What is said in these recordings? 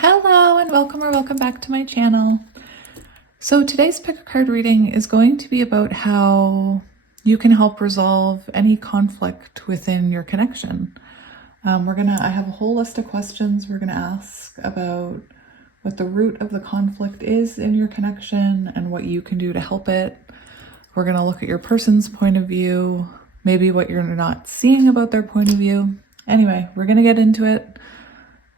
Hello and welcome or welcome back to my channel. So today's pick a card reading is going to be about how you can help resolve any conflict within your connection. I have a whole list of questions we're gonna ask about what the root of the conflict is in your connection and what you can do to help it. We're gonna look at your person's point of view, maybe what you're not seeing about their point of view. Anyway, we're gonna get into it.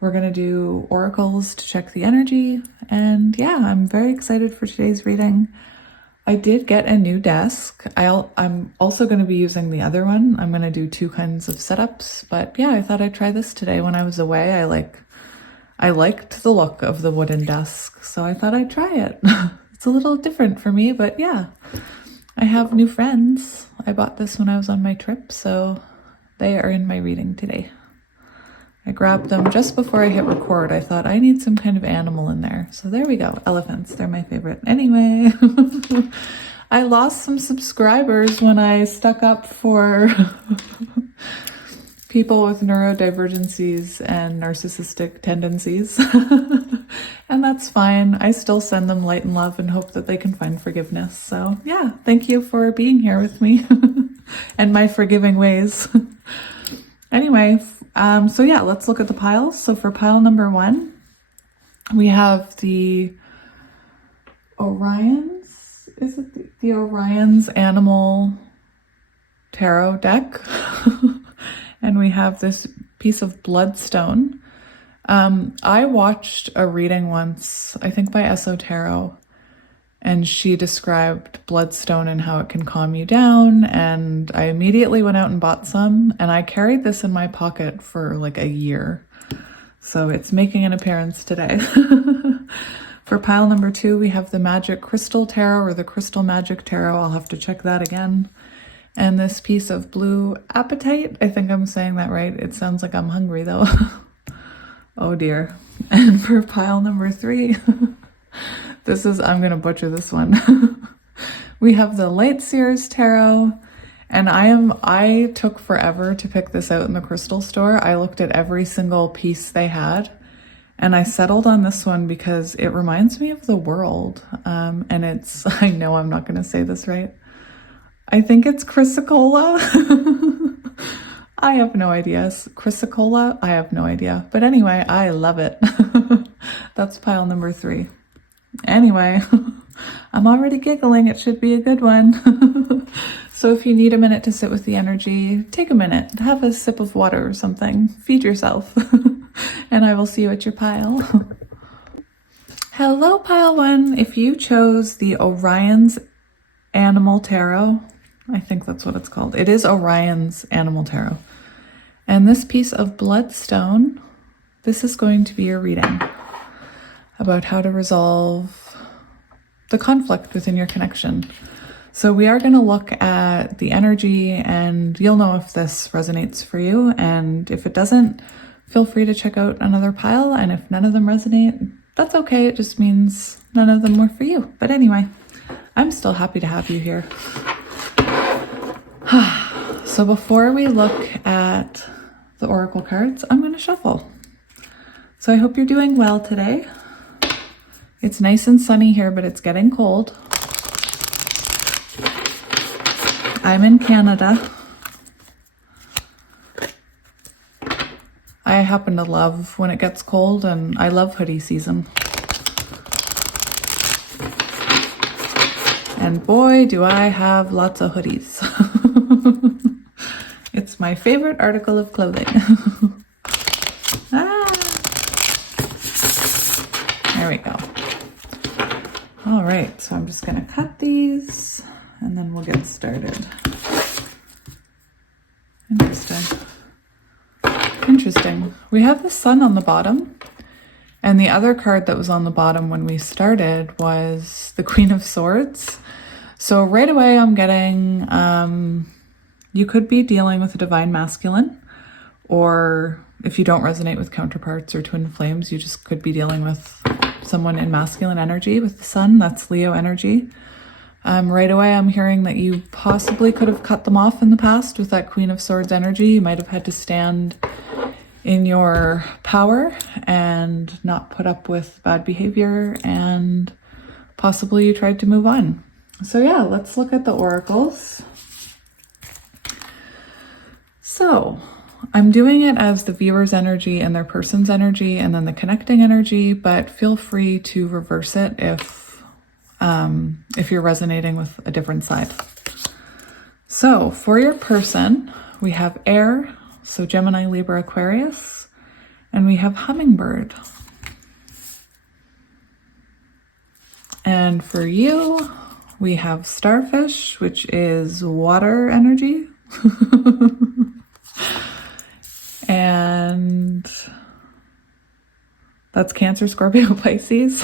We're going to do oracles to check the energy, and yeah, I'm very excited for today's reading. I did get a new desk. I'm also going to be using the other one. I'm going to do two kinds of setups, but yeah, I thought I'd try this today when I was away. I liked the look of the wooden desk, so I thought I'd try it. It's a little different for me, but yeah, I have new friends. I bought this when I was on my trip, so they are in my reading today. I grabbed them just before I hit record. I thought I need some kind of animal in there. So there we go. Elephants, they're my favorite. Anyway, I lost some subscribers when I stuck up for people with neurodivergencies and narcissistic tendencies. And that's fine. I still send them light and love and hope that they can find forgiveness. So yeah, thank you for being here with me and my forgiving ways. Anyway, so yeah, let's look at the piles. So for pile number 1, we have the Orion's, is it the Orion's Animal Tarot deck? And we have this piece of bloodstone. I watched a reading once, I think by Tarot, and she described bloodstone and how it can calm you down. And I immediately went out and bought some, and I carried this in my pocket for like a year. So it's making an appearance today. For pile number 2, we have the Magic Crystal Tarot or the Crystal Magic Tarot. I'll have to check that again. And this piece of blue apatite. I think I'm saying that right. It sounds like I'm hungry though. Oh dear. And for pile number 3, I'm going to butcher this one. We have the Light Seers Tarot, and I took forever to pick this out in the crystal store. I looked at every single piece they had, and I settled on this one because it reminds me of the world. And it's, I know I'm not going to say this right. I think it's Chrysocolla. I have no idea. Chrysocolla? I have no idea. But anyway, I love it. That's pile number 3. Anyway, I'm already giggling. It should be a good one. So if you need a minute to sit with the energy, take a minute, have a sip of water or something, feed yourself, and I will see you at your pile. Hello, pile 1. If you chose the Orion's Animal Tarot, I think that's what it's called. It is Orion's Animal Tarot. And this piece of bloodstone, this is going to be your reading about how to resolve the conflict within your connection. So we are going to look at the energy, and you'll know if this resonates for you. And if it doesn't, feel free to check out another pile. And if none of them resonate, that's okay. It just means none of them were for you. But anyway, I'm still happy to have you here. So before we look at the oracle cards, I'm going to shuffle. So I hope you're doing well today. It's nice and sunny here, but it's getting cold. I'm in Canada. I happen to love when it gets cold, and I love hoodie season. And boy, do I have lots of hoodies. It's my favorite article of clothing. There we go. All right, so I'm just going to cut these and then we'll get started. Interesting. We have the sun on the bottom, and the other card that was on the bottom when we started was the Queen of Swords. So right away I'm getting, you could be dealing with a divine masculine, or if you don't resonate with counterparts or twin flames, you just could be dealing with someone in masculine energy with the sun. That's Leo energy. Right away, I'm hearing that you possibly could have cut them off in the past with that Queen of Swords energy. You might have had to stand in your power and not put up with bad behavior, and possibly you tried to move on. So yeah, let's look at the oracles. So I'm doing it as the viewer's energy and their person's energy and then the connecting energy, but feel free to reverse it if you're resonating with a different side. So for your person, we have air, so Gemini, Libra, Aquarius, and we have hummingbird. And for you, we have starfish, which is water energy. And that's Cancer, Scorpio, Pisces.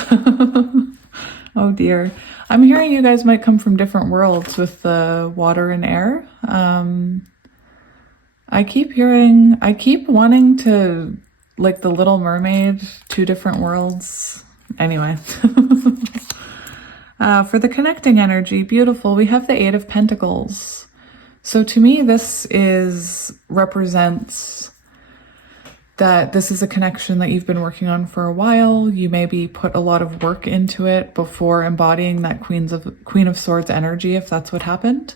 Oh dear. I'm hearing you guys might come from different worlds with the water and air. I keep wanting to, like the Little Mermaid, 2 different worlds. Anyway. For the connecting energy, beautiful, we have the 8 of Pentacles. So to me, this represents that this is a connection that you've been working on for a while. You maybe put a lot of work into it before embodying that Queen of Swords energy, if that's what happened.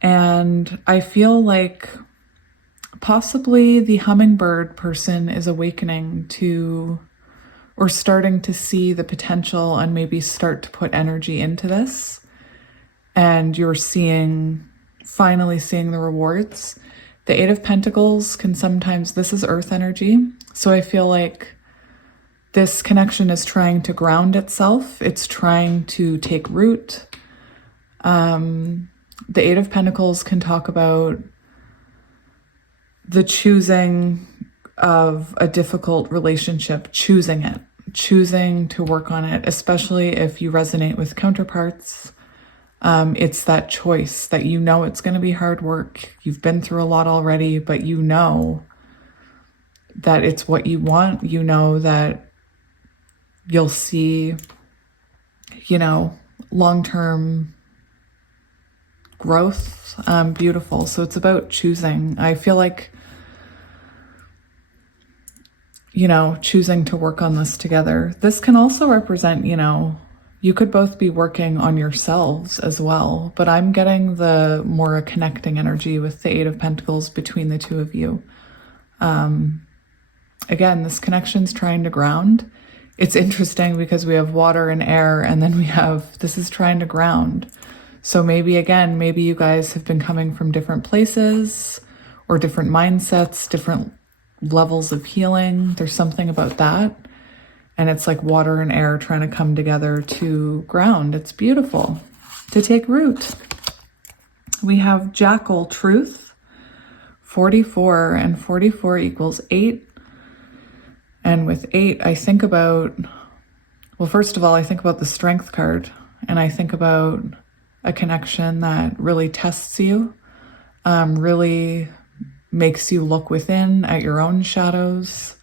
And I feel like possibly the hummingbird person is awakening to, or starting to see the potential and maybe start to put energy into this. And you're finally seeing the rewards. The 8 of Pentacles can sometimes, this is earth energy. So I feel like this connection is trying to ground itself. It's trying to take root. The 8 of Pentacles can talk about the choosing of a difficult relationship, choosing to work on it, especially if you resonate with counterparts. It's that choice that it's going to be hard work. You've been through a lot already, but you know that it's what you want. You know that you'll see, long-term growth. Beautiful. So it's about choosing. I feel like, choosing to work on this together. This can also represent, you could both be working on yourselves as well, but I'm getting the more connecting energy with the 8 of Pentacles between the 2 of you. Again, this connection's trying to ground. It's interesting because we have water and air, and then this is trying to ground. So maybe you guys have been coming from different places or different mindsets, different levels of healing. There's something about that. And it's like water and air trying to come together to ground. It's beautiful to take root. We have Jackal, Truth, 44, and 44 equals 8. And with 8, I think about, first of all, I think about the Strength card, and I think about a connection that really tests you, really makes you look within at your own shadows.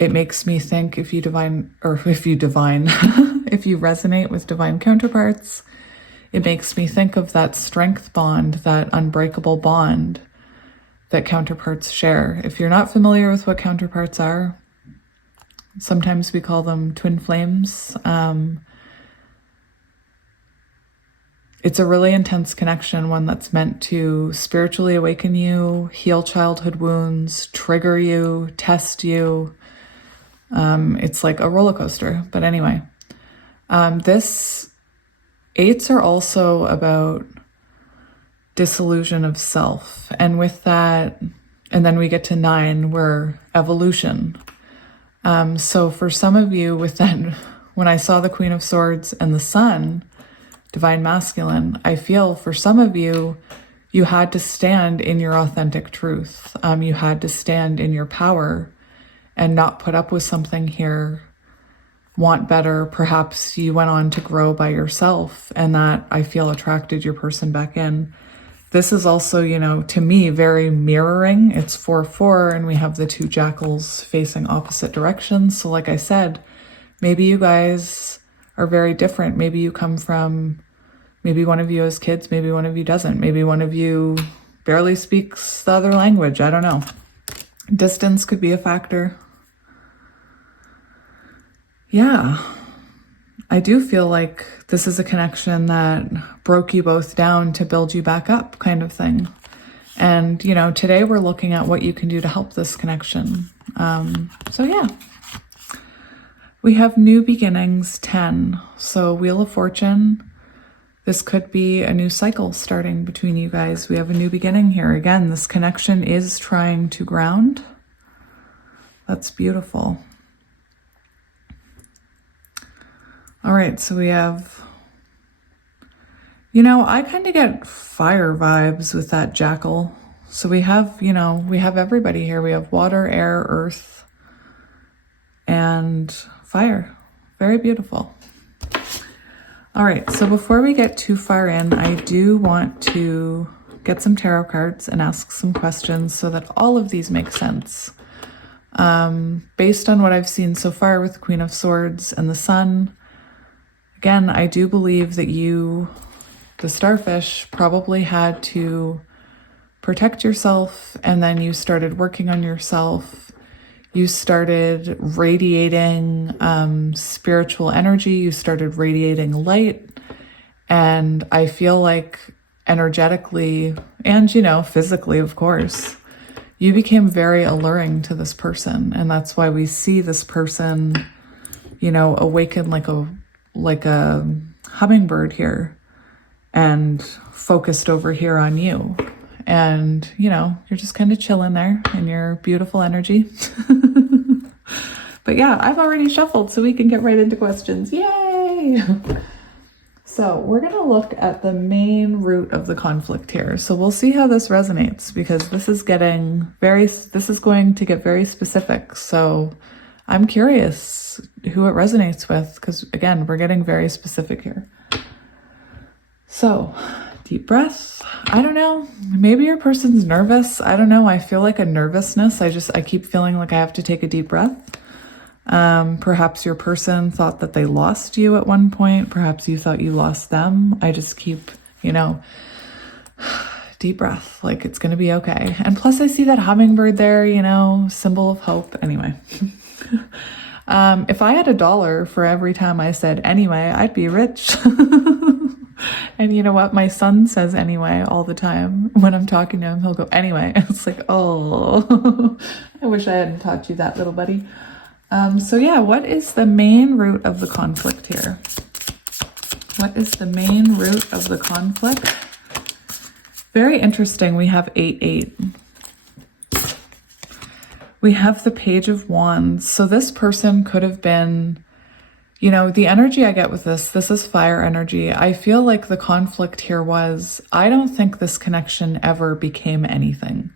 It makes me think if you resonate with divine counterparts, it makes me think of that strength bond, that unbreakable bond that counterparts share. If you're not familiar with what counterparts are, sometimes we call them twin flames. It's a really intense connection, one that's meant to spiritually awaken you, heal childhood wounds, trigger you, test you. It's like a roller coaster. But anyway, this 8s are also about disillusion of self. And with that, and then we get to 9, where evolution. So for some of you with that, when I saw the Queen of Swords and the Sun, divine masculine, I feel for some of you, you had to stand in your authentic truth. You had to stand in your power and not put up with something here, want better. Perhaps you went on to grow by yourself, and that, I feel, attracted your person back in. This is also, to me, very mirroring. It's 4-4, and we have the 2 jackals facing opposite directions. So like I said, maybe you guys are very different. Maybe you come from, maybe one of you has kids, maybe one of you doesn't. Maybe one of you barely speaks the other language. I don't know. Distance could be a factor. Yeah, I do feel like this is a connection that broke you both down to build you back up, kind of thing. And, you know, today we're looking at what you can do to help this connection. So yeah, we have new beginnings, 10. So Wheel of Fortune, this could be a new cycle starting between you guys. We have a new beginning here. Again, this connection is trying to ground. That's beautiful. All right, so we have, you know, I kind of get fire vibes with that jackal. So we have, you know, we have everybody here. We have water, air, earth, and fire. Very beautiful. All right, so before we get too far in, I do want to get some tarot cards and ask some questions so that all of these make sense. Based on what I've seen so far with Queen of Swords and the Sun, again, I do believe that you, the starfish, probably had to protect yourself, and then you started working on yourself. You started radiating spiritual energy. You started radiating light. And I feel like energetically and, you know, physically, of course, you became very alluring to this person. And that's why we see this person, you know, awaken like a hummingbird here and focused over here on you. And, you know, you're just kind of chilling there in your beautiful energy. But yeah, I've already shuffled, so we can get right into questions. Yay! So we're going to look at the main root of the conflict here. So we'll see how this resonates, because this is going to get very specific. So I'm curious who it resonates with, because again, we're getting very specific here. So deep breath. I don't know. Maybe your person's nervous. I don't know. I feel like a nervousness. I keep feeling like I have to take a deep breath. Perhaps your person thought that they lost you at one point. Perhaps you thought you lost them. I just keep, you know, deep breath, like it's going to be okay. And plus I see that hummingbird there, you know, symbol of hope. Anyway, if I had $1 for every time I said anyway, I'd be rich. And you know what? My son says anyway all the time. When I'm talking to him, he'll go anyway. It's like, oh, I wish I hadn't taught you that, little buddy. So yeah, what is the main root of the conflict here? What is the main root of the conflict? Very interesting. We have 8-8. We have the Page of Wands. So this person could have been, you know, the energy I get with this is fire energy. I feel like the conflict here was, I don't think this connection ever became anything.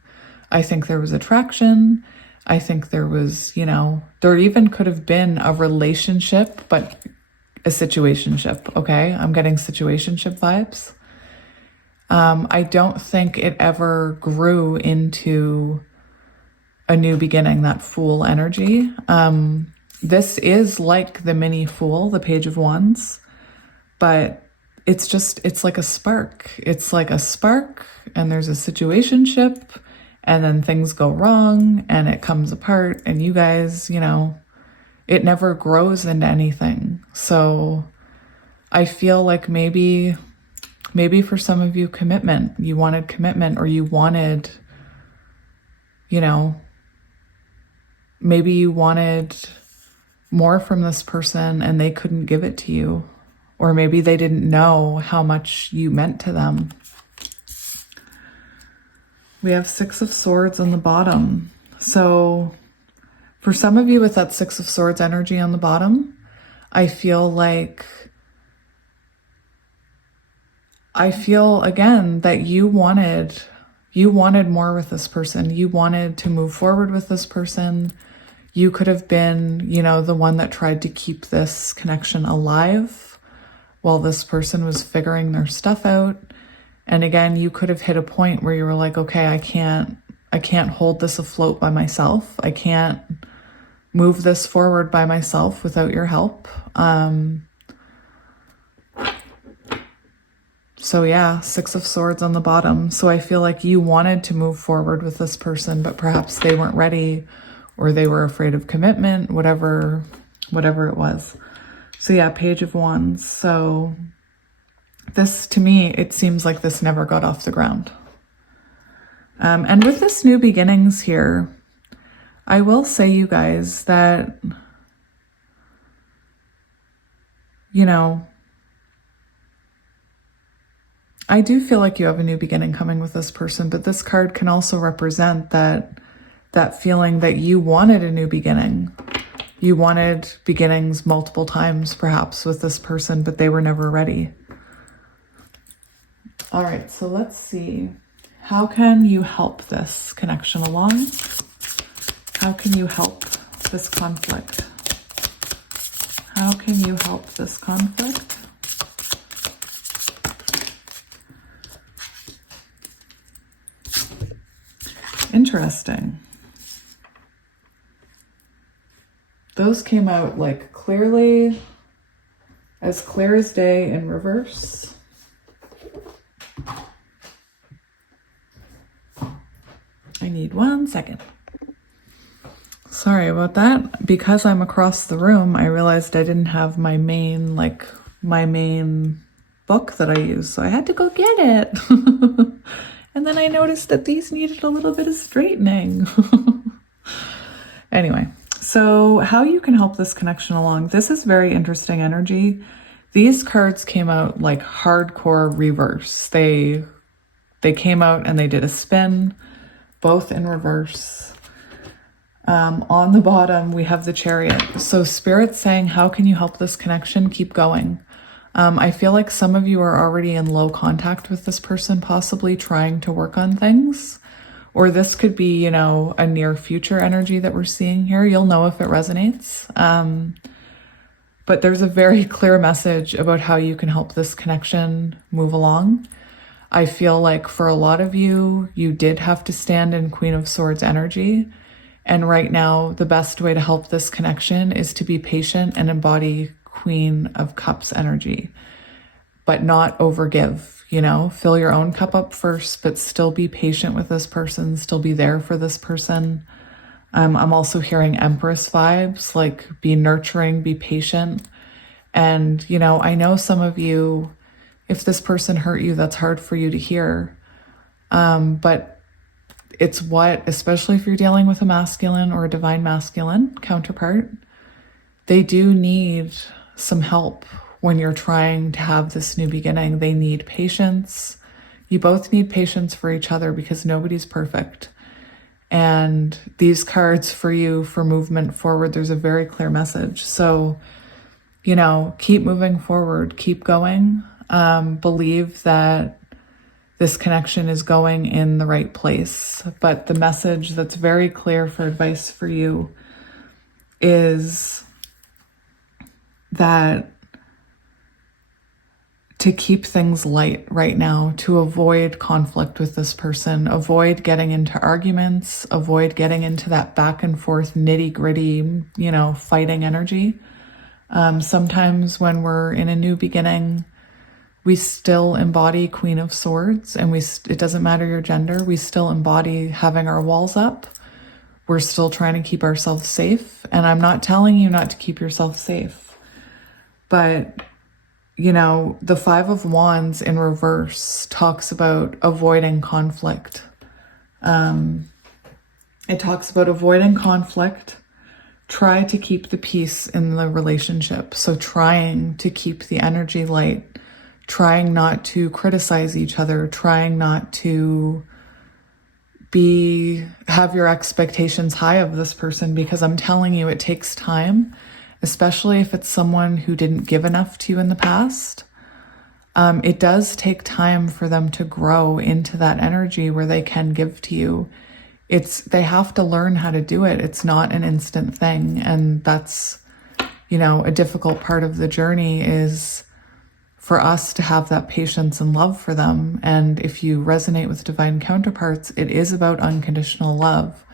I think there was attraction. I think there was, you know, there even could have been a relationship, but a situationship, okay? I'm getting situationship vibes. I don't think it ever grew into a new beginning, that Fool energy. This is like the mini Fool, the Page of Wands, but it's like a spark. It's like a spark, and there's a situationship, and then things go wrong and it comes apart, and you guys, you know, it never grows into anything. So I feel like maybe for some of you, commitment, you wanted commitment, or you wanted, you know, maybe you wanted more from this person and they couldn't give it to you. Or maybe they didn't know how much you meant to them. We have 6 of Swords on the bottom. So for some of you with that 6 of Swords energy on the bottom, I feel again that you wanted more with this person. You wanted to move forward with this person. You could have been, you know, the one that tried to keep this connection alive while this person was figuring their stuff out. And again, you could have hit a point where you were like, okay, I can't hold this afloat by myself. I can't move this forward by myself without your help. So So yeah, Six of Swords on the bottom. So I feel like you wanted to move forward with this person, but perhaps they weren't ready or they were afraid of commitment, whatever it was. So yeah, Page of Wands. So this, to me, it seems like this never got off the ground. And with this new beginnings here, I will say, you guys, that, you know, I do feel like you have a new beginning coming with this person, but this card can also represent that feeling that you wanted a new beginning. You wanted beginnings multiple times, perhaps, with this person, but they were never ready. All right, so let's see. How can you help this connection along? How can you help this conflict? How can you help this conflict? Interesting. Those came out like clearly, as clear as day in reverse. I need 1 second. Sorry about that. Because I'm across the room, I realized I didn't have my main book that I use, so I had to go get it. And then I noticed that these needed a little bit of straightening. Anyway, so how you can help this connection along. This is very interesting energy. These cards came out like hardcore reverse. They came out and they did a spin, both in reverse. On the bottom, we have the Chariot. So Spirit's saying, how can you help this connection keep going? I feel like some of you are already in low contact with this person, possibly trying to work on things. Or this could be, you know, a near future energy that we're seeing here. You'll know if it resonates. But there's a very clear message about how you can help this connection move along. I feel like for a lot of you, you did have to stand in Queen of Swords energy. And right now, the best way to help this connection is to be patient and embody Queen of Cups energy, but not overgive, you know, fill your own cup up first, but still be patient with this person, still be there for this person. I'm also hearing Empress vibes, like be nurturing, be patient. And, you know, I know some of you, if this person hurt you, that's hard for you to hear. But it's what, especially if you're dealing with a masculine or a divine masculine counterpart, they do need some help when you're trying to have this new beginning. They need patience. You both need patience for each other because nobody's perfect. And these cards for you, for movement forward, there's a very clear message. So, you know, keep moving forward, keep going. Believe that this connection is going in the right place. But the message that's very clear for advice for you is that to keep things light right now, to avoid conflict with this person, avoid getting into arguments, avoid getting into that back and forth nitty gritty, you know, fighting energy. Sometimes when we're in a new beginning, we still embody Queen of Swords, and it doesn't matter your gender, we still embody having our walls up. We're still trying to keep ourselves safe. And I'm not telling you not to keep yourself safe. But, you know, the Five of Wands in reverse talks about avoiding conflict. It talks about avoiding conflict. Try to keep the peace in the relationship. So trying to keep the energy light, trying not to criticize each other, trying not to have your expectations high of this person, because I'm telling you, it takes time. Especially if it's someone who didn't give enough to you in the past. It does take time for them to grow into that energy where they can give to you. They have to learn how to do it. It's not an instant thing. And that's, you know, a difficult part of the journey is for us to have that patience and love for them. And if you resonate with divine counterparts, it is about unconditional love.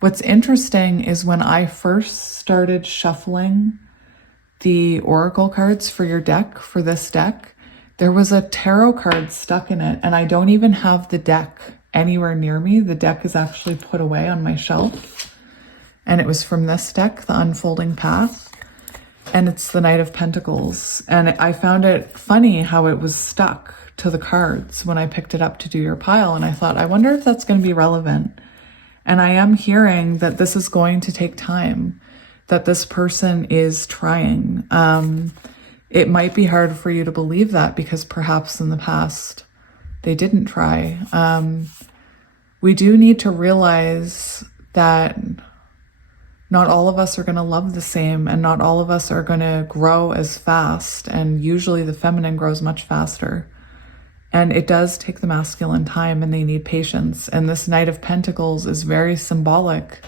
What's interesting is when I first started shuffling the oracle cards for your deck, for this deck, there was a tarot card stuck in it, and I don't even have the deck anywhere near me. The deck is actually put away on my shelf, and it was from this deck, the Unfolding Path, and it's the Knight of Pentacles. And I found it funny how it was stuck to the cards when I picked it up to do your pile, and I thought, I wonder if that's going to be relevant. And I am hearing that this is going to take time, that this person is trying. It might be hard for you to believe that because perhaps in the past they didn't try. We do need to realize that not all of us are going to love the same, and not all of us are going to grow as fast. And usually the feminine grows much faster. And it does take the masculine time, and they need patience. And this Knight of Pentacles is very symbolic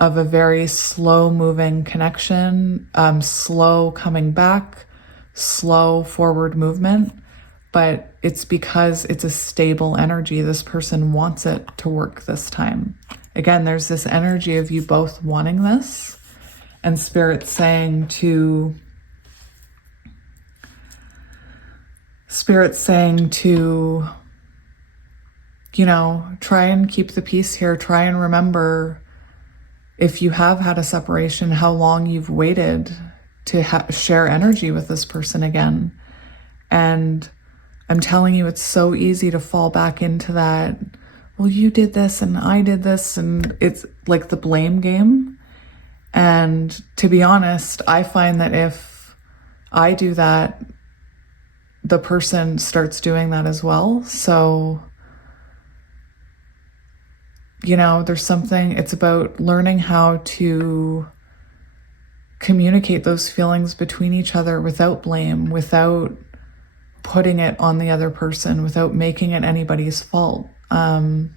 of a very slow moving connection, slow coming back, slow forward movement, but it's because it's a stable energy. This person wants it to work this time. Again, there's this energy of you both wanting this, and Spirit's saying to you know, try and keep the peace here. Try and remember, if you have had a separation, how long you've waited to share energy with this person again. And I'm telling you, it's so easy to fall back into that, well, you did this and I did this, and it's like the blame game. And to be honest, I find that if I do that, the person starts doing that as well. So, you know, there's something, it's about learning how to communicate those feelings between each other without blame, without putting it on the other person, without making it anybody's fault. And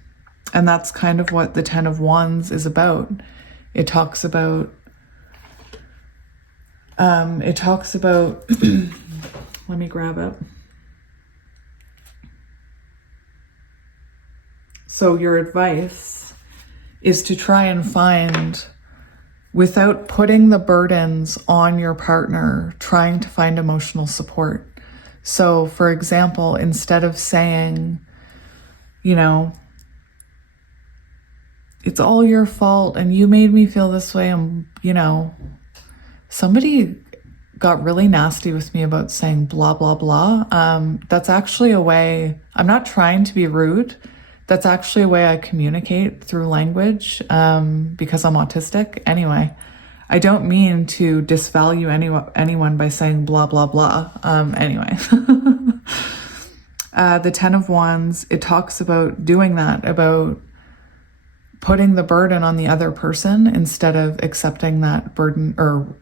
that's kind of what the Ten of Wands is about. It talks about, let me grab it. So your advice is to try and find, without putting the burdens on your partner, trying to find emotional support. So for example, instead of saying, you know, it's all your fault and you made me feel this way, and you know, somebody got really nasty with me about saying blah, blah, blah. That's actually a way, I'm not trying to be rude. That's actually a way I communicate through language, because I'm autistic. Anyway, I don't mean to disvalue anyone by saying blah, blah, blah. Anyway, the Ten of Wands, it talks about doing that, about putting the burden on the other person instead of accepting that burden, or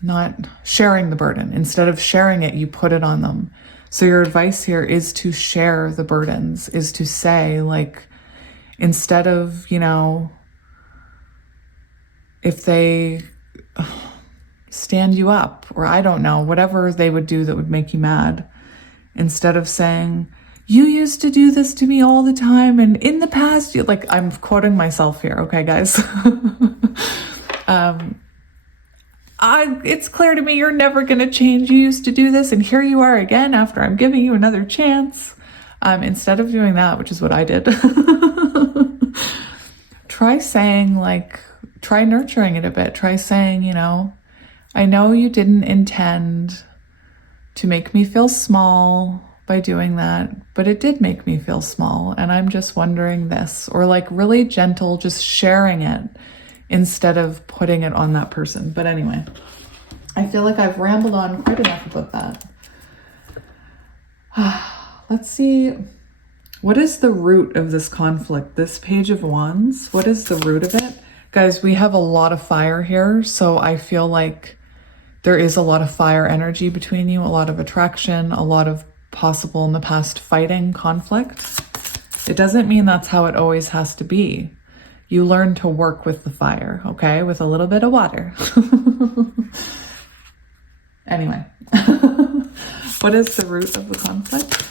not sharing the burden. Instead of sharing it, you put it on them. So your advice here is to share the burdens, is to say, like, instead of, you know, if they stand you up, or I don't know, whatever they would do that would make you mad, instead of saying, you used to do this to me all the time, and in the past, you, like, I'm quoting myself here, okay, guys? It's clear to me you're never going to change. You used to do this, and here you are again after I'm giving you another chance. Instead of doing that, which is what I did, try saying, like, try nurturing it a bit. Try saying, you know, I know you didn't intend to make me feel small by doing that, but it did make me feel small, and I'm just wondering this. Or like really gentle, just sharing it instead of putting it on that person. But anyway, I feel like I've rambled on quite enough about that. Let's see. What is the root of this conflict? This Page of Wands, what is the root of it? Guys, we have a lot of fire here, so I feel like there is a lot of fire energy between you, a lot of attraction, a lot of possible in the past fighting, conflict. It doesn't mean that's how it always has to be. You learn to work with the fire, okay? With a little bit of water. Anyway, what is the root of the conflict?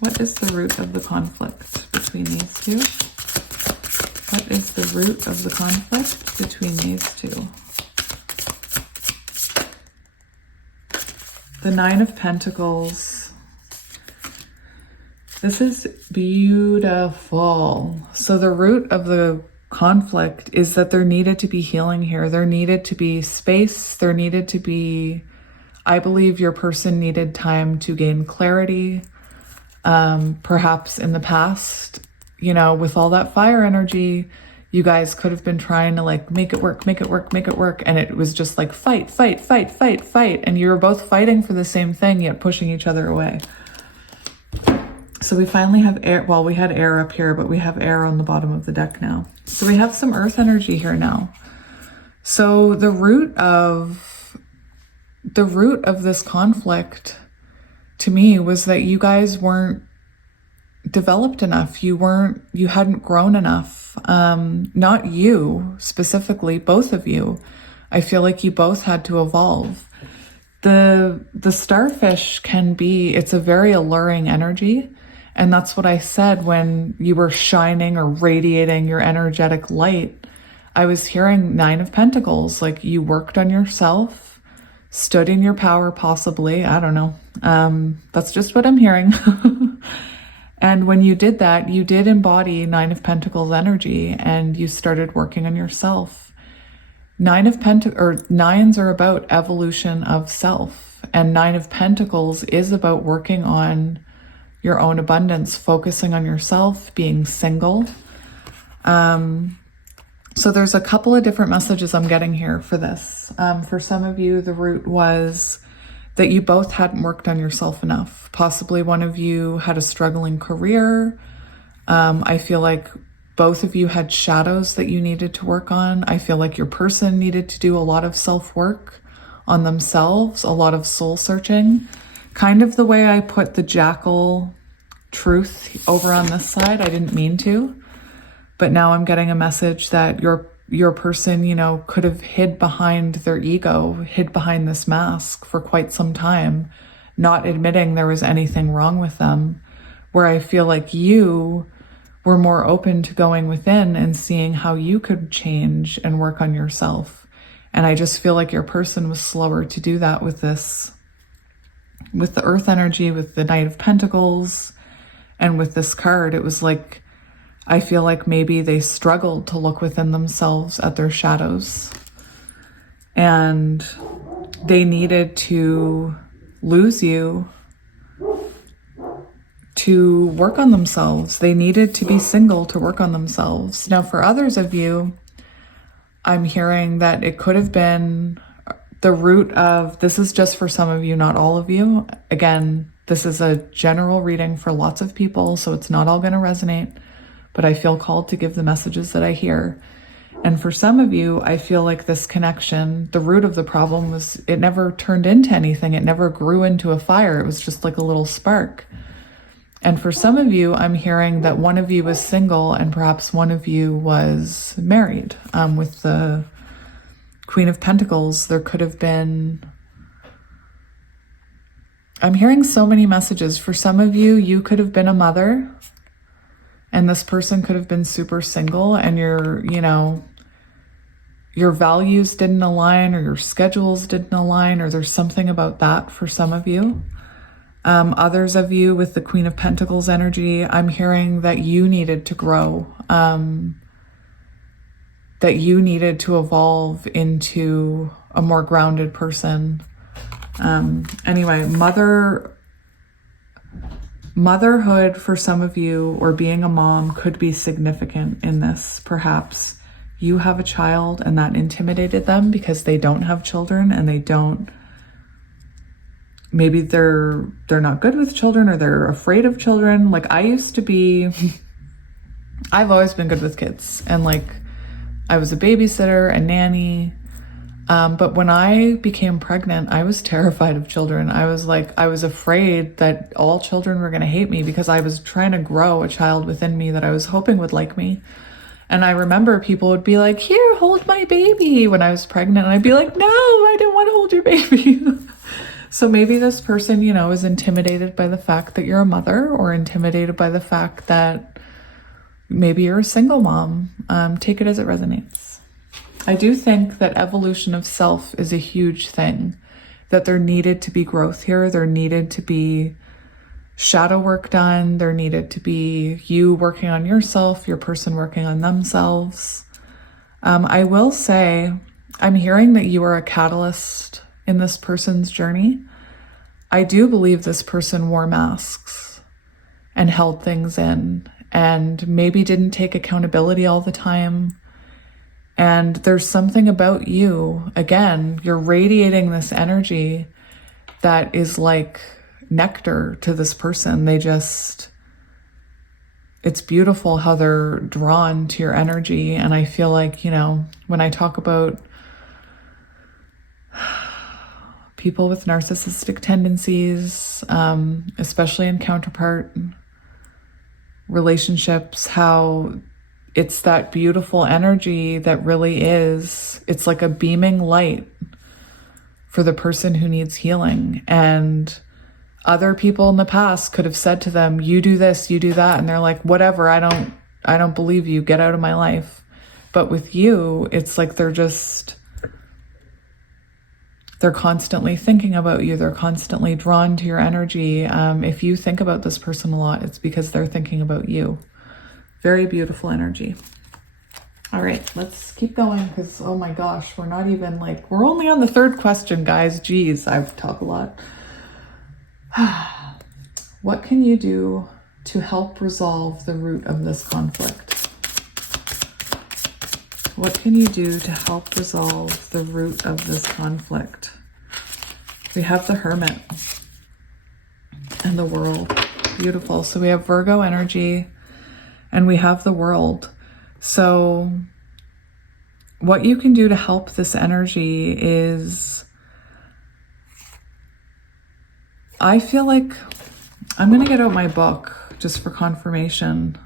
What is the root of the conflict between these two? What is the root of the conflict between these two? The Nine of Pentacles, This is beautiful. So the root of the conflict is that there needed to be healing here. There needed to be space. There needed to be, I believe your person needed time to gain clarity. Perhaps in the past, you know, with all that fire energy, you guys could have been trying to like make it work, make it work, make it work. And it was just like fight, fight, fight, fight, fight. And you were both fighting for the same thing, yet pushing each other away. So we finally have air. Well, we had air up here, but we have air on the bottom of the deck now. So we have some earth energy here now. So the root of this conflict to me was that you guys weren't developed enough. You hadn't grown enough. Not you specifically, both of you. I feel like you both had to evolve. The starfish it's a very alluring energy. And that's what I said when you were shining or radiating your energetic light. I was hearing 9 of Pentacles, like you worked on yourself, stood in your power possibly. I don't know. That's just what I'm hearing. And when you did that, you did embody 9 of Pentacles energy and you started working on yourself. 9s are about evolution of self, and 9 of Pentacles is about working on your own abundance, focusing on yourself, being single. So there's a couple of different messages I'm getting here for this. For some of you, the root was that you both hadn't worked on yourself enough. Possibly one of you had a struggling career. I feel like both of you had shadows that you needed to work on. I feel like your person needed to do a lot of self-work on themselves, a lot of soul searching. Kind of the way I put the jackal truth over on this side. I didn't mean to, but now I'm getting a message that your person, you know, could have hid behind their ego, hid behind this mask for quite some time, not admitting there was anything wrong with them, where I feel like you were more open to going within and seeing how you could change and work on yourself. And I just feel like your person was slower to do that with this, with the earth energy, with the Knight of Pentacles, and with this card. It was like, I feel like maybe they struggled to look within themselves at their shadows, and they needed to lose you to work on themselves. They needed to be single to work on themselves. Now, for others of you, I'm hearing that it could have been the root of, this is just for some of you, not all of you. Again, this is a general reading for lots of people, so it's not all going to resonate, but I feel called to give the messages that I hear. And for some of you, I feel like this connection, the root of the problem was it never turned into anything. It never grew into a fire. It was just like a little spark. And for some of you, I'm hearing that one of you was single and perhaps one of you was married. With the Queen of Pentacles, there could have been, I'm hearing so many messages. For some of you, you could have been a mother, and this person could have been super single, and your values didn't align, or your schedules didn't align, or there's something about that for some of you. Others of you with the Queen of Pentacles energy, I'm hearing that you needed to grow, that you needed to evolve into a more grounded person. Anyway, motherhood for some of you, or being a mom, could be significant in this. Perhaps you have a child and that intimidated them because they don't have children, and they don't, maybe they're not good with children, or they're afraid of children. Like I used to be, I've always been good with kids, and like I was a babysitter and nanny. But when I became pregnant, I was terrified of children. I was afraid that all children were going to hate me, because I was trying to grow a child within me that I was hoping would like me. And I remember people would be like, "Here, hold my baby," when I was pregnant. And I'd be like, "No, I don't want to hold your baby." So maybe this person, is intimidated by the fact that you're a mother, or intimidated by the fact that maybe you're a single mom. Take it as it resonates. I do think that evolution of self is a huge thing, that there needed to be growth here. There needed to be shadow work done. There needed to be you working on yourself, your person working on themselves. I will say, I'm hearing that you are a catalyst in this person's journey. I do believe this person wore masks and held things in and maybe didn't take accountability all the time. And there's something about you, again, you're radiating this energy that is like nectar to this person. It's beautiful how they're drawn to your energy. And I feel like, when I talk about people with narcissistic tendencies, especially in counterpart relationships, how it's that beautiful energy that really it's like a beaming light for the person who needs healing. And other people in the past could have said to them, you do this, you do that. And they're like, whatever, I don't believe you, get out of my life. But with you, it's like they're constantly thinking about you. They're constantly drawn to your energy. If you think about this person a lot, it's because they're thinking about you. Very beautiful energy. All right, let's keep going because, oh my gosh, we're only on the third question, guys. Geez, I talk a lot. What can you do to help resolve the root of this conflict? What can you do to help resolve the root of this conflict? We have the Hermit and the World. Beautiful. So we have Virgo energy and we have the World. So what you can do to help this energy is, I feel like I'm going to get out my book just for confirmation,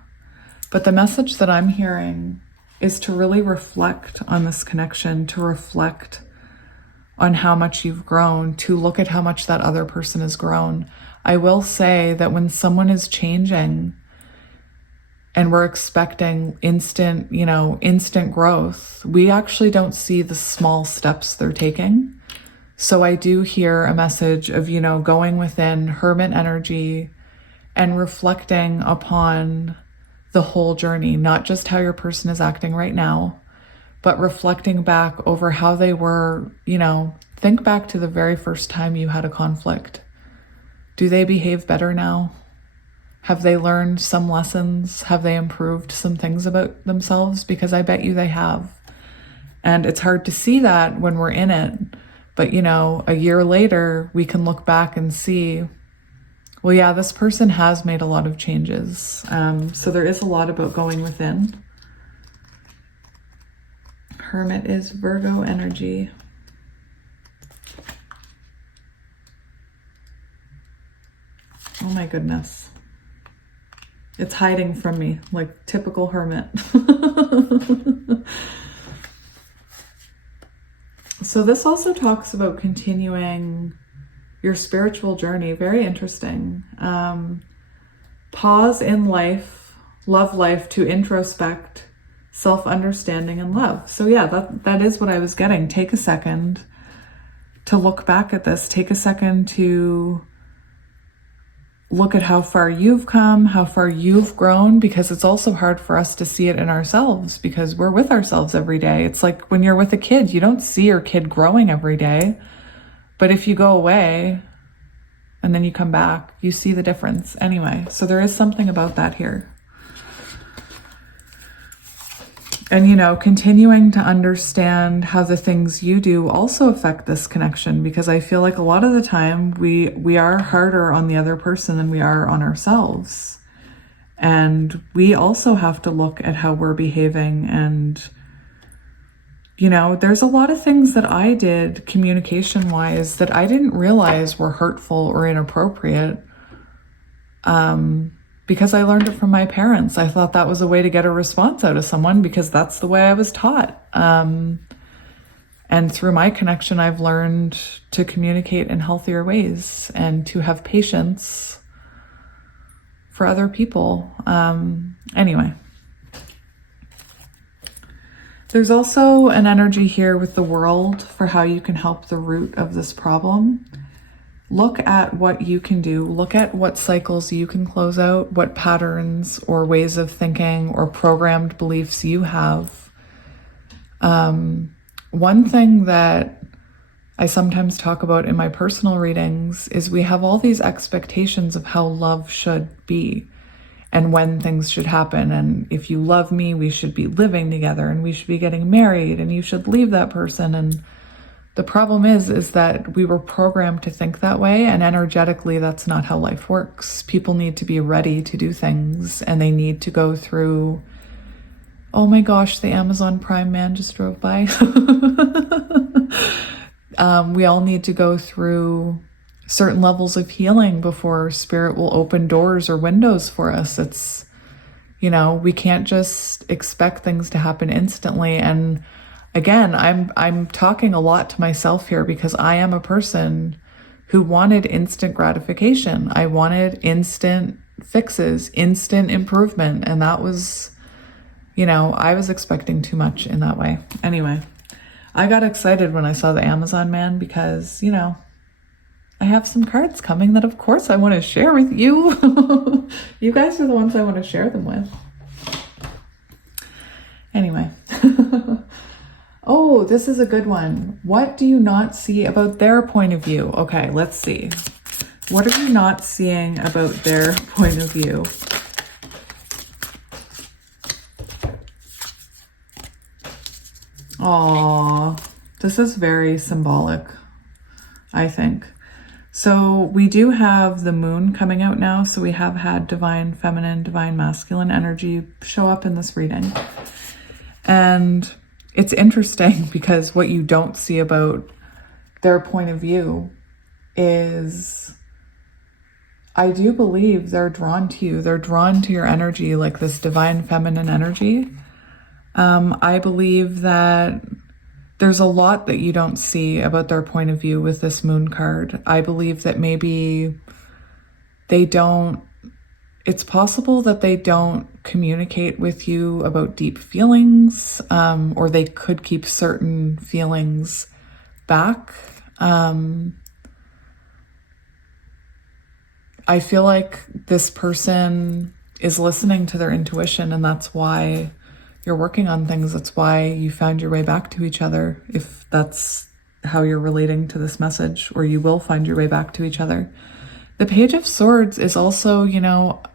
but the message that I'm hearing is to really reflect on this connection, to reflect on how much you've grown, to look at how much that other person has grown. I will say that when someone is changing and we're expecting instant growth, we actually don't see the small steps they're taking. So I do hear a message of, going within Hermit energy and reflecting upon the whole journey, not just how your person is acting right now, but reflecting back over how they were, think back to the very first time you had a conflict. Do they behave better now? Have they learned some lessons? Have they improved some things about themselves? Because I bet you they have. And it's hard to see that when we're in it. But, a year later, we can look back and see, well, yeah, this person has made a lot of changes. So there is a lot about going within. Hermit is Virgo energy. Oh my goodness. It's hiding from me, like typical Hermit. So this also talks about continuing your spiritual journey. Very interesting. Pause in life, love life to introspect, self-understanding and love. So yeah, that is what I was getting. Take a second to look back at this. Take a second to look at how far you've come, how far you've grown, because it's also hard for us to see it in ourselves because we're with ourselves every day. It's like when you're with a kid, you don't see your kid growing every day. But if you go away and then you come back, you see the difference anyway. So there is something about that here. And, continuing to understand how the things you do also affect this connection, because I feel like a lot of the time we are harder on the other person than we are on ourselves. And we also have to look at how we're behaving. And, there's a lot of things that I did communication-wise that I didn't realize were hurtful or inappropriate. Because I learned it from my parents. I thought that was a way to get a response out of someone because that's the way I was taught. And through my connection, I've learned to communicate in healthier ways and to have patience for other people. Anyway. There's also an energy here with the World for how you can help the root of this problem. look at what you can do. Look at what cycles you can close out, what patterns or ways of thinking or programmed beliefs you have. One thing that I sometimes talk about in my personal readings is we have all these expectations of how love should be and when things should happen. And if you love me, we should be living together and we should be getting married and you should leave that person. And the problem is that we were programmed to think that way, and energetically, that's not how life works. People need to be ready to do things, and they need to go through, oh my gosh, the Amazon Prime man just drove by. We all need to go through certain levels of healing before spirit will open doors or windows for us. It's, we can't just expect things to happen instantly. And again, I'm talking a lot to myself here because I am a person who wanted instant gratification. I wanted instant fixes, instant improvement. And that was, I was expecting too much in that way. Anyway, I got excited when I saw the Amazon man because, I have some cards coming that of course I want to share with you. You guys are the ones I want to share them with. Anyway. Oh, this is a good one. What do you not see about their point of view? Okay, let's see. What are you not seeing about their point of view? Aw, this is very symbolic, I think. So we do have the moon coming out now. So we have had divine feminine, divine masculine energy show up in this reading. And it's interesting because what you don't see about their point of view is, I do believe they're drawn to you. They're drawn to your energy, like this divine feminine energy. I believe that there's a lot that you don't see about their point of view with this moon card. I believe that maybe it's possible that they don't communicate with you about deep feelings, or they could keep certain feelings back. I feel like this person is listening to their intuition, and that's why you're working on things. That's why you found your way back to each other, if that's how you're relating to this message, or you will find your way back to each other. The Page of Swords is also,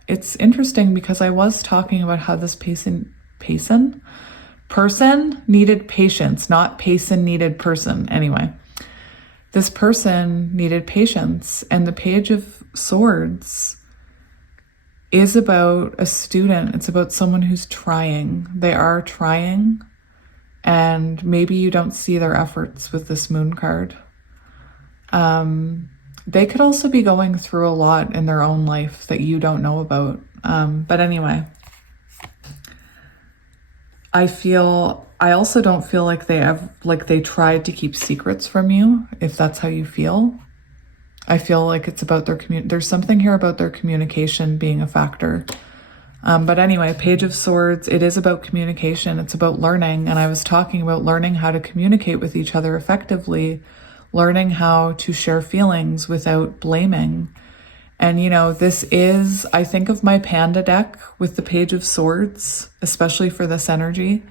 it's interesting because I was talking about how this person needed patience, not Payson needed person. Anyway, this person needed patience, and the Page of Swords is about a student. It's about someone who's trying. They are trying, and maybe you don't see their efforts with this moon card. They could also be going through a lot in their own life that you don't know about. But anyway, I also don't feel like they tried to keep secrets from you, if that's how you feel. I feel like it's about there's something here about their communication being a factor. But anyway, Page of Swords, it is about communication. It's about learning. And I was talking about learning how to communicate with each other effectively, learning how to share feelings without blaming. And, this is, I think of my panda deck with the Page of Swords, especially for this energy.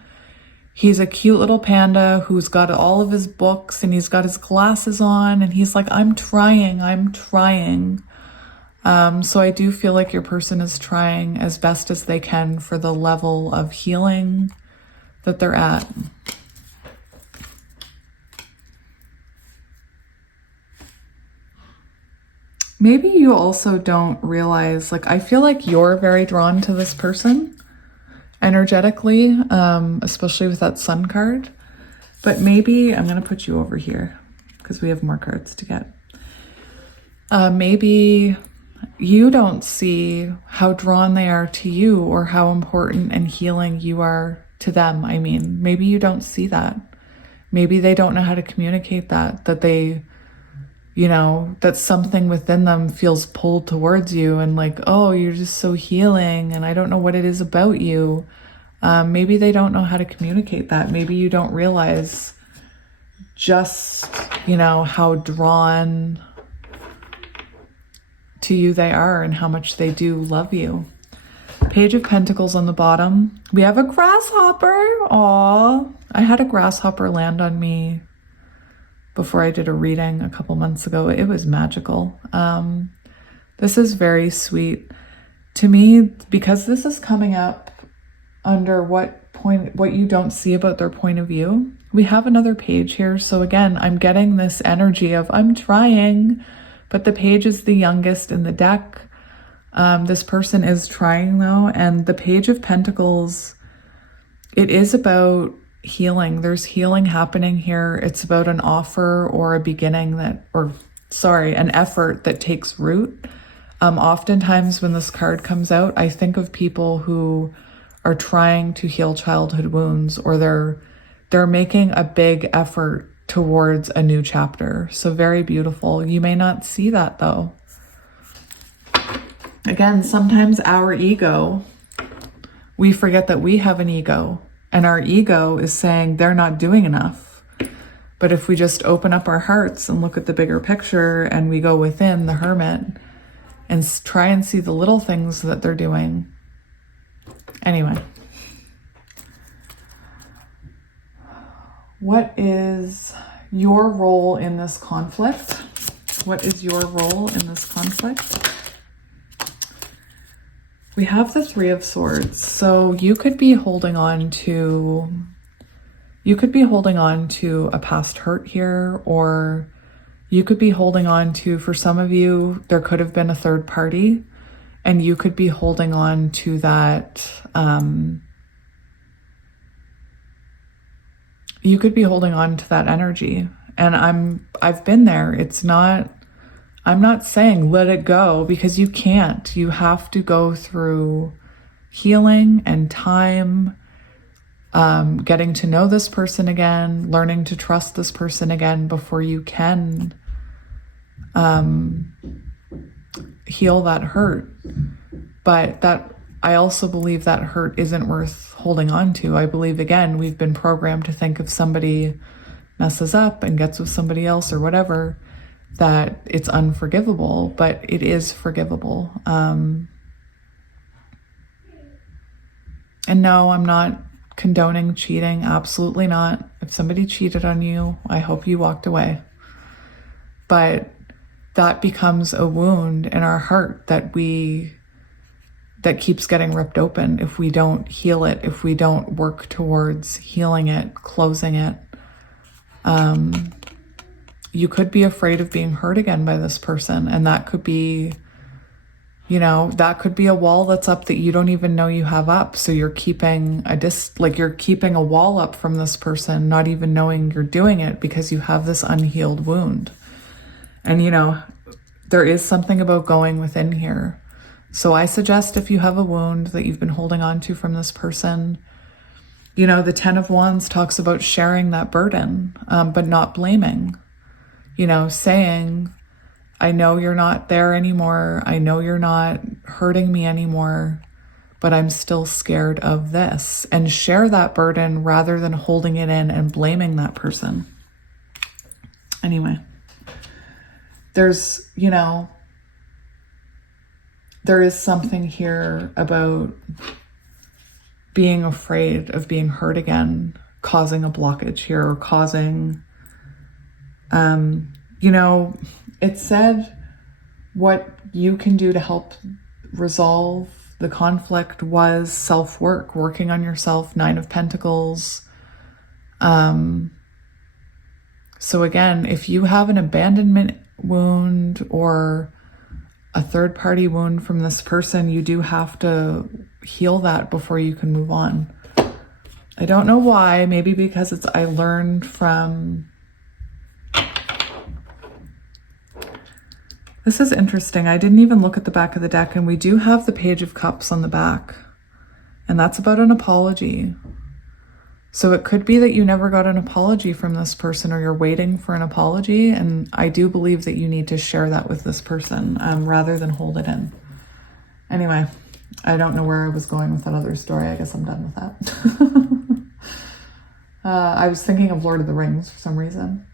He's a cute little panda who's got all of his books and he's got his glasses on and he's like, I'm trying. So I do feel like your person is trying as best as they can for the level of healing that they're at. Maybe you also don't realize, I feel like you're very drawn to this person energetically, especially with that sun card. But maybe, I'm going to put you over here because we have more cards to get. Maybe you don't see how drawn they are to you or how important and healing you are to them. I mean, maybe you don't see that. Maybe they don't know how to communicate that they, that something within them feels pulled towards you and oh, you're just so healing and I don't know what it is about you. Maybe they don't know how to communicate that. Maybe you don't realize just, how drawn to you they are and how much they do love you. Page of Pentacles on the bottom. We have a grasshopper. Aw, I had a grasshopper land on me before I did a reading a couple months ago. It was magical. This is very sweet to me because this is coming up under what you don't see about their point of view. We have another page here. So again, I'm getting this energy of I'm trying, but the page is the youngest in the deck. This person is trying though. And the Page of Pentacles, it is about healing. There's healing happening here. It's about an offer or a beginning an effort that takes root. Oftentimes when this card comes out, I think of people who are trying to heal childhood wounds, or they're making a big effort towards a new chapter. So very beautiful. You may not see that though. Again, sometimes our ego, we forget that we have an ego, and our ego is saying they're not doing enough. But if we just open up our hearts and look at the bigger picture, and we go within the Hermit and try and see the little things that they're doing. Anyway. What is your role in this conflict? What is your role in this conflict? We have the Three of Swords. So you could be holding on to a past hurt here, or you could be holding on to, for some of you, there could have been a third party, and you could be holding on to that, you could be holding on to that energy. And I've been there. I'm not saying let it go, because you can't. You have to go through healing and time, getting to know this person again, learning to trust this person again before you can heal that hurt. But I also believe that hurt isn't worth holding on to. I believe, again, we've been programmed to think if somebody messes up and gets with somebody else or whatever, that it's unforgivable, but it is forgivable. And no, I'm not condoning cheating. Absolutely not. If somebody cheated on you, I hope you walked away. But that becomes a wound in our heart that keeps getting ripped open if we don't heal it, if we don't work towards healing it, closing it. You could be afraid of being hurt again by this person, and that could be, that could be a wall that's up that you don't even know you have up. So you're keeping you're keeping a wall up from this person, not even knowing you're doing it because you have this unhealed wound. And there is something about going within here. So I suggest, if you have a wound that you've been holding on to from this person, the 10 of Wands talks about sharing that burden, but not blaming, saying, I know you're not there anymore. I know you're not hurting me anymore, but I'm still scared of this, and share that burden rather than holding it in and blaming that person. Anyway, there is something here about being afraid of being hurt again, causing a blockage here, or causing, it said what you can do to help resolve the conflict was self-work, working on yourself, 9 of Pentacles. So again, if you have an abandonment wound or a third-party wound from this person, you do have to heal that before you can move on. I don't know why. Maybe because I learned from... This is interesting. I didn't even look at the back of the deck, and we do have the Page of Cups on the back, and that's about an apology. So it could be that you never got an apology from this person, or you're waiting for an apology. And I do believe that you need to share that with this person rather than hold it in. Anyway, I don't know where I was going with that other story. I guess I'm done with that. I was thinking of Lord of the Rings for some reason.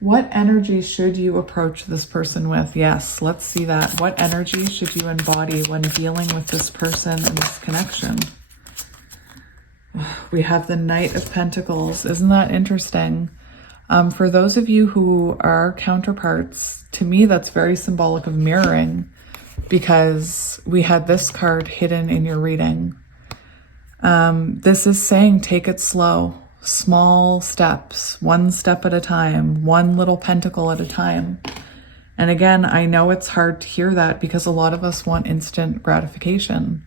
What energy should you approach this person with? Yes, let's see that. What energy should you embody when dealing with this person and this connection? We have the Knight of Pentacles. Isn't that interesting? For those of you who are counterparts, to me, that's very symbolic of mirroring, because we had this card hidden in your reading. This is saying take it slow. Small steps, one step at a time, one little pentacle at a time. And again, I know it's hard to hear that because a lot of us want instant gratification,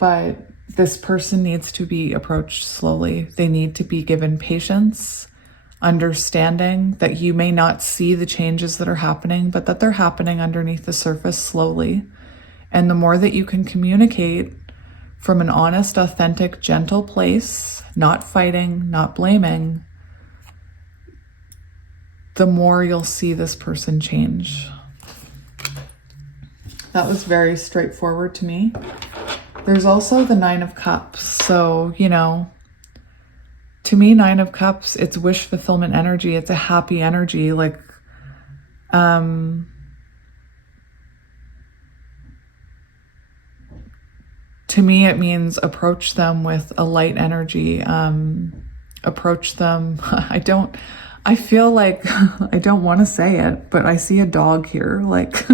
but this person needs to be approached slowly. They need to be given patience, understanding that you may not see the changes that are happening, but that they're happening underneath the surface slowly. And the more that you can communicate from an honest, authentic, gentle place, not fighting, not blaming, the more you'll see this person change. That was very straightforward to me. There's also the Nine of Cups. So, you know, to me, Nine of Cups, it's wish fulfillment energy. It's a happy energy. Like, to me, it means approach them with a light energy. Approach them. I feel like, I don't want to say it, but I see a dog here. Like,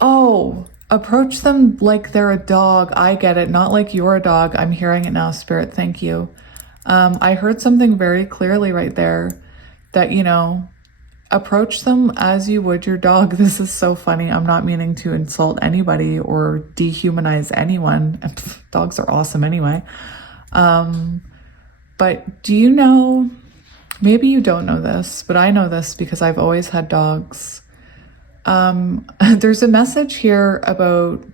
oh, approach them like they're a dog. I get it. Not like you're a dog. I'm hearing it now, Spirit. Thank you. I heard something very clearly right there that, you know, approach them as you would your dog. This is so funny. I'm not meaning to insult anybody or dehumanize anyone. Dogs are awesome anyway. But do you know, maybe you don't know this, but I know this because I've always had dogs. There's a message here about,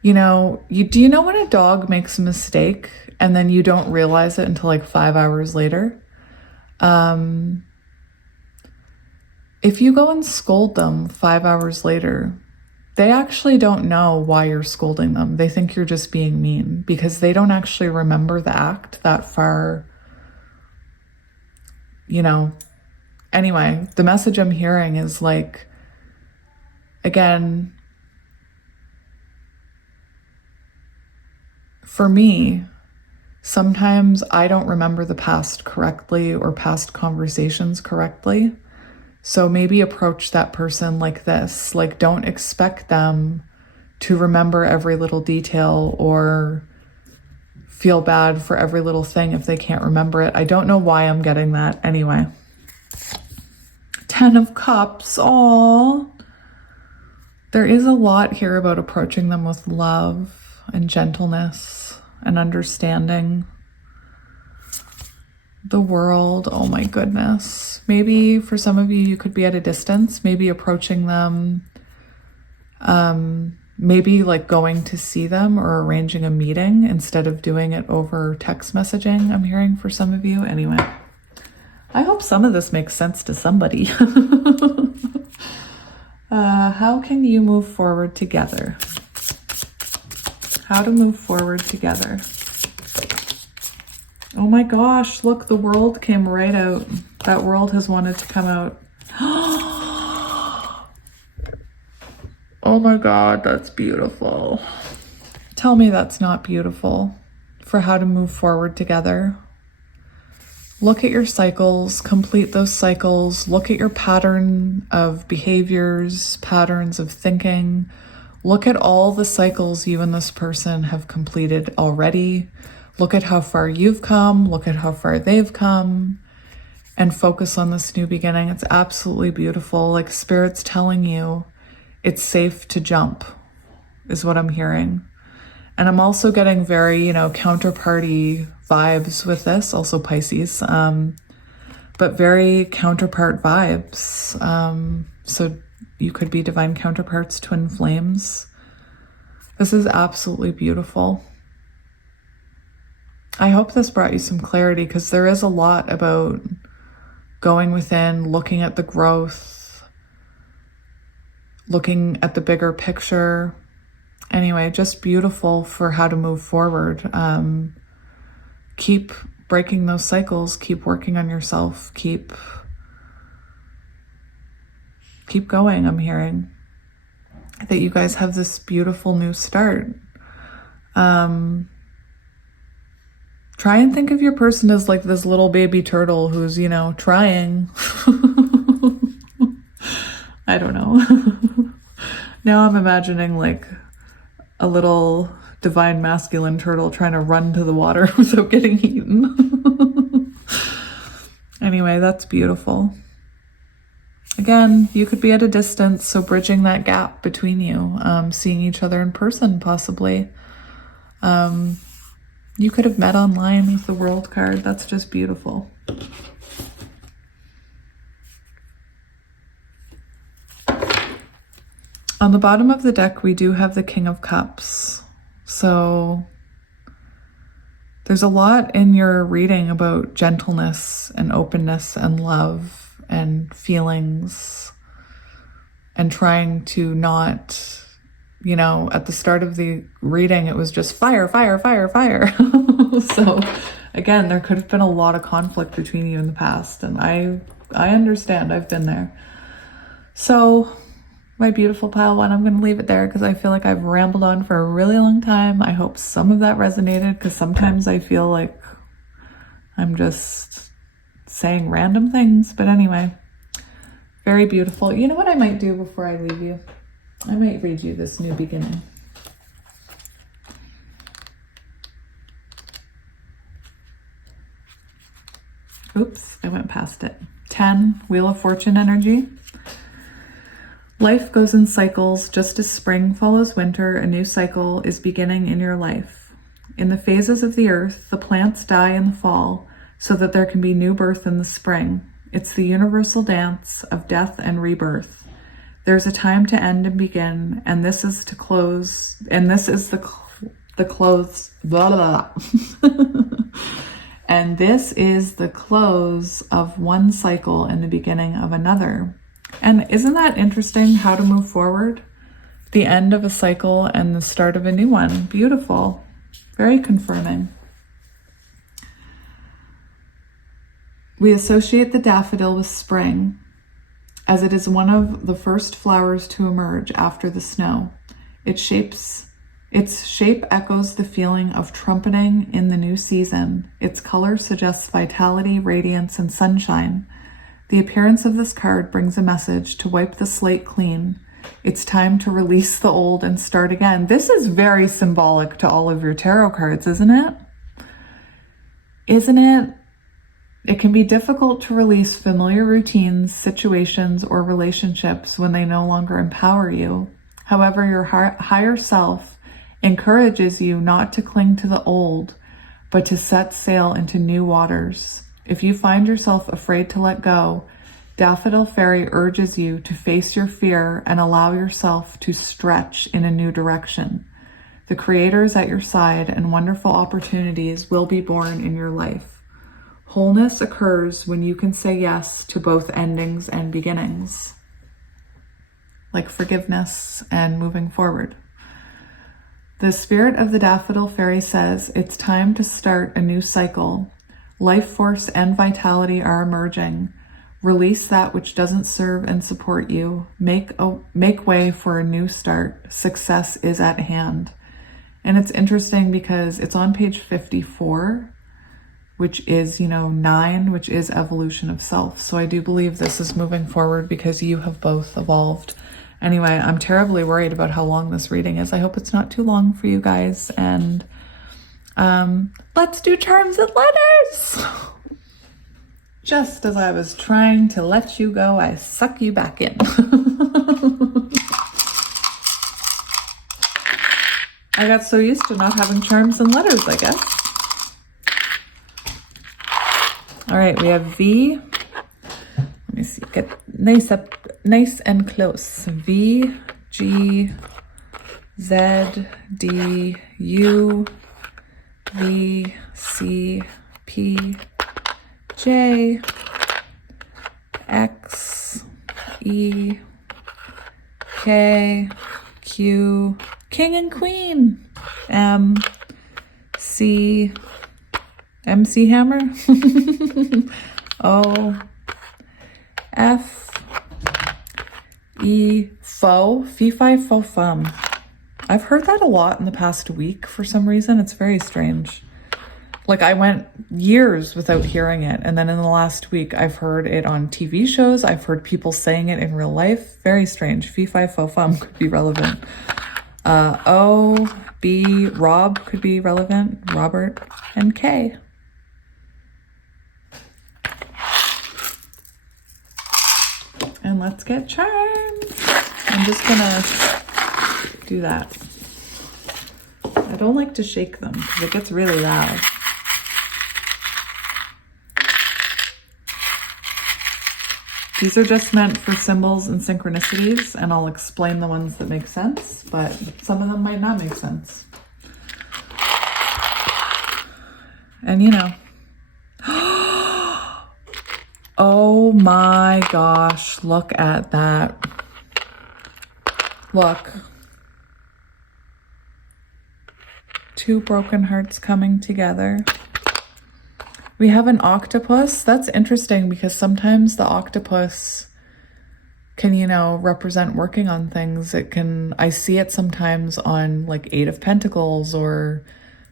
you know, do you know when a dog makes a mistake and then you don't realize it until like 5 hours later? If you go and scold them 5 hours later, they actually don't know why you're scolding them. They think you're just being mean because they don't actually remember the act that far, you know. Anyway, the message I'm hearing is like, again, for me, sometimes I don't remember the past correctly or past conversations correctly. So maybe approach that person like this. Like, don't expect them to remember every little detail or feel bad for every little thing if they can't remember it. I don't know why I'm getting that. Anyway. 10 of Cups. Aww. There is a lot here about approaching them with love and gentleness and understanding. The World. Oh my goodness. Maybe for some of you, you could be at a distance, maybe approaching them, maybe like going to see them or arranging a meeting instead of doing it over text messaging. I'm hearing for some of you. Anyway, I hope some of this makes sense to somebody. How can you move forward together? How to move forward together. Oh my gosh, look, the World came right out. That World has wanted to come out. Oh my God, that's beautiful. Tell me that's not beautiful for how to move forward together. Look at your cycles, complete those cycles. Look at your pattern of behaviors, patterns of thinking. Look at all the cycles you and this person have completed already. Look at how far you've come, look at how far they've come, and focus on this new beginning. It's absolutely beautiful. Like Spirit's telling you it's safe to jump, is what I'm hearing. And I'm also getting very, you know, counterparty vibes with this, also Pisces, but very counterpart vibes. So you could be divine counterparts, twin flames. This is absolutely beautiful. I hope this brought you some clarity because there is a lot about going within, looking at the growth, looking at the bigger picture. Anyway, just beautiful for how to move forward. Keep breaking those cycles, keep working on yourself, keep going. I'm hearing that you guys have this beautiful new start. Try and think of your person as like this little baby turtle who's, you know, trying. I don't know. Now I'm imagining like a little divine masculine turtle trying to run to the water without getting eaten. Anyway, that's beautiful. Again, you could be at a distance, so bridging that gap between you, seeing each other in person, possibly. You could have met online with the World card. That's just beautiful. On the bottom of the deck, we do have the King of Cups. So there's a lot in your reading about gentleness and openness and love and feelings and trying to not, you know, at the start of the reading, it was just fire, fire, fire, fire. So again, there could have been a lot of conflict between you in the past. And I understand. I've been there. So my beautiful pile one, I'm going to leave it there because I feel like I've rambled on for a really long time. I hope some of that resonated because sometimes I feel like I'm just saying random things. But anyway, very beautiful. You know what I might do before I leave you? I might read you this new beginning. Oops, I went past it. 10, Wheel of Fortune energy. Life goes in cycles. Just as spring follows winter, a new cycle is beginning in your life. In the phases of the earth, the plants die in the fall so that there can be new birth in the spring. It's the universal dance of death and rebirth. There's a time to end and begin, and this is to close, and this is the close, blah, blah, blah. And this is the close of one cycle and the beginning of another. And isn't that interesting how to move forward? The end of a cycle and the start of a new one. Beautiful. Very confirming. We associate the daffodil with spring, as it is one of the first flowers to emerge after the snow. Its shape echoes the feeling of trumpeting in the new season. Its color suggests vitality, radiance, and sunshine. The appearance of this card brings a message to wipe the slate clean. It's time to release the old and start again. This is very symbolic to all of your tarot cards, isn't it? Isn't it? It can be difficult to release familiar routines, situations, or relationships when they no longer empower you. However, your higher self encourages you not to cling to the old, but to set sail into new waters. If you find yourself afraid to let go, Daffodil Fairy urges you to face your fear and allow yourself to stretch in a new direction. The Creator is at your side and wonderful opportunities will be born in your life. Wholeness occurs when you can say yes to both endings and beginnings, like forgiveness and moving forward. The spirit of the Daffodil Fairy says it's time to start a new cycle. Life force and vitality are emerging. Release that which doesn't serve and support you. Make way for a new start. Success is at hand. And it's interesting because it's on page 54, which is, 9, which is evolution of self. So I do believe this is moving forward because you have both evolved. Anyway, I'm terribly worried about how long this reading is. I hope it's not too long for you guys. And let's do charms and letters. Just as I was trying to let you go, I suck you back in. I got so used to not having charms and letters, I guess. All right, we have V. Let me see, get nice and close. V, G, Z, D, U, V, C, P, J, X, E, K, Q, King and Queen, M, C, MC Hammer. O F E Fo, fee fi fo fum. I've heard that a lot in the past week for some reason. It's very strange. Like I went years without hearing it, and then in the last week I've heard it on TV shows. I've heard people saying it in real life. Very strange. Fee fi fo fum could be relevant. O B Rob could be relevant. Robert and K. And let's get charmed. I'm just gonna do that. I don't like to shake them because it gets really loud. These are just meant for symbols and synchronicities, and I'll explain the ones that make sense, but some of them might not make sense. And you know. Oh my gosh, look at that. Look. Two broken hearts coming together. We have an octopus. That's interesting because sometimes the octopus can, you know, represent working on things. It can, I see it sometimes on like 8 of Pentacles, or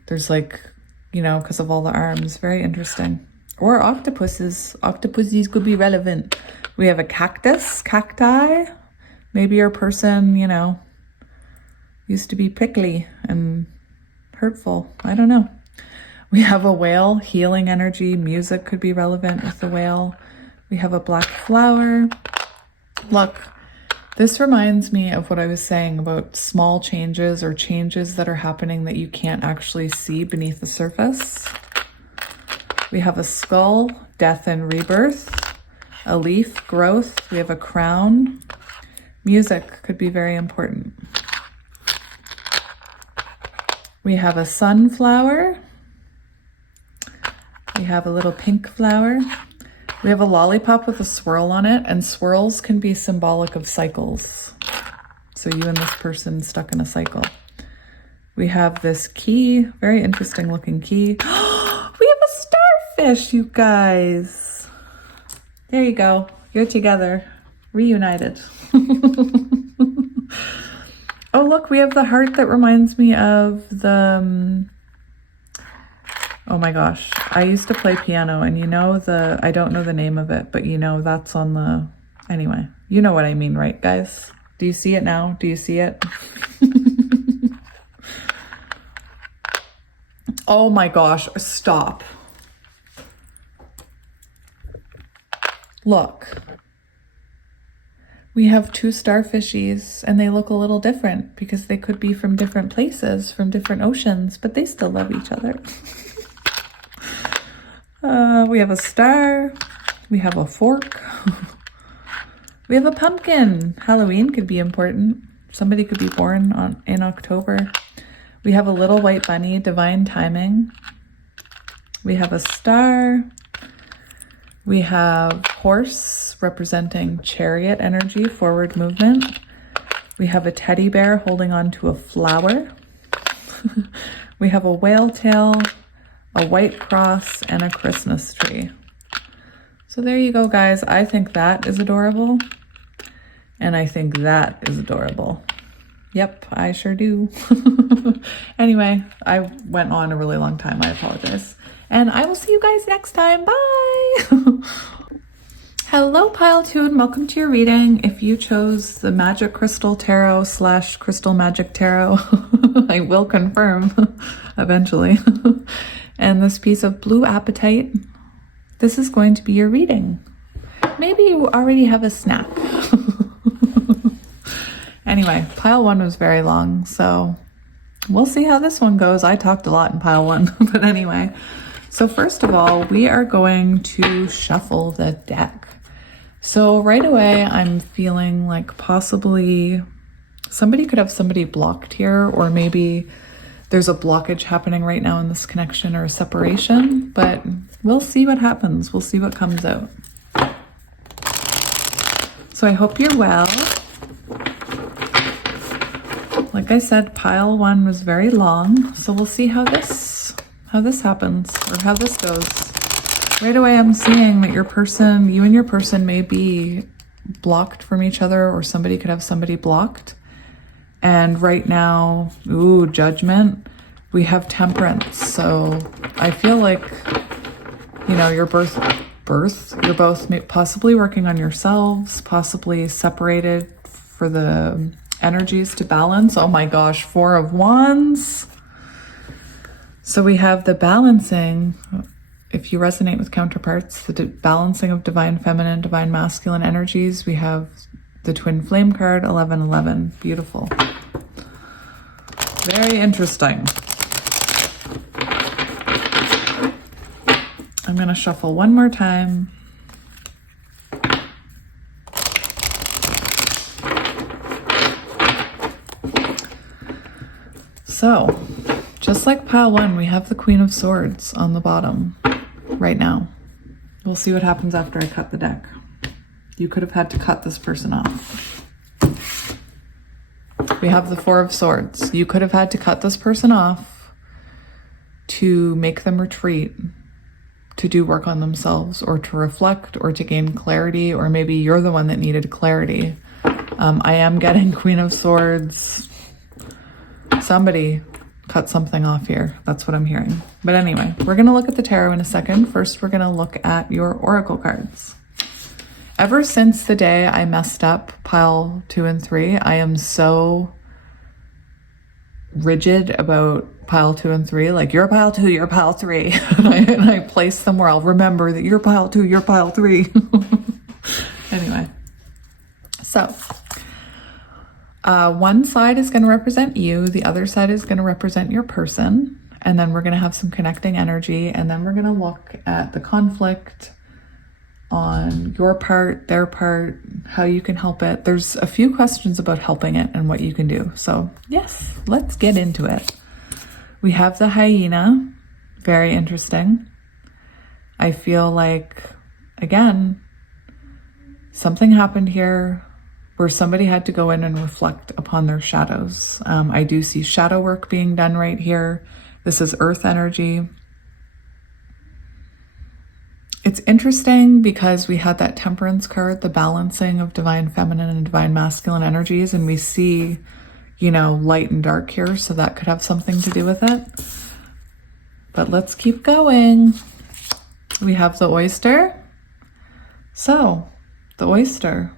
there's like, you know, because of all the arms. Very interesting. Or octopuses. Octopuses could be relevant. We have a cactus, cacti. Maybe your person, you know, used to be prickly and hurtful. I don't know. We have a whale, healing energy. Music could be relevant with the whale. We have a black flower. Look, this reminds me of what I was saying about small changes or changes that are happening that you can't actually see beneath the surface. We have a skull, death and rebirth. A leaf, growth. We have a crown. Music could be very important. We have a sunflower. We have a little pink flower. We have a lollipop with a swirl on it, and swirls can be symbolic of cycles. So you and this person stuck in a cycle. We have this key, very interesting looking key. We have a starfish, you guys. There you go. You're together, reunited. Oh, look, we have the heart that reminds me of the... oh my gosh, I used to play piano, and you know I don't know the name of it, but you know that's on the, anyway, you know what I mean, right guys? Do you see it now? Do you see it? Oh my gosh, stop. Look. We have 2 starfishies, and they look a little different because they could be from different places, from different oceans, but they still love each other. We have a star. We have a fork. We have a pumpkin. Halloween could be important. Somebody could be born in October. We have a little white bunny, divine timing. We have a star. We have horse representing chariot energy, forward movement. We have a teddy bear holding on to a flower. We have a whale tail, a white cross, and a Christmas tree. So there you go, guys. I think that is adorable. And I think that is adorable. Yep, I sure do. Anyway, I went on a really long time. I apologize. And I will see you guys next time. Bye! Hello, Pile 2, and welcome to your reading. If you chose the Magic Crystal Tarot / Crystal Magic Tarot, I will confirm eventually. And this piece of blue apatite, this is going to be your reading. Maybe you already have a snack. Anyway, pile 1 was very long, so we'll see how this one goes. I talked a lot in pile 1, but anyway. So first of all, we are going to shuffle the deck. So right away, I'm feeling like possibly somebody could have somebody blocked here, or maybe there's a blockage happening right now in this connection or a separation, but we'll see what happens. We'll see what comes out. So I hope you're well. Like I said, pile 1 was very long, so we'll see how this how this happens or how this goes. Right away, I'm seeing that you and your person may be blocked from each other, or somebody could have somebody blocked. And right now, ooh, Judgment, we have Temperance. So I feel like, you're both possibly working on yourselves, possibly separated for the energies to balance. Oh my gosh, Four of Wands. So we have the balancing, if you resonate with counterparts, the balancing of divine feminine, divine masculine energies. We have the twin flame card, 1111. Beautiful. Very interesting. I'm going to shuffle one more time. So, just like pile one, we have the Queen of Swords on the bottom right now. We'll see what happens after I cut the deck. You could have had to cut this person off. We have the Four of Swords. You could have had to cut this person off to make them retreat, to do work on themselves, or to reflect, or to gain clarity, or maybe you're the one that needed clarity. I am getting Queen of Swords. Somebody cut something off here. That's what I'm hearing. But anyway, we're going to look at the tarot in a second. First, we're going to look at your oracle cards. Ever since the day I messed up pile 2 and 3, I am so rigid about pile 2 and 3. Like, you're pile 2, you're pile 3. and I place them where I'll remember that you're pile 2, you're pile 3. Anyway, so one side is going to represent you. The other side is going to represent your person. And then we're going to have some connecting energy. And then we're going to look at the conflict on your part, their part, how you can help it. There's a few questions about helping it and what you can do. So yes, let's get into it. We have the hyena. Very interesting. I feel like, again, something happened here where somebody had to go in and reflect upon their shadows. I do see shadow work being done right here. This is earth energy. It's interesting because we had that Temperance card, the balancing of divine feminine and divine masculine energies, and we see, light and dark here, so that could have something to do with it. But let's keep going. We have the oyster. So, the oyster.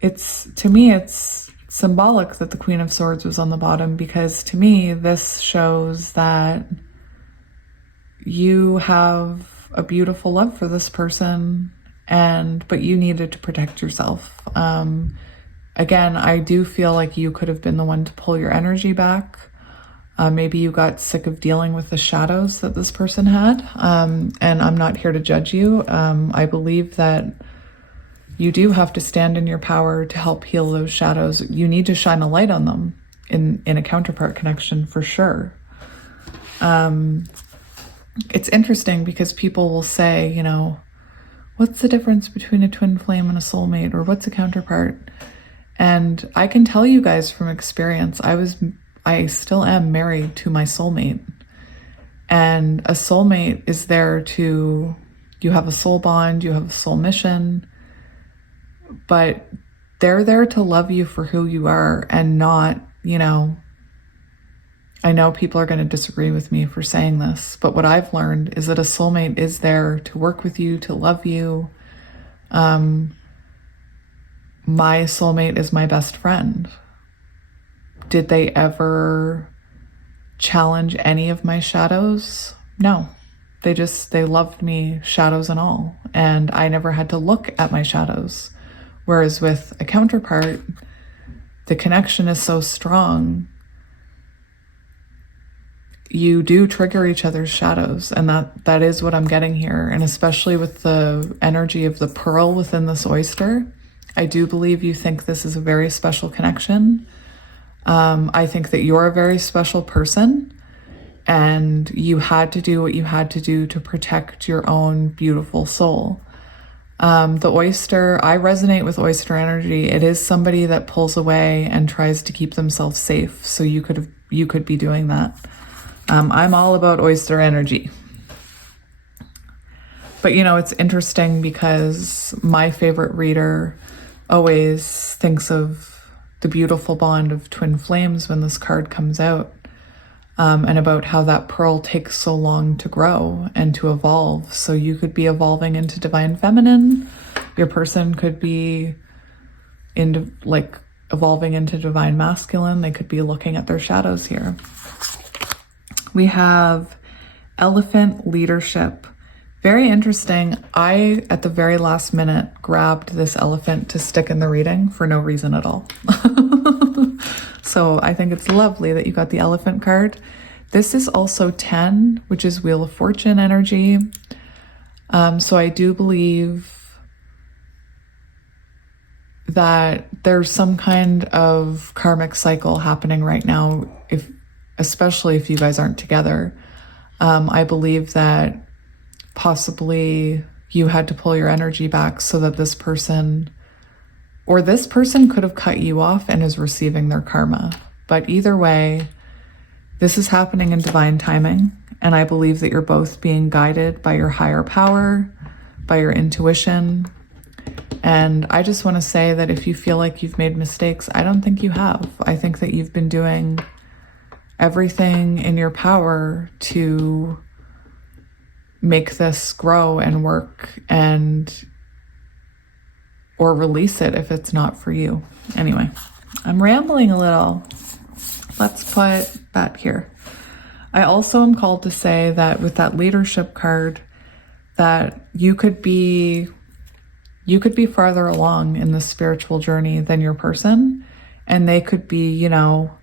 To me, it's symbolic that the Queen of Swords was on the bottom, because to me, this shows that you have a beautiful love for this person, but you needed to protect yourself. Again, I do feel like you could have been the one to pull your energy back. Maybe you got sick of dealing with the shadows that this person had. And I'm not here to judge you. I believe that you do have to stand in your power to help heal those shadows. You need to shine a light on them in a counterpart connection for sure. It's interesting because people will say, what's the difference between a twin flame and a soulmate, or what's a counterpart? And I can tell you guys from experience, I still am married to my soulmate. And a soulmate is there you have a soul bond, you have a soul mission, but they're there to love you for who you are and not, I know people are going to disagree with me for saying this, but what I've learned is that a soulmate is there to work with you, to love you. My soulmate is my best friend. Did they ever challenge any of my shadows? No. They loved me, shadows and all. And I never had to look at my shadows. Whereas with a counterpart, the connection is so strong, you do trigger each other's shadows, and that is what I'm getting here. And especially with the energy of the pearl within this oyster, I do believe you think this is a very special connection. I think that you're a very special person, and you had to do what you had to do to protect your own beautiful soul. The oyster, I resonate with oyster energy. It is somebody that pulls away and tries to keep themselves safe. So you could be doing that. I'm all about oyster energy. But you know, it's interesting because my favorite reader always thinks of the beautiful bond of twin flames when this card comes out, and about how that pearl takes so long to grow and to evolve. So you could be evolving into divine feminine. Your person could be into like evolving into divine masculine. They could be looking at their shadows here. We have elephant leadership. Very interesting. I, at the very last minute, grabbed this elephant to stick in the reading for no reason at all. So I think it's lovely that you got the elephant card. This is also 10, which is Wheel of Fortune energy. So I do believe that there's some kind of karmic cycle happening right now, especially if you guys aren't together. I believe that possibly you had to pull your energy back so that this person could have cut you off and is receiving their karma. But either way, this is happening in divine timing. And I believe that you're both being guided by your higher power, by your intuition. And I just want to say that if you feel like you've made mistakes, I don't think you have. I think that you've been doing everything in your power to make this grow and work, or release it if it's not for you. Anyway, I'm rambling a little. Let's put that here. I also am called to say that with that leadership card, that you could be farther along in the spiritual journey than your person, and they could be, you know,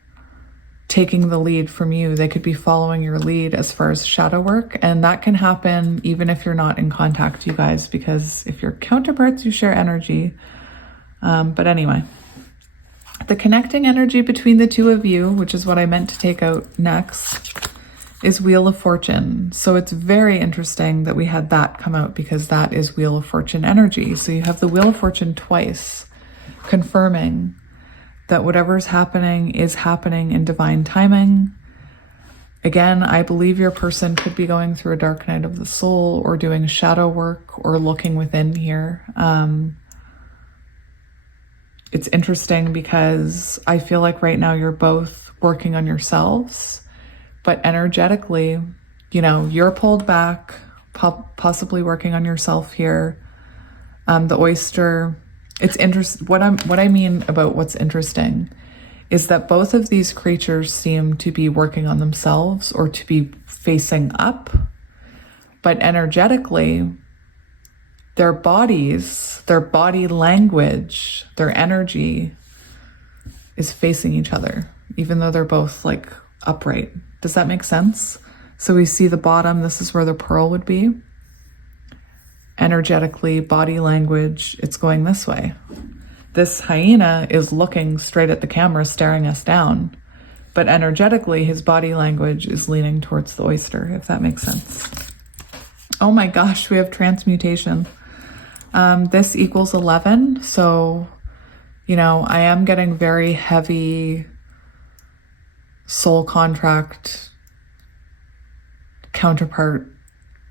taking the lead from you. They could be following your lead as far as shadow work. And that can happen even if you're not in contact, you guys, because if you're counterparts, you share energy. But anyway, the connecting energy between the two of you, which is what I meant to take out next, is Wheel of Fortune. So it's very interesting that we had that come out because that is Wheel of Fortune energy. So you have the Wheel of Fortune twice, confirming that whatever's happening is happening in divine timing. Again, I believe your person could be going through a dark night of the soul or doing shadow work or looking within here. It's interesting because I feel like right now you're both working on yourselves, but energetically, you know, you're pulled back, possibly working on yourself here. The oyster, it's interesting. What I mean about what's interesting is that both of these creatures seem to be working on themselves or to be facing up, but energetically, their bodies, their body language, their energy is facing each other, even though they're both like upright. Does that make sense? So we see the bottom, this is where the pearl would be. Energetically, body language, it's going this way. This hyena is looking straight at the camera, staring us down. But energetically, his body language is leaning towards the oyster, if that makes sense. Oh my gosh, we have transmutation. This equals 11. So, you know, I am getting very heavy soul contract counterpart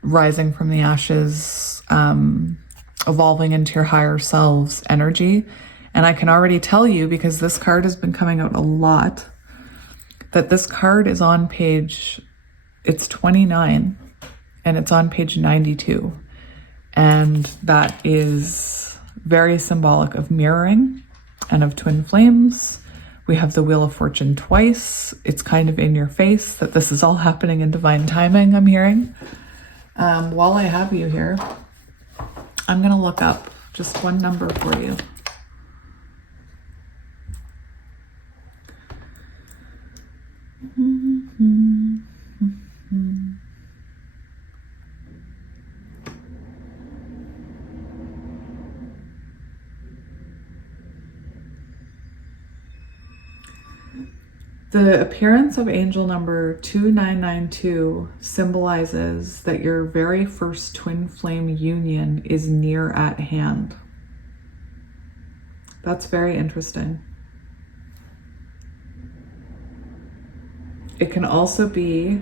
rising from the ashes, evolving into your higher selves energy. And I can already tell you, because this card has been coming out a lot, that this card is on page, it's 29, and it's on page 92. And that is very symbolic of mirroring and of twin flames. We have the Wheel of Fortune twice. It's kind of in your face that this is all happening in divine timing, I'm hearing. While I have you here, I'm going to look up just one number for you. The appearance of angel number 2992 symbolizes that your very first twin flame union is near at hand. That's very interesting. It can also be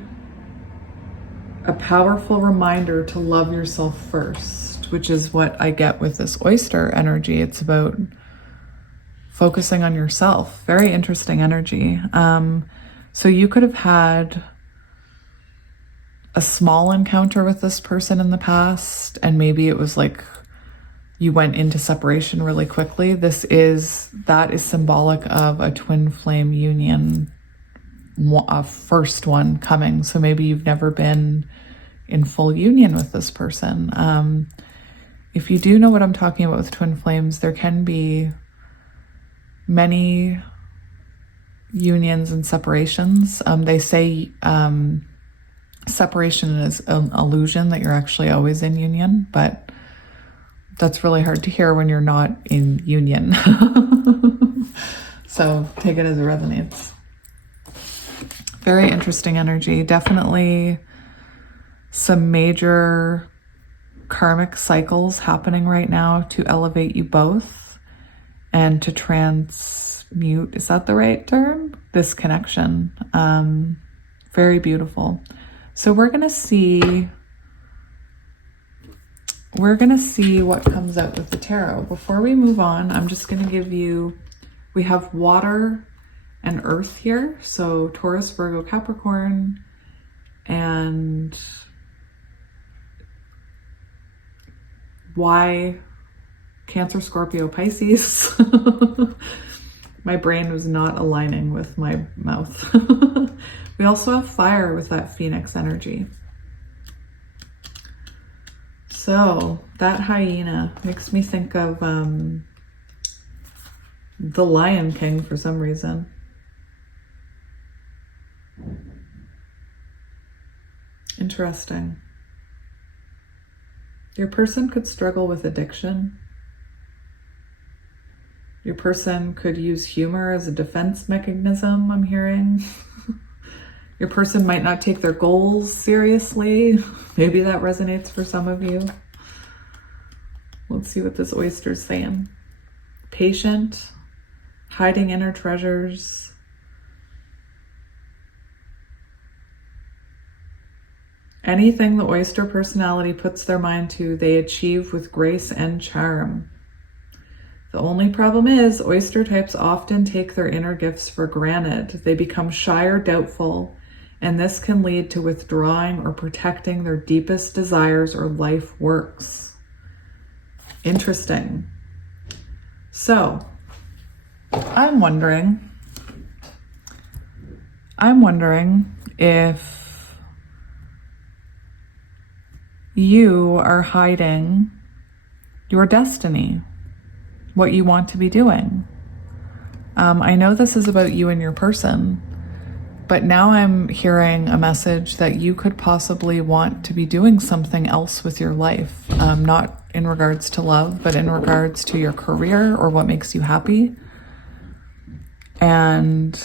a powerful reminder to love yourself first, which is what I get with this oyster energy. It's about focusing on yourself. Very interesting energy. So you could have had a small encounter with this person in the past, and maybe it was like you went into separation really quickly. That is symbolic of a twin flame union, a first one coming. So maybe you've never been in full union with this person. If you do know what I'm talking about with twin flames, there can be many unions and separations. They say separation is an illusion, that you're actually always in union, but that's really hard to hear when you're not in union. So take it as it resonates. Very interesting energy. Definitely some major karmic cycles happening right now to elevate you both and to transmute, is that the right term? This connection. Very beautiful. So we're going to see what comes out with the tarot. Before we move on, I'm just going to give you, we have water and earth here. So Taurus, Virgo, Capricorn, and why Cancer, Scorpio, Pisces. My brain was not aligning with my mouth. We also have fire with that Phoenix energy. So that hyena makes me think of the Lion King for some reason. Interesting. Your person could struggle with addiction. Your person could use humor as a defense mechanism, I'm hearing. Your person might not take their goals seriously. Maybe that resonates for some of you. Let's see what this oyster's saying. Patient, hiding inner treasures. Anything the oyster personality puts their mind to, they achieve with grace and charm. The only problem is, oyster types often take their inner gifts for granted. They become shy or doubtful, and this can lead to withdrawing or protecting their deepest desires or life works. Interesting. So, I'm wondering if you are hiding your destiny, what you want to be doing. I know this is about you and your person, but now I'm hearing a message that you could possibly want to be doing something else with your life, not in regards to love, but in regards to your career or what makes you happy. And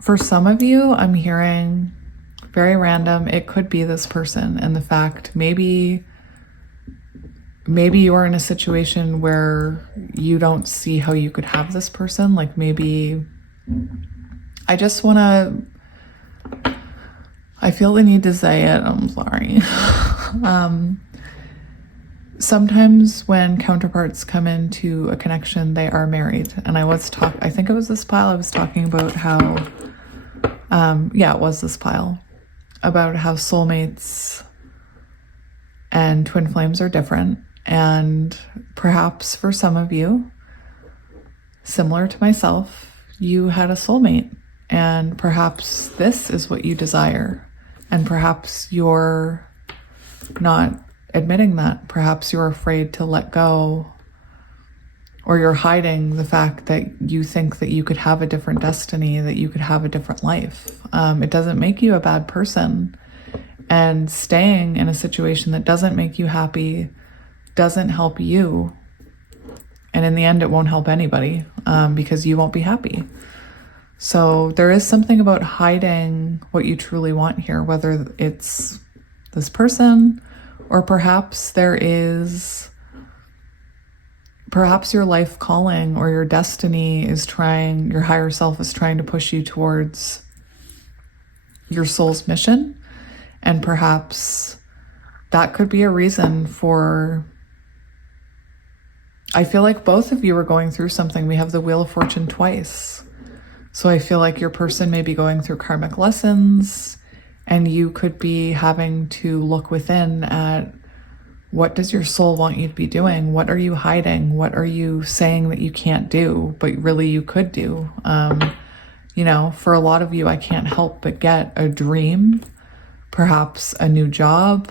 for some of you, I'm hearing very random, it could be this person, and the fact maybe you're in a situation where you don't see how you could have this person. Like maybe I feel the need to say it. I'm sorry. Sometimes when counterparts come into a connection, they are married. And I think it was this pile. I was talking about how, it was this pile, about how soulmates and twin flames are different. And perhaps for some of you, similar to myself, you had a soulmate, and perhaps this is what you desire. And perhaps you're not admitting that. Perhaps you're afraid to let go, or you're hiding the fact that you think that you could have a different destiny, that you could have a different life. It doesn't make you a bad person. And staying in a situation that doesn't make you happy doesn't help you. And in the end, it won't help anybody, because you won't be happy. So there is something about hiding what you truly want here, whether it's this person, or perhaps your life calling or your destiny is your higher self is trying to push you towards your soul's mission. And perhaps that could be a reason for, I feel like both of you are going through something. We have the Wheel of Fortune twice. So I feel like your person may be going through karmic lessons, and you could be having to look within at, what does your soul want you to be doing? What are you hiding? What are you saying that you can't do, but really you could do? You know, for a lot of you, I can't help but get a dream, perhaps a new job.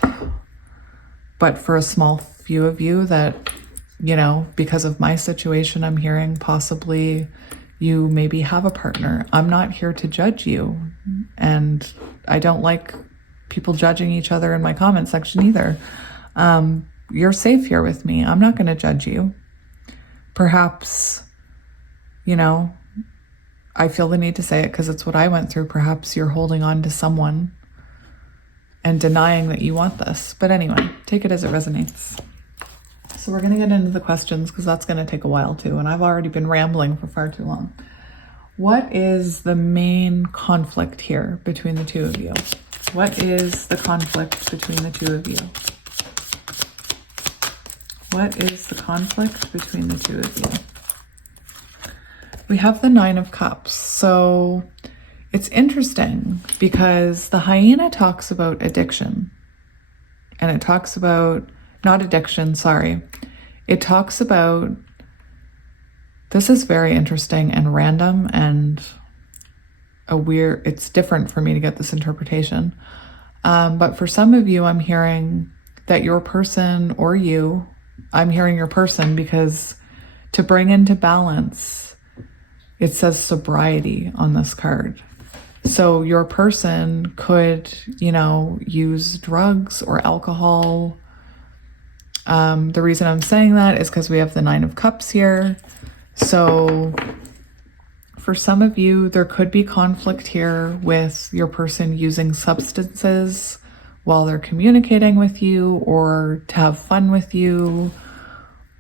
But for a small few of you that, you know, because of my situation, I'm hearing possibly you maybe have a partner. I'm not here to judge you. And I don't like people judging each other in my comment section either. You're safe here with me. I'm not going to judge you. Perhaps, you know, I feel the need to say it because it's what I went through. Perhaps you're holding on to someone and denying that you want this. But anyway, take it as it resonates. So we're going to get into the questions because that's going to take a while too. And I've already been rambling for far too long. What is the main conflict here between the two of you? What is the conflict between the two of you? What is the conflict between the two of you? We have the Nine of Cups. So it's interesting because the hyena talks about addiction. And it talks about, not addiction, sorry. It talks about, this is very interesting and random and a weird, it's different for me to get this interpretation. But for some of you, I'm hearing that your person or you, I'm hearing your person because to bring into balance, it says sobriety on this card. So your person could, you know, use drugs or alcohol. The reason I'm saying that is because we have the Nine of Cups here. So for some of you, there could be conflict here with your person using substances while they're communicating with you or to have fun with you,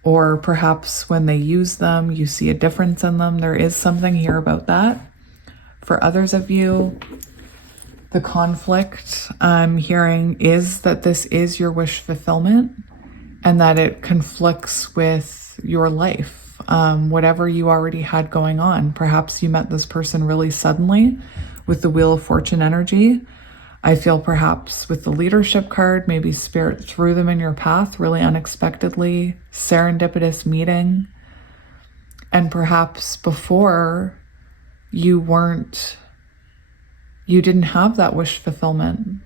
or perhaps when they use them, you see a difference in them. There is something here about that. For others of you, the conflict I'm hearing is that this is your wish fulfillment and that it conflicts with your life, whatever you already had going on. Perhaps you met this person really suddenly with the Wheel of Fortune energy. I feel perhaps with the leadership card, maybe spirit threw them in your path really unexpectedly, serendipitous meeting. And perhaps before you didn't have that wish fulfillment.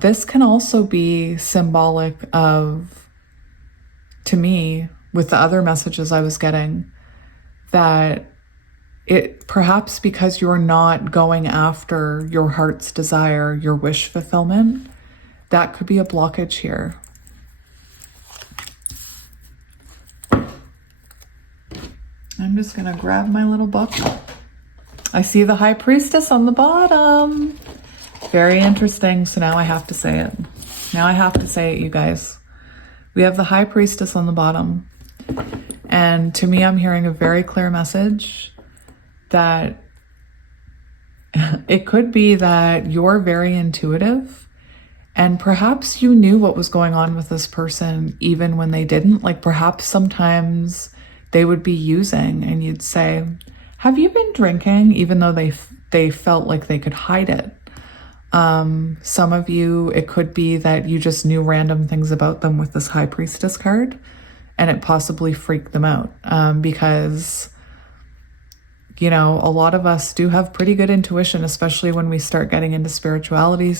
This can also be symbolic of, to me, with the other messages I was getting, that it perhaps because you're not going after your heart's desire, your wish fulfillment, that could be a blockage here. I'm just going to grab my little book. I see the High Priestess on the bottom. Very interesting. So now I have to say it. Now I have to say it, you guys. We have the High Priestess on the bottom. And to me, I'm hearing a very clear message that it could be that you're very intuitive and perhaps you knew what was going on with this person even when they didn't. Like perhaps sometimes they would be using and you'd say, have you been drinking? Even though they felt like they could hide it. Some of you, it could be that you just knew random things about them with this High Priestess card and it possibly freaked them out because, you know, a lot of us do have pretty good intuition, especially when we start getting into spirituality.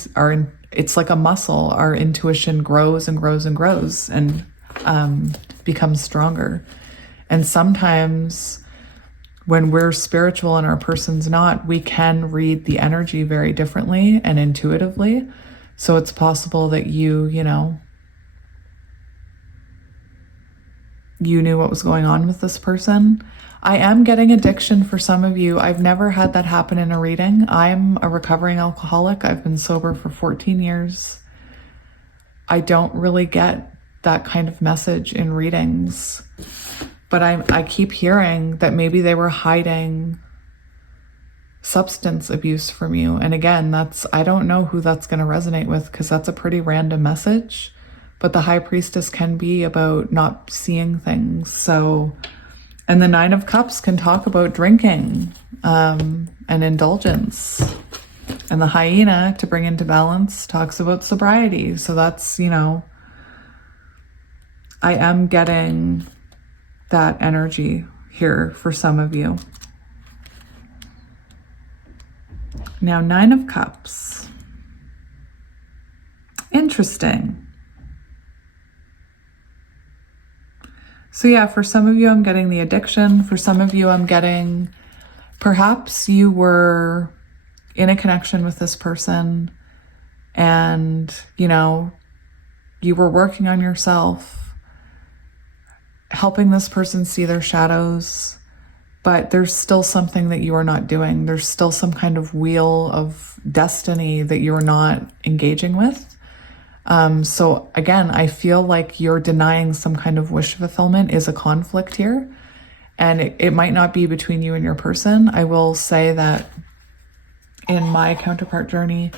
It's like a muscle. Our intuition grows and grows and grows and becomes stronger. And sometimes when we're spiritual and our person's not, we can read the energy very differently and intuitively. So it's possible that you knew what was going on with this person. I am getting addiction for some of you. I've never had that happen in a reading. I'm a recovering alcoholic. I've been sober for 14 years. I don't really get that kind of message in readings. But I keep hearing that maybe they were hiding substance abuse from you. And again, I don't know who that's going to resonate with, because that's a pretty random message. But the High Priestess can be about not seeing things. So, and the Nine of Cups can talk about drinking and indulgence. And the Hyena, to bring into balance, talks about sobriety. So that's, I am getting that energy here for some of you. Now, Nine of Cups. Interesting. So yeah, for some of you, I'm getting the addiction. For some of you, I'm getting, perhaps you were in a connection with this person and, you were working on yourself, helping this person see their shadows, but there's still something that you are not doing. There's still some kind of wheel of destiny that you're not engaging with. So again, I feel like you're denying some kind of wish fulfillment is a conflict here. And it might not be between you and your person. I will say that in my counterpart journey,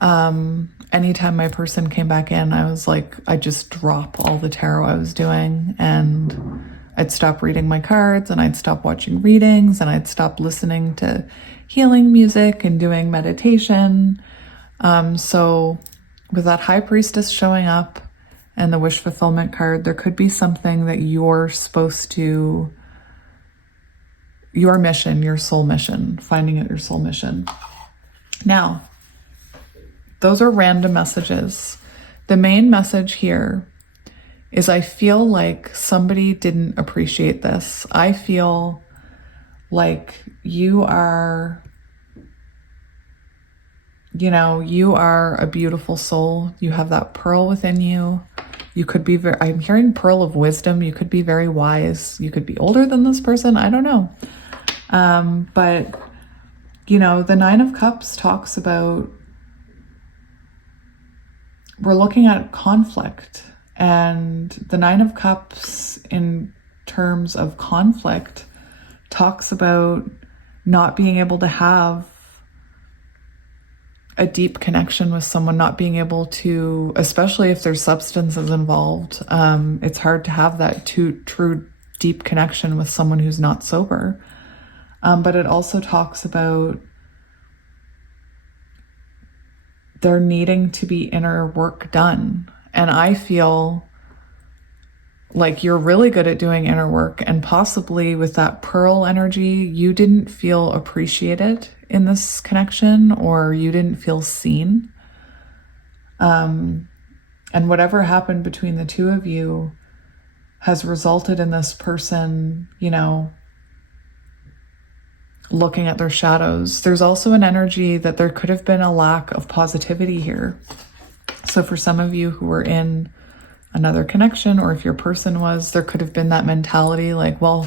anytime my person came back in, I was like, I just drop all the tarot I was doing, and I'd stop reading my cards, and I'd stop watching readings, and I'd stop listening to healing music and doing meditation. So with that High Priestess showing up and the wish fulfillment card, there could be something that you're supposed to, your mission, your soul mission, finding out your soul mission. Now, those are random messages. The main message here is I feel like somebody didn't appreciate this. I feel like you are, you are a beautiful soul. You have that pearl within you. You could be I'm hearing pearl of wisdom. You could be very wise. You could be older than this person. I don't know. But, the Nine of Cups talks about, we're looking at conflict, and the Nine of Cups in terms of conflict talks about not being able to have a deep connection with someone, not being able to, especially if there's substances involved. It's hard to have that true deep connection with someone who's not sober. But it also talks about there needing to be inner work done. And I feel like you're really good at doing inner work, and possibly with that pearl energy, you didn't feel appreciated in this connection, or you didn't feel seen. And whatever happened between the two of you has resulted in this person, looking at their shadows. There's also an energy that there could have been a lack of positivity here. So for some of you who were in another connection, or if your person was, there could have been that mentality like, well,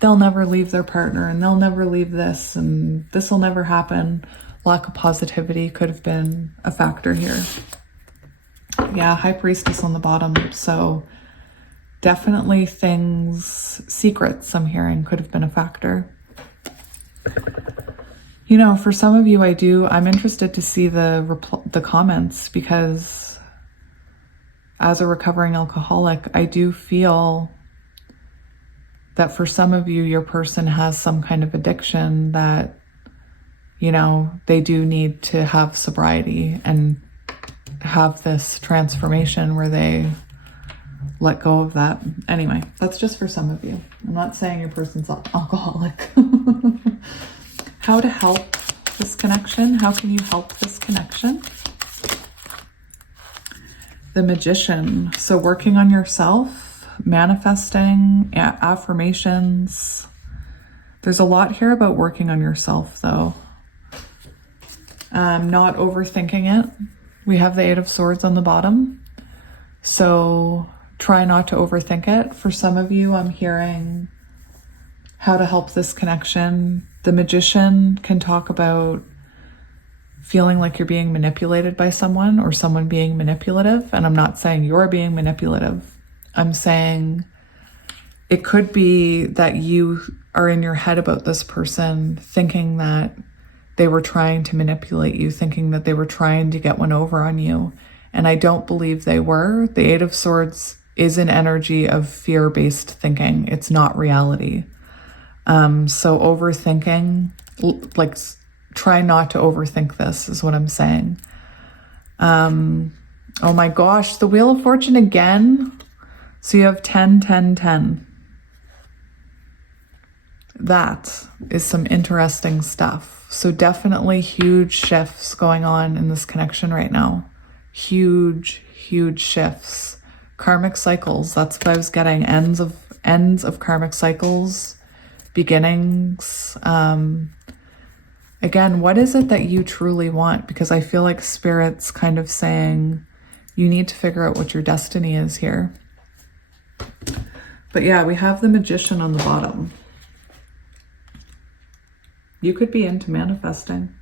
they'll never leave their partner, and they'll never leave this, and this will never happen. Lack of positivity could have been a factor here. Yeah, High Priestess on the bottom. So definitely secrets I'm hearing could have been a factor. For some of you, I'm interested to see the comments, because as a recovering alcoholic, I do feel that for some of you, your person has some kind of addiction that, they do need to have sobriety and have this transformation where they let go of that. Anyway, that's just for some of you. I'm not saying your person's alcoholic. How to help this connection? How can you help this connection? The Magician. So working on yourself, manifesting, affirmations. There's a lot here about working on yourself, though. Not overthinking it. We have the Eight of Swords on the bottom. So try not to overthink it. For some of you, I'm hearing how to help this connection. The Magician can talk about feeling like you're being manipulated by someone, or someone being manipulative. And I'm not saying you're being manipulative. I'm saying it could be that you are in your head about this person, thinking that they were trying to manipulate you, thinking that they were trying to get one over on you. And I don't believe they were. The Eight of Swords is an energy of fear-based thinking. It's not reality. So overthinking, like, try not to overthink this is what I'm saying. Oh my gosh, the Wheel of Fortune again. So you have 10, 10, 10. That is some interesting stuff. So definitely huge shifts going on in this connection right now. Huge, huge shifts. Karmic cycles, that's what I was getting. Ends of karmic cycles, beginnings. Again, what is it that you truly want? Because I feel like Spirit's kind of saying you need to figure out what your destiny is here. But yeah, we have the Magician on the bottom. You could be into manifesting.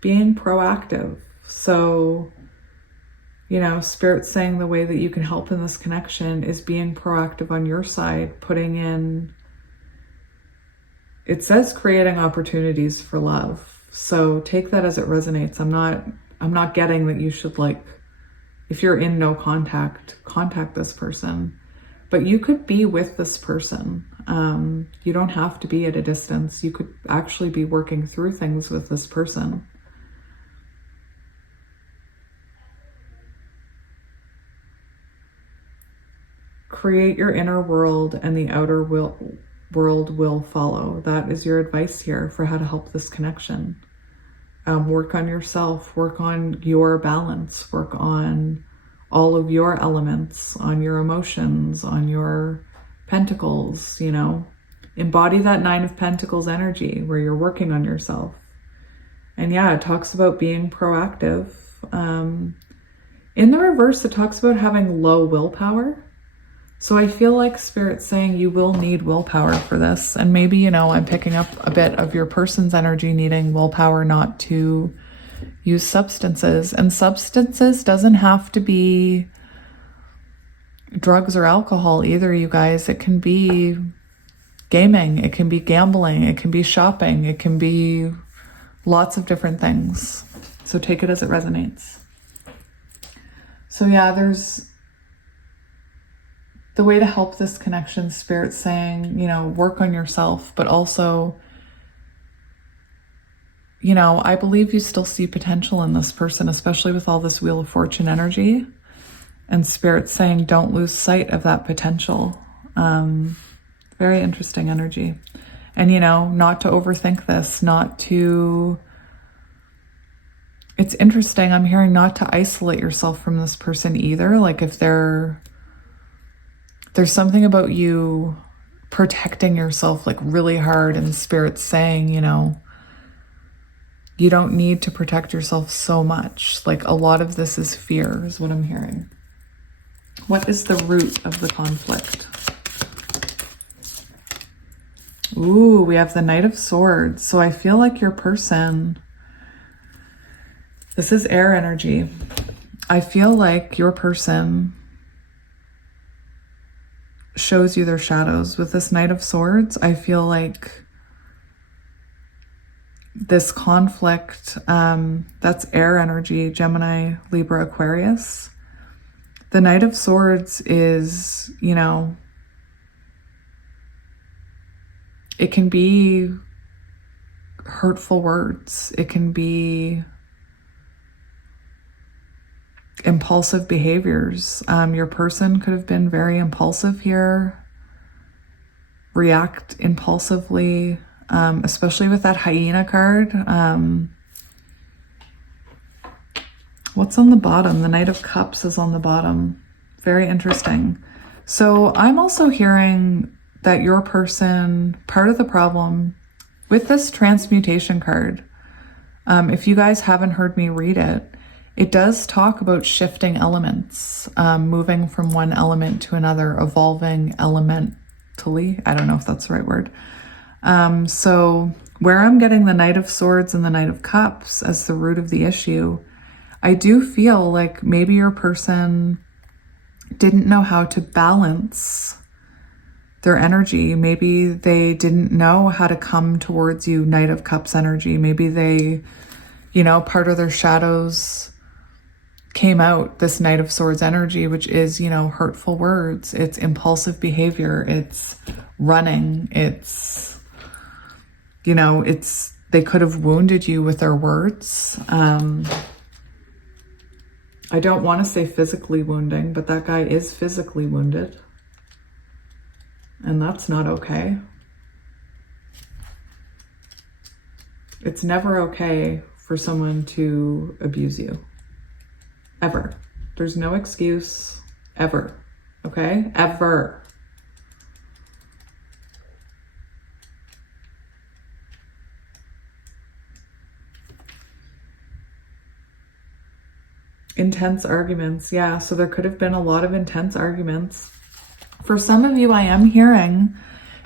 Being proactive. So, you know, Spirit's saying the way that you can help in this connection is being proactive on your side, putting in, it says creating opportunities for love. So take that as it resonates. I'm not getting that you should, like, if you're in no contact, contact this person. But you could be with this person. You don't have to be at a distance. You could actually be working through things with this person. Create your inner world and the outer world will follow. That is your advice here for how to help this connection. Work on yourself, work on your balance, work on all of your elements, on your emotions, on your pentacles, you know. Embody that Nine of Pentacles energy where you're working on yourself. And yeah, it talks about being proactive. In the reverse, it talks about having low willpower. So I feel like Spirit's saying you will need willpower for this. And maybe, you know, I'm picking up a bit of your person's energy needing willpower not to use substances. And substances doesn't have to be drugs or alcohol either, you guys. It can be gaming, it can be gambling, it can be shopping, it can be lots of different things. So take it as it resonates. So yeah, there's the way to help this connection. Spirit's saying, you know, work on yourself, but also, you know, I believe you still see potential in this person, especially with all this Wheel of Fortune energy. And Spirit's saying, don't lose sight of that potential. Very interesting energy. And, you know, not to overthink this, not to, it's interesting. I'm hearing not to isolate yourself from this person either. Like if there's something about you protecting yourself like really hard, and Spirit's saying, you know, you don't need to protect yourself so much. Like a lot of this is fear is what I'm hearing. What is the root of the conflict? Ooh, we have the Knight of Swords. So I feel like your person, this is air energy. I feel like your person shows you their shadows. With this Knight of Swords, I feel like this conflict, that's air energy, Gemini, Libra, Aquarius. The Knight of Swords is, you know, it can be hurtful words. It can be impulsive behaviors. Your person could have been very impulsive here, react impulsively, especially with that hyena card. What's on the bottom? The Knight of Cups is on the bottom. Very interesting. So I'm also hearing that your person, part of the problem with this transmutation card, if you guys haven't heard me read it, it does talk about shifting elements, moving from one element to another, evolving elementally. I don't know if that's the right word. So where I'm getting the Knight of Swords and the Knight of Cups as the root of the issue, I do feel like maybe your person didn't know how to balance their energy. Maybe they didn't know how to come towards you, Knight of Cups energy. Maybe they, you know, part of their shadows came out, this Knight of Swords energy, which is, you know, hurtful words. It's impulsive behavior. It's running. It's, you know, they could have wounded you with their words. I don't want to say physically wounding, but that guy is physically wounded. And that's not okay. It's never okay for someone to abuse you. Ever. There's no excuse. Ever. Okay? Ever. Intense arguments. Yeah, so there could have been a lot of intense arguments. For some of you, I am hearing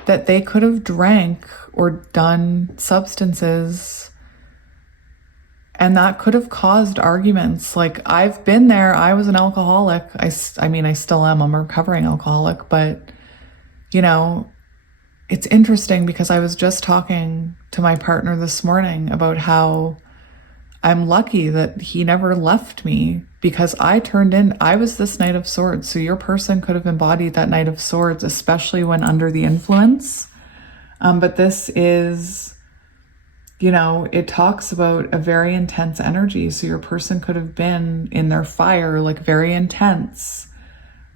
that they could have drank or done substances, and that could have caused arguments. Like, I've been there. I was an alcoholic. I mean, I still am. I'm a recovering alcoholic. But, you know, it's interesting because I was just talking to my partner this morning about how I'm lucky that he never left me, because I was this Knight of Swords. So your person could have embodied that Knight of Swords, especially when under the influence. But this is, you know, it talks about a very intense energy. So your person could have been in their fire, like very intense,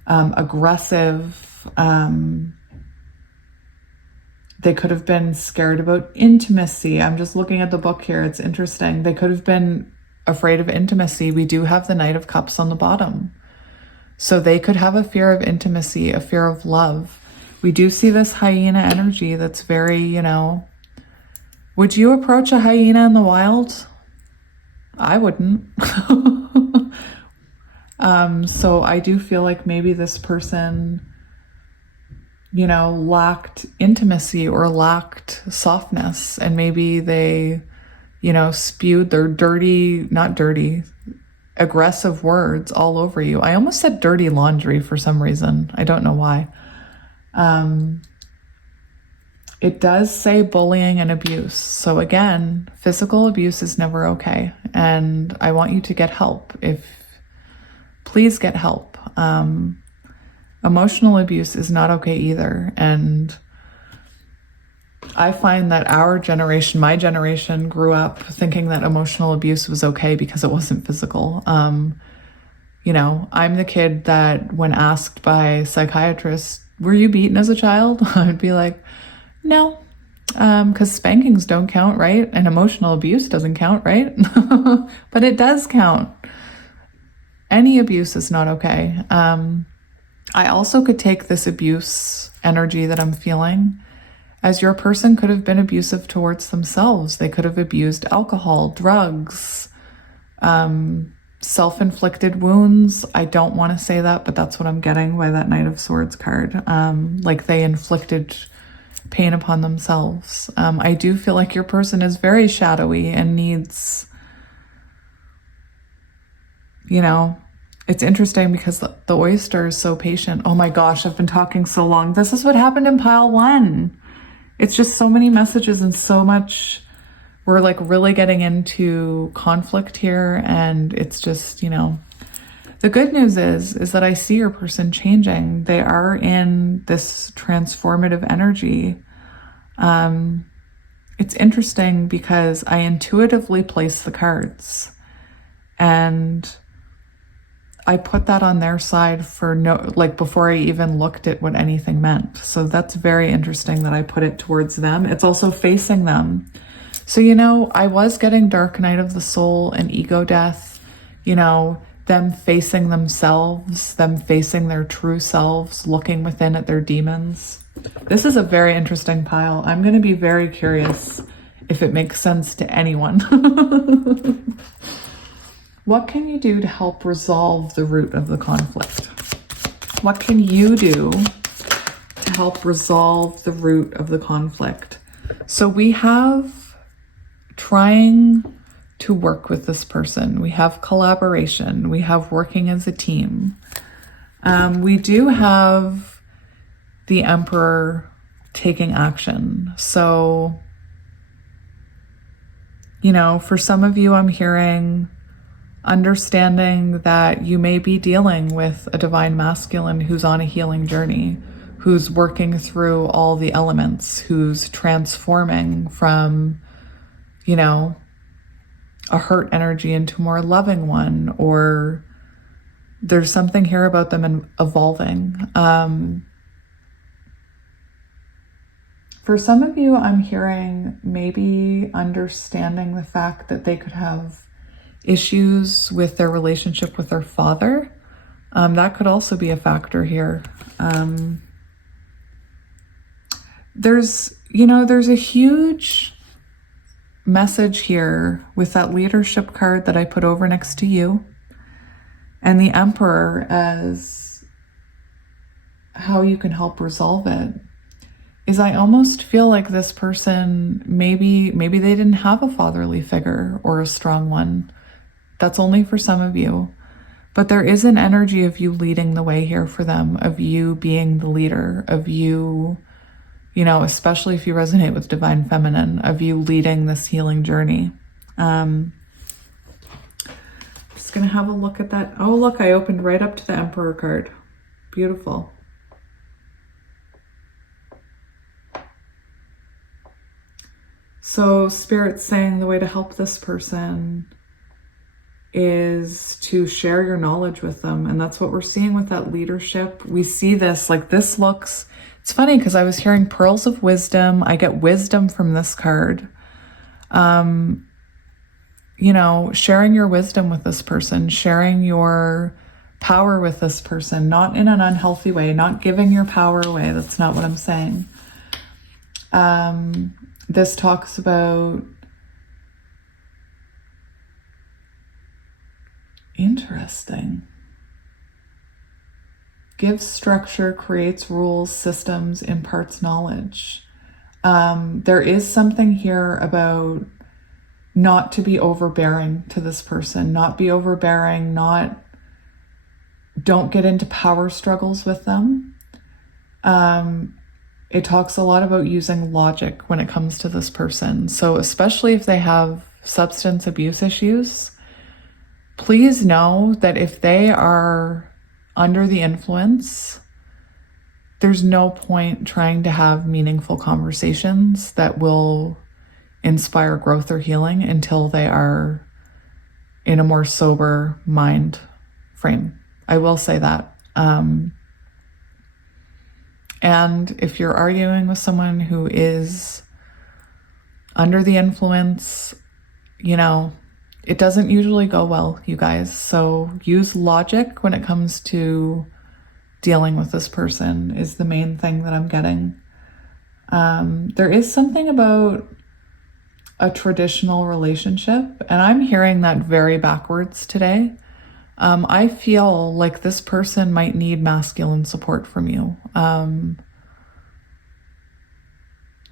aggressive. They could have been scared about intimacy. I'm just looking at the book here. It's interesting. They could have been afraid of intimacy. We do have the Knight of Cups on the bottom. So they could have a fear of intimacy, a fear of love. We do see this hyena energy that's very, you know, would you approach a hyena in the wild? I wouldn't. So I do feel like maybe this person, you know, lacked intimacy or lacked softness, and maybe they, you know, spewed their aggressive words all over you. I almost said dirty laundry for some reason. I don't know why. It does say bullying and abuse. So again, physical abuse is never okay. And I want you to get help. Please get help. Emotional abuse is not okay either. And I find that my generation grew up thinking that emotional abuse was okay because it wasn't physical. You know, I'm the kid that when asked by psychiatrists, were you beaten as a child? I'd be like, no, because spankings don't count, right? And emotional abuse doesn't count, right? But it does count. Any abuse is not okay. I also could take this abuse energy that I'm feeling as your person could have been abusive towards themselves. They could have abused alcohol, drugs, self-inflicted wounds. I don't want to say that, but that's what I'm getting by that Knight of Swords card. Like they inflicted pain upon themselves. I do feel like your person is very shadowy and needs, you know, it's interesting because the oyster is so patient. Oh my gosh, I've been talking so long. This is what happened in pile 1. It's just so many messages and so much. We're like really getting into conflict here. And it's just, you know, the good news is that I see your person changing. They are in this transformative energy. It's interesting because I intuitively place the cards and I put that on their side before I even looked at what anything meant. So that's very interesting that I put it towards them. It's also facing them. So, you know, I was getting Dark Night of the Soul and ego death, you know, them facing themselves, them facing their true selves, looking within at their demons. This is a very interesting pile. I'm going to be very curious if it makes sense to anyone. What can you do to help resolve the root of the conflict? What can you do to help resolve the root of the conflict? So we have trying to work with this person. We have collaboration. We have working as a team. We do have the Emperor taking action. So, you know, for some of you, I'm hearing understanding that you may be dealing with a divine masculine who's on a healing journey, who's working through all the elements, who's transforming from, you know, a hurt energy into a more loving one, or there's something here about them evolving. For some of you, I'm hearing maybe understanding the fact that they could have issues with their relationship with their father. That could also be a factor here. There's a huge message here with that leadership card that I put over next to you, and the Emperor as how you can help resolve it. Is I almost feel like this person, maybe they didn't have a fatherly figure or a strong one. That's only for some of you. But there is an energy of you leading the way here for them, of you being the leader, of you, you know, especially if you resonate with Divine Feminine, of you leading this healing journey. Just going to have a look at that. Oh, look, I opened right up to the Emperor card. Beautiful. So Spirit's saying the way to help this person is to share your knowledge with them. And that's what we're seeing with that leadership. We see this, like this looks, it's funny because I was hearing pearls of wisdom. I get wisdom from this card. You know, sharing your wisdom with this person, sharing your power with this person, not in an unhealthy way, not giving your power away. That's not what I'm saying. This talks about, interesting. Gives structure, creates rules, systems, imparts knowledge. There is something here about not to be overbearing to this person, not be overbearing, don't get into power struggles with them. It talks a lot about using logic when it comes to this person. So especially if they have substance abuse issues, please know that if they are under the influence, there's no point trying to have meaningful conversations that will inspire growth or healing until they are in a more sober mind frame. I will say that. And if you're arguing with someone who is under the influence, you know, it doesn't usually go well, you guys. So use logic when it comes to dealing with this person is the main thing that I'm getting. There is something about a traditional relationship, and I'm hearing that very backwards today. I feel like this person might need masculine support from you.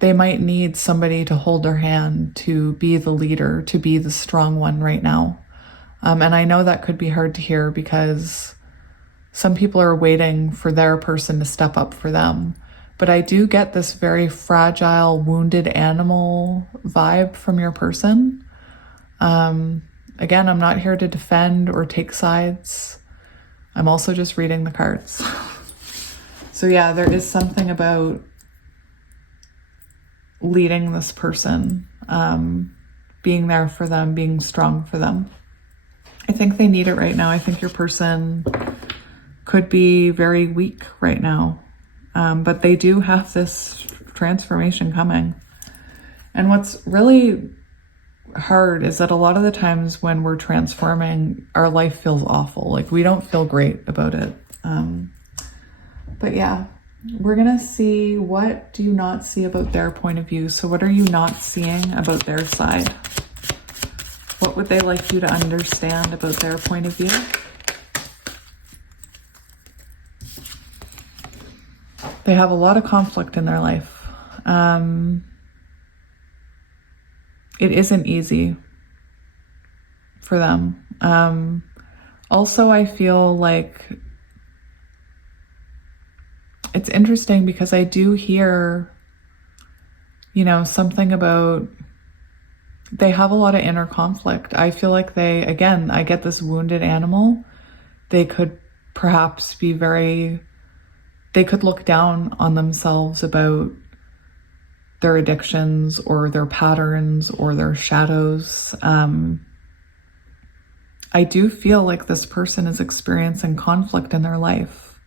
They might need somebody to hold their hand, to be the leader, to be the strong one right now. And I know that could be hard to hear because some people are waiting for their person to step up for them. But I do get this very fragile, wounded animal vibe from your person. Again, I'm not here to defend or take sides. I'm also just reading the cards. So yeah, there is something about leading this person, being there for them, being strong for them. I think they need it right now. I think your person could be very weak right now, but they do have this transformation coming. And what's really hard is that a lot of the times when we're transforming, our life feels awful. Like we don't feel great about it. But yeah, we're gonna see, what do you not see about their point of view? So what are you not seeing about their side? What would they like you to understand about their point of view? They have a lot of conflict in their life. It isn't easy for them. Also, I feel like it's interesting because I do hear, you know, something about they have a lot of inner conflict. I feel like they, again, I get this wounded animal. They could perhaps be they could look down on themselves about their addictions or their patterns or their shadows. I do feel like this person is experiencing conflict in their life.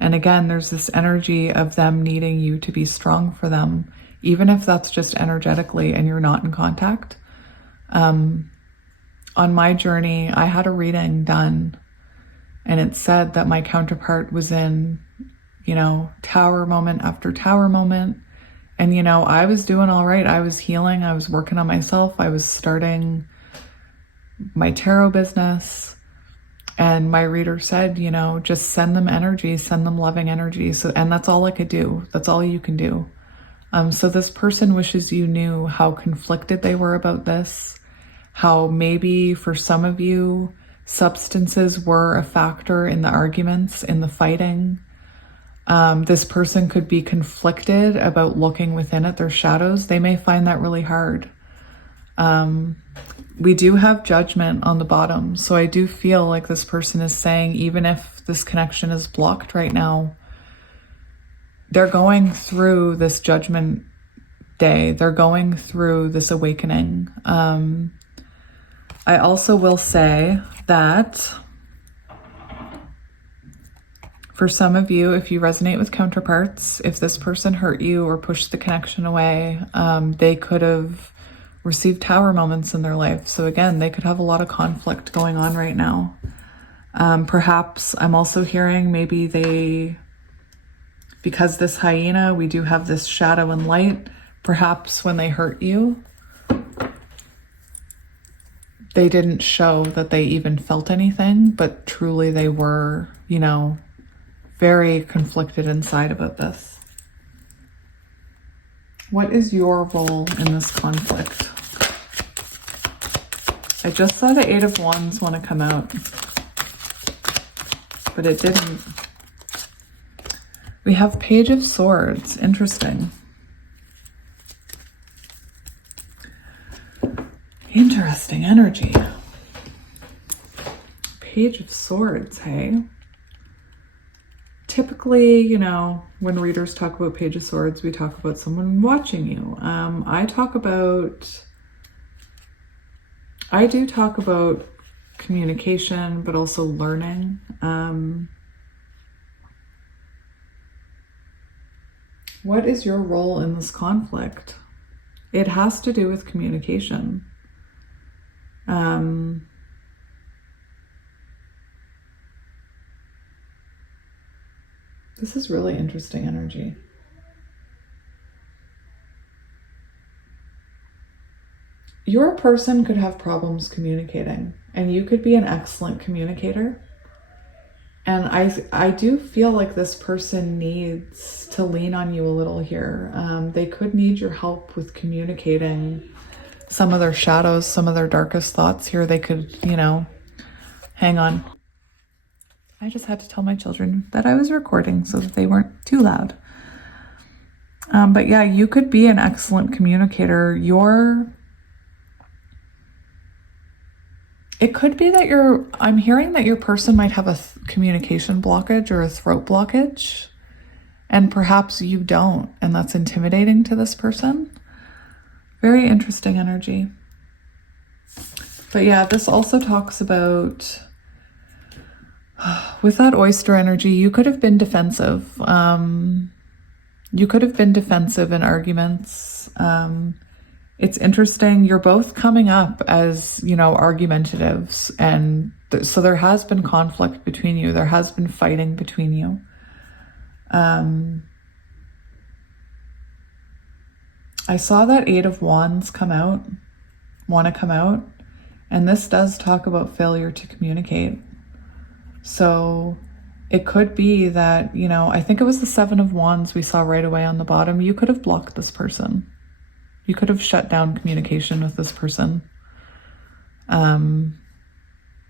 And again, there's this energy of them needing you to be strong for them, even if that's just energetically and you're not in contact. On my journey, I had a reading done and it said that my counterpart was in, you know, tower moment after tower moment. And, you know, I was doing all right. I was healing. I was working on myself. I was starting my tarot business. And my reader said, you know, just send them energy, send them loving energy. So, and that's all I could do. That's all you can do. So this person wishes you knew how conflicted they were about this, how maybe for some of you, substances were a factor in the arguments, in the fighting. This person could be conflicted about looking within at their shadows. They may find that really hard. We do have judgment on the bottom. So I do feel like this person is saying, even if this connection is blocked right now, they're going through this judgment day. They're going through this awakening. I also will say that for some of you, if you resonate with counterparts, if this person hurt you or pushed the connection away, they could have received tower moments in their life. So again, they could have a lot of conflict going on right now. Perhaps I'm also hearing maybe because this hyena, we do have this shadow and light, perhaps when they hurt you, they didn't show that they even felt anything, but truly they were, you know, very conflicted inside about this. What is your role in this conflict? I just saw the Eight of Wands want to come out, but it didn't. We have Page of Swords. Interesting. Interesting energy. Page of Swords, hey? Typically, you know, when readers talk about Page of Swords, we talk about someone watching you. I do talk about communication, but also learning. What is your role in this conflict? It has to do with communication. This is really interesting energy. Your person could have problems communicating, and you could be an excellent communicator. And I do feel like this person needs to lean on you a little here. They could need your help with communicating some of their shadows, some of their darkest thoughts here. They could, you know, hang on. I just had to tell my children that I was recording so that they weren't too loud. But yeah, you could be an excellent communicator. It could be that I'm hearing that your person might have a communication blockage or a throat blockage, and perhaps you don't, and that's intimidating to this person. Very interesting energy. But yeah, this also talks about, with that oyster energy, you could have been defensive. You could have been defensive in arguments. It's interesting. You're both coming up as, you know, argumentatives. And so there has been conflict between you. There has been fighting between you. I saw that Eight of Wands want to come out. And this does talk about failure to communicate. So it could be that, you know, I think it was the Seven of Wands we saw right away on the bottom. You could have blocked this person. You could have shut down communication with this person. And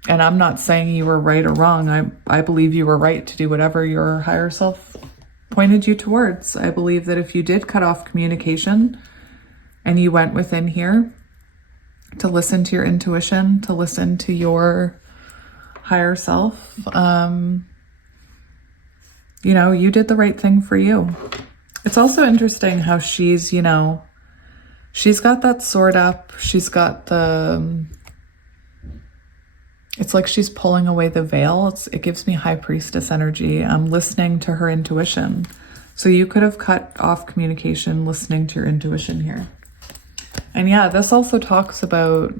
I'm not saying you were right or wrong. I believe you were right to do whatever your higher self pointed you towards. I believe that if you did cut off communication and you went within here to listen to your intuition, to listen to your higher self, you know, you did the right thing for you. It's also interesting how she's, you know, she's got that sword up. She's got the, it's like she's pulling away the veil. It gives me high priestess energy. I'm listening to her intuition. So you could have cut off communication listening to your intuition here. And yeah, this also talks about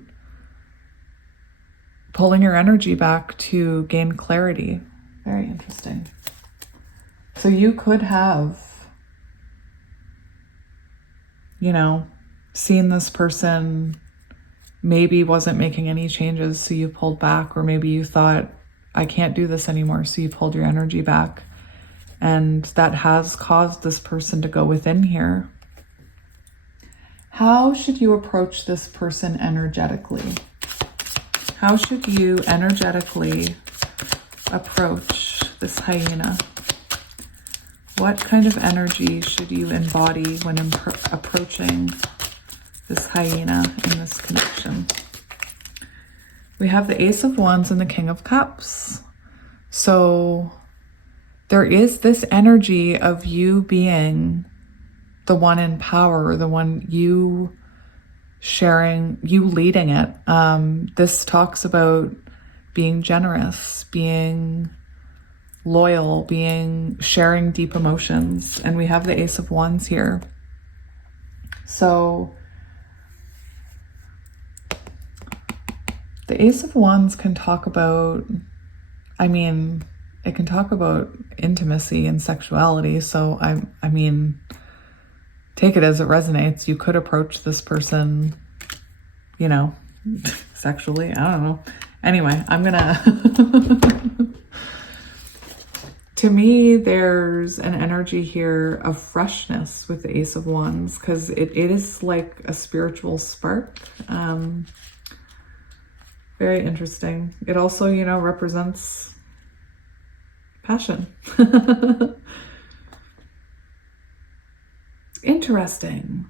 pulling your energy back to gain clarity. Very interesting. So you could have, you know, seen this person maybe wasn't making any changes, so you pulled back, or maybe you thought, I can't do this anymore, so you pulled your energy back. And that has caused this person to go within here. How should you approach this person energetically? How should you energetically approach this hyena? What kind of energy should you embody when approaching this hyena in this connection? We have the Ace of Wands and the King of Cups. So there is this energy of you being the one in power, the one you sharing, you leading it. This talks about being generous, being loyal, sharing deep emotions. And we have the Ace of Wands here. So the Ace of Wands can talk about, I mean, it can talk about intimacy and sexuality. So I mean, take it as it resonates. You could approach this person, you know, sexually. I don't know. Anyway, I'm gonna... To me, there's an energy here of freshness with the Ace of Wands, because it is like a spiritual spark. Very interesting. It also, you know, represents passion. Interesting.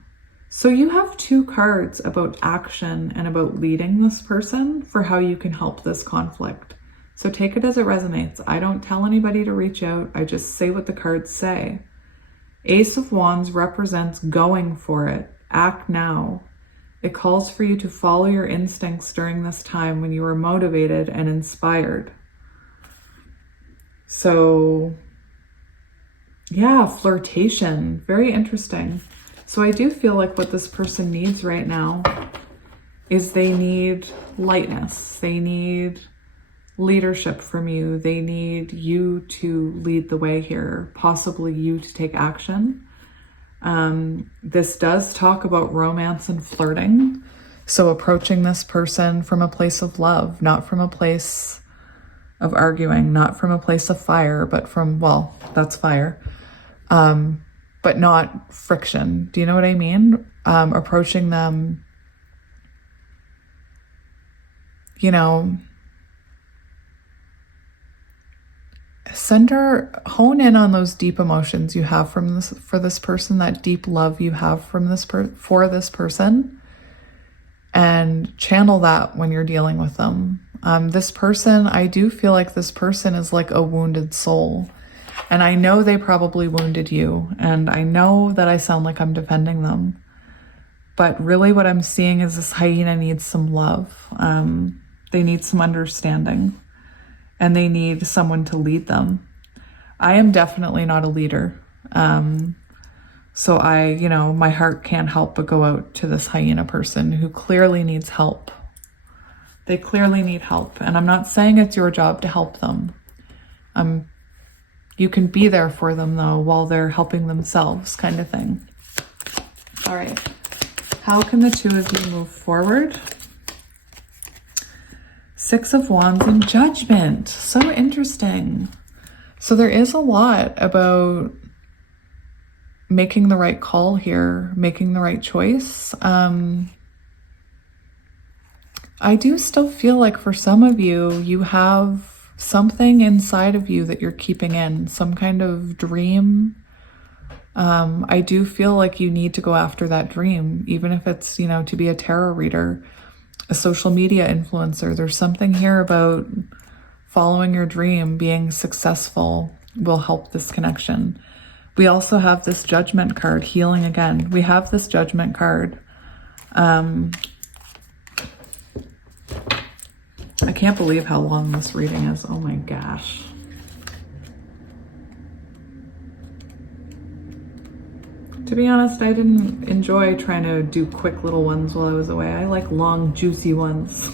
So you have two cards about action and about leading this person for how you can help this conflict. So take it as it resonates. I don't tell anybody to reach out. I just say what the cards say. Ace of Wands represents going for it. Act now. It calls for you to follow your instincts during this time when you are motivated and inspired. So yeah, flirtation. Very interesting. So I do feel like what this person needs right now is they need lightness. They need leadership from you. They need you to lead the way here, possibly you to take action. This does talk about romance and flirting. So approaching this person from a place of love, not from a place of arguing, not from a place of fire, but from, well, that's fire, but not friction. Do you know what I mean? Approaching them, you know, hone in on those deep emotions you have for this person, that deep love you have for this person, and channel that when you're dealing with them. This person, I do feel like this person is like a wounded soul, and I know they probably wounded you, and I know that I sound like I'm defending them, but really what I'm seeing is this hyena needs some love. They need some understanding. And they need someone to lead them. I am definitely not a leader. So you know, my heart can't help but go out to this hyena person who clearly needs help. They clearly need help. And I'm not saying it's your job to help them. You can be there for them though, while they're helping themselves, kind of thing. All right. How can the two of you move forward? Six of Wands and Judgment. So interesting. So there is a lot about making the right call here, making the right choice. I do still feel like for some of you, you have something inside of you that you're keeping in, some kind of dream, I do feel like you need to go after that dream, even if it's, you know, to be a tarot reader, a social media influencer. There's something here about following your dream, being successful will help this connection. We also have this Judgment card, healing again. We have this Judgment card. I can't believe how long this reading is. Oh my gosh. To be honest, I didn't enjoy trying to do quick little ones while I was away. I like long, juicy ones.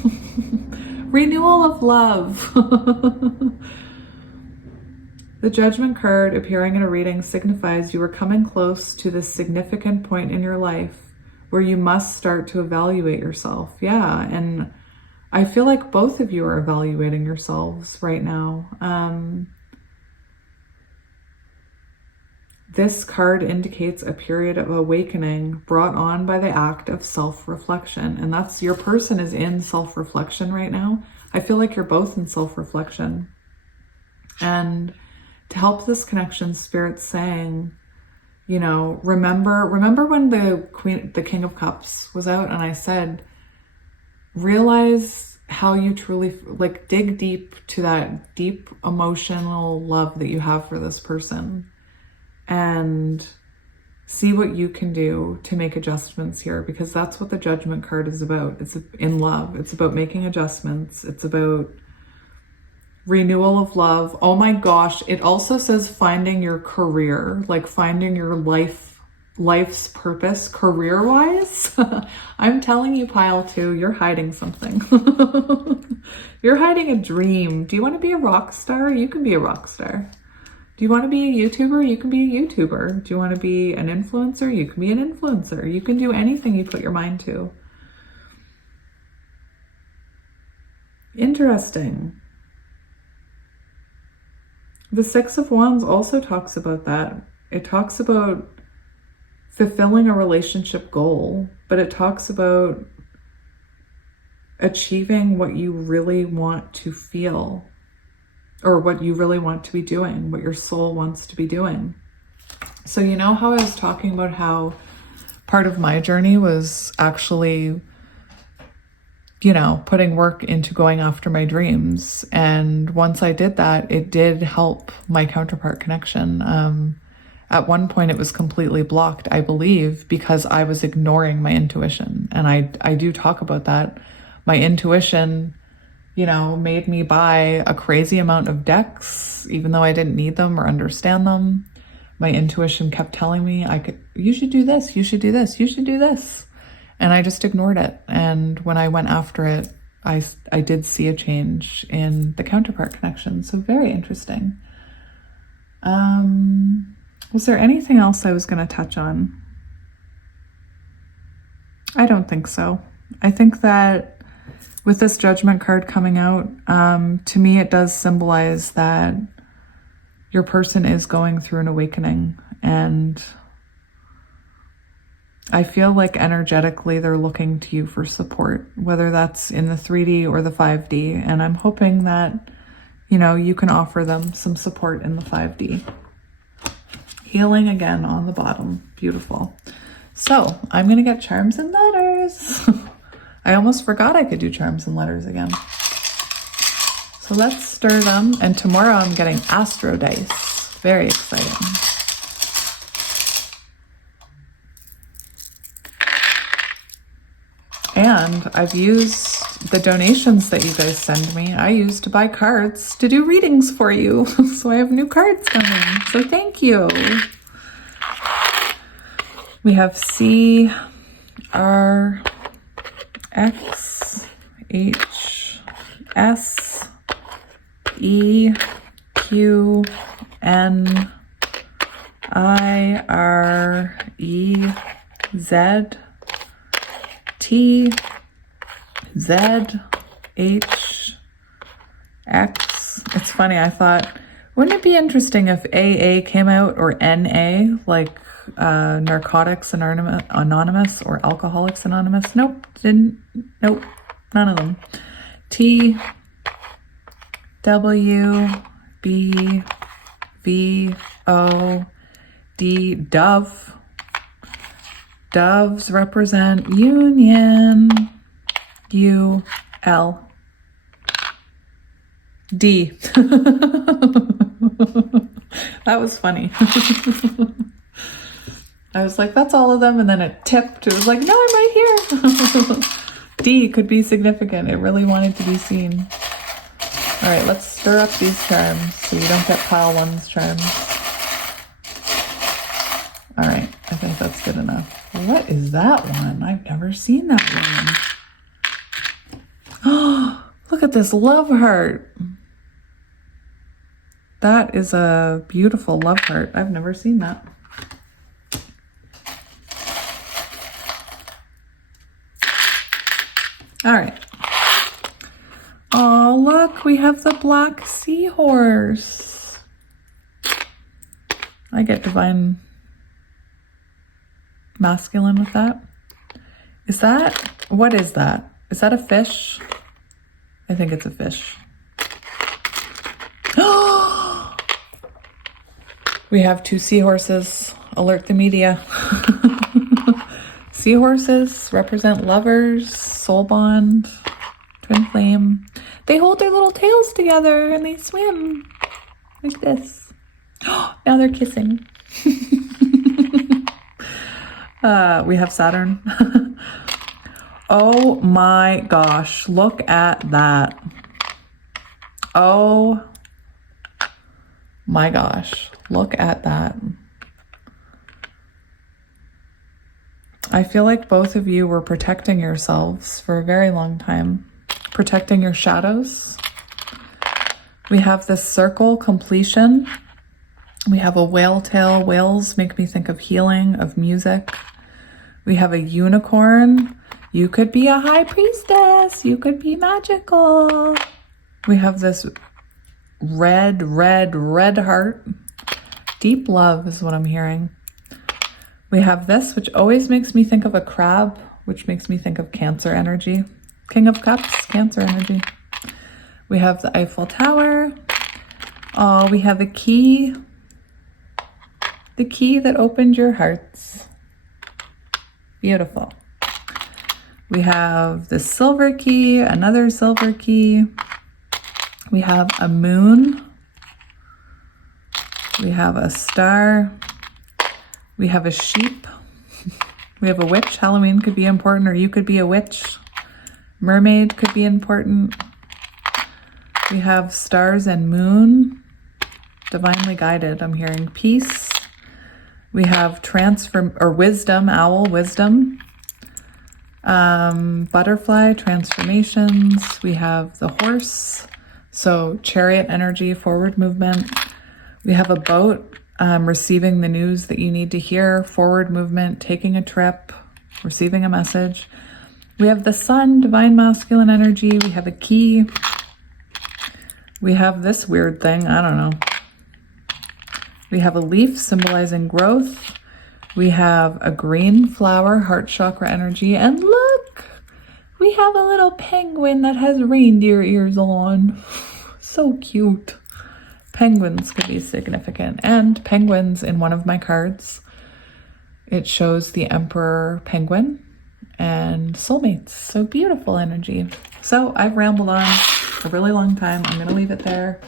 Renewal of love. The Judgment card appearing in a reading signifies you are coming close to this significant point in your life where you must start to evaluate yourself. Yeah, and I feel like both of you are evaluating yourselves right now. This card indicates a period of awakening brought on by the act of self-reflection. And that's, your person is in self-reflection right now. I feel like you're both in self-reflection. And to help this connection, Spirit's saying, you know, remember when the King of Cups was out and I said, realize how you truly, like, dig deep to that deep emotional love that you have for this person and see what you can do to make adjustments here, because that's what the Judgment card is about. It's in love. It's about making adjustments. It's about renewal of love. Oh my gosh. It also says finding your career, like finding your life's purpose career-wise. I'm telling you, pile 2, you're hiding something. You're hiding a dream. Do you want to be a rock star? You can be a rock star. Do you want to be a YouTuber? You can be a YouTuber. Do you want to be an influencer? You can be an influencer. You can do anything you put your mind to. Interesting. The Six of Wands also talks about that. It talks about fulfilling a relationship goal, but it talks about achieving what you really want to feel, or what you really want to be doing, what your soul wants to be doing. So you know how I was talking about how part of my journey was actually, you know, putting work into going after my dreams. And once I did that, it did help my counterpart connection. At one point it was completely blocked, I believe, because I was ignoring my intuition. And I do talk about that. My intuition, you know, made me buy a crazy amount of decks, even though I didn't need them or understand them. My intuition kept telling me you should do this, you should do this, you should do this. And I just ignored it. And when I went after it, I did see a change in the counterpart connection. So very interesting. Was there anything else I was going to touch on? I don't think so. I think that with this Judgment card coming out, to me, it does symbolize that your person is going through an awakening. And I feel like energetically they're looking to you for support, whether that's in the 3D or the 5D. And I'm hoping that, you know, you can offer them some support in the 5D. Healing again on the bottom. Beautiful. So I'm going to get charms and letters. I almost forgot I could do charms and letters again. So let's stir them. And tomorrow I'm getting Astro Dice. Very exciting. And I've used the donations that you guys send me. I used to buy cards to do readings for you. So I have new cards coming. So thank you. We have C, R, X, H, S, E, Q, N, I, R, E, Z, T, Z, H, X. It's funny, I thought, wouldn't it be interesting if AA came out, or NA, like Narcotics Anonymous or Alcoholics Anonymous? Nope, didn't. Nope, none of them. T, W, B, V, O, D, dove. Doves represent union. U, L. D. That was funny. I was like, that's all of them. And then it tipped. It was like, no, I'm right here. D could be significant. It really wanted to be seen. All right, let's stir up these charms so you don't get pile one's charms. All right, I think that's good enough. What is that one? I've never seen that one. Oh, look at this love heart. That is a beautiful love heart. I've never seen that. All right. Oh, look, we have the black seahorse. I get divine masculine with that. Is that, what is that? Is that a fish? I think it's a fish. We have two seahorses. Alert the media. Seahorses represent lovers, soul bond, twin flame. They hold their little tails together and they swim like this. Now they're kissing. We have Saturn. Oh my gosh, look at that. Oh my gosh, look at that. I feel like both of you were protecting yourselves for a very long time, protecting your shadows. We have this circle completion. We have a whale tail. Whales make me think of healing, of music. We have a unicorn. You could be a high priestess. You could be magical. We have this red heart. Deep love is what I'm hearing. We have this, which always makes me think of a crab, which makes me think of Cancer energy. King of Cups, Cancer energy. We have the Eiffel Tower. Oh, we have a key. The key that opened your hearts. Beautiful. We have the silver key, another silver key. We have a moon. We have a star. We have a sheep. We have a witch. Halloween could be important, or you could be a witch. Mermaid could be important. We have stars and moon. Divinely guided. I'm hearing peace. We have wisdom, owl, wisdom. Butterfly, transformations. We have the horse. So chariot energy, forward movement. We have a boat. Receiving the news that you need to hear, forward movement, taking a trip, receiving a message. We have the sun, divine masculine energy. We have a key. We have this weird thing, I don't know. We have a leaf symbolizing growth. We have a green flower, heart chakra energy. And look, we have a little penguin that has reindeer ears on. So cute. Penguins could be significant, and penguins in one of my cards, it shows the Emperor Penguin and soulmates. So beautiful energy. So I've rambled on a really long time. I'm going to leave it there.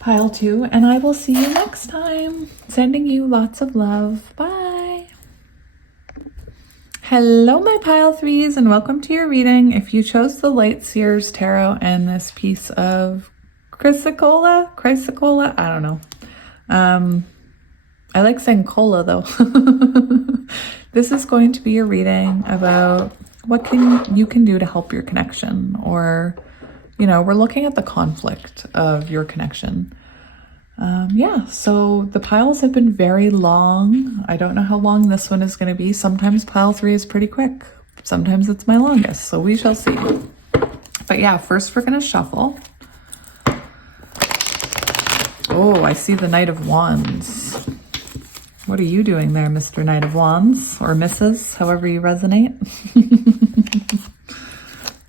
Pile 2, and I will see you next time. Sending you lots of love. Bye. Hello, my pile 3s, and welcome to your reading. If you chose the Light Seers Tarot and this piece of Chrysocolla, I don't know. I like saying cola though. This is going to be a reading about what you can do to help your connection, or, you know, we're looking at the conflict of your connection. Yeah, so the piles have been very long. I don't know how long this one is going to be. Sometimes pile 3 is pretty quick. Sometimes it's my longest, so we shall see. But yeah, first we're going to shuffle. Oh, I see the Knight of Wands. What are you doing there, Mr. Knight of Wands? Or Mrs., however you resonate.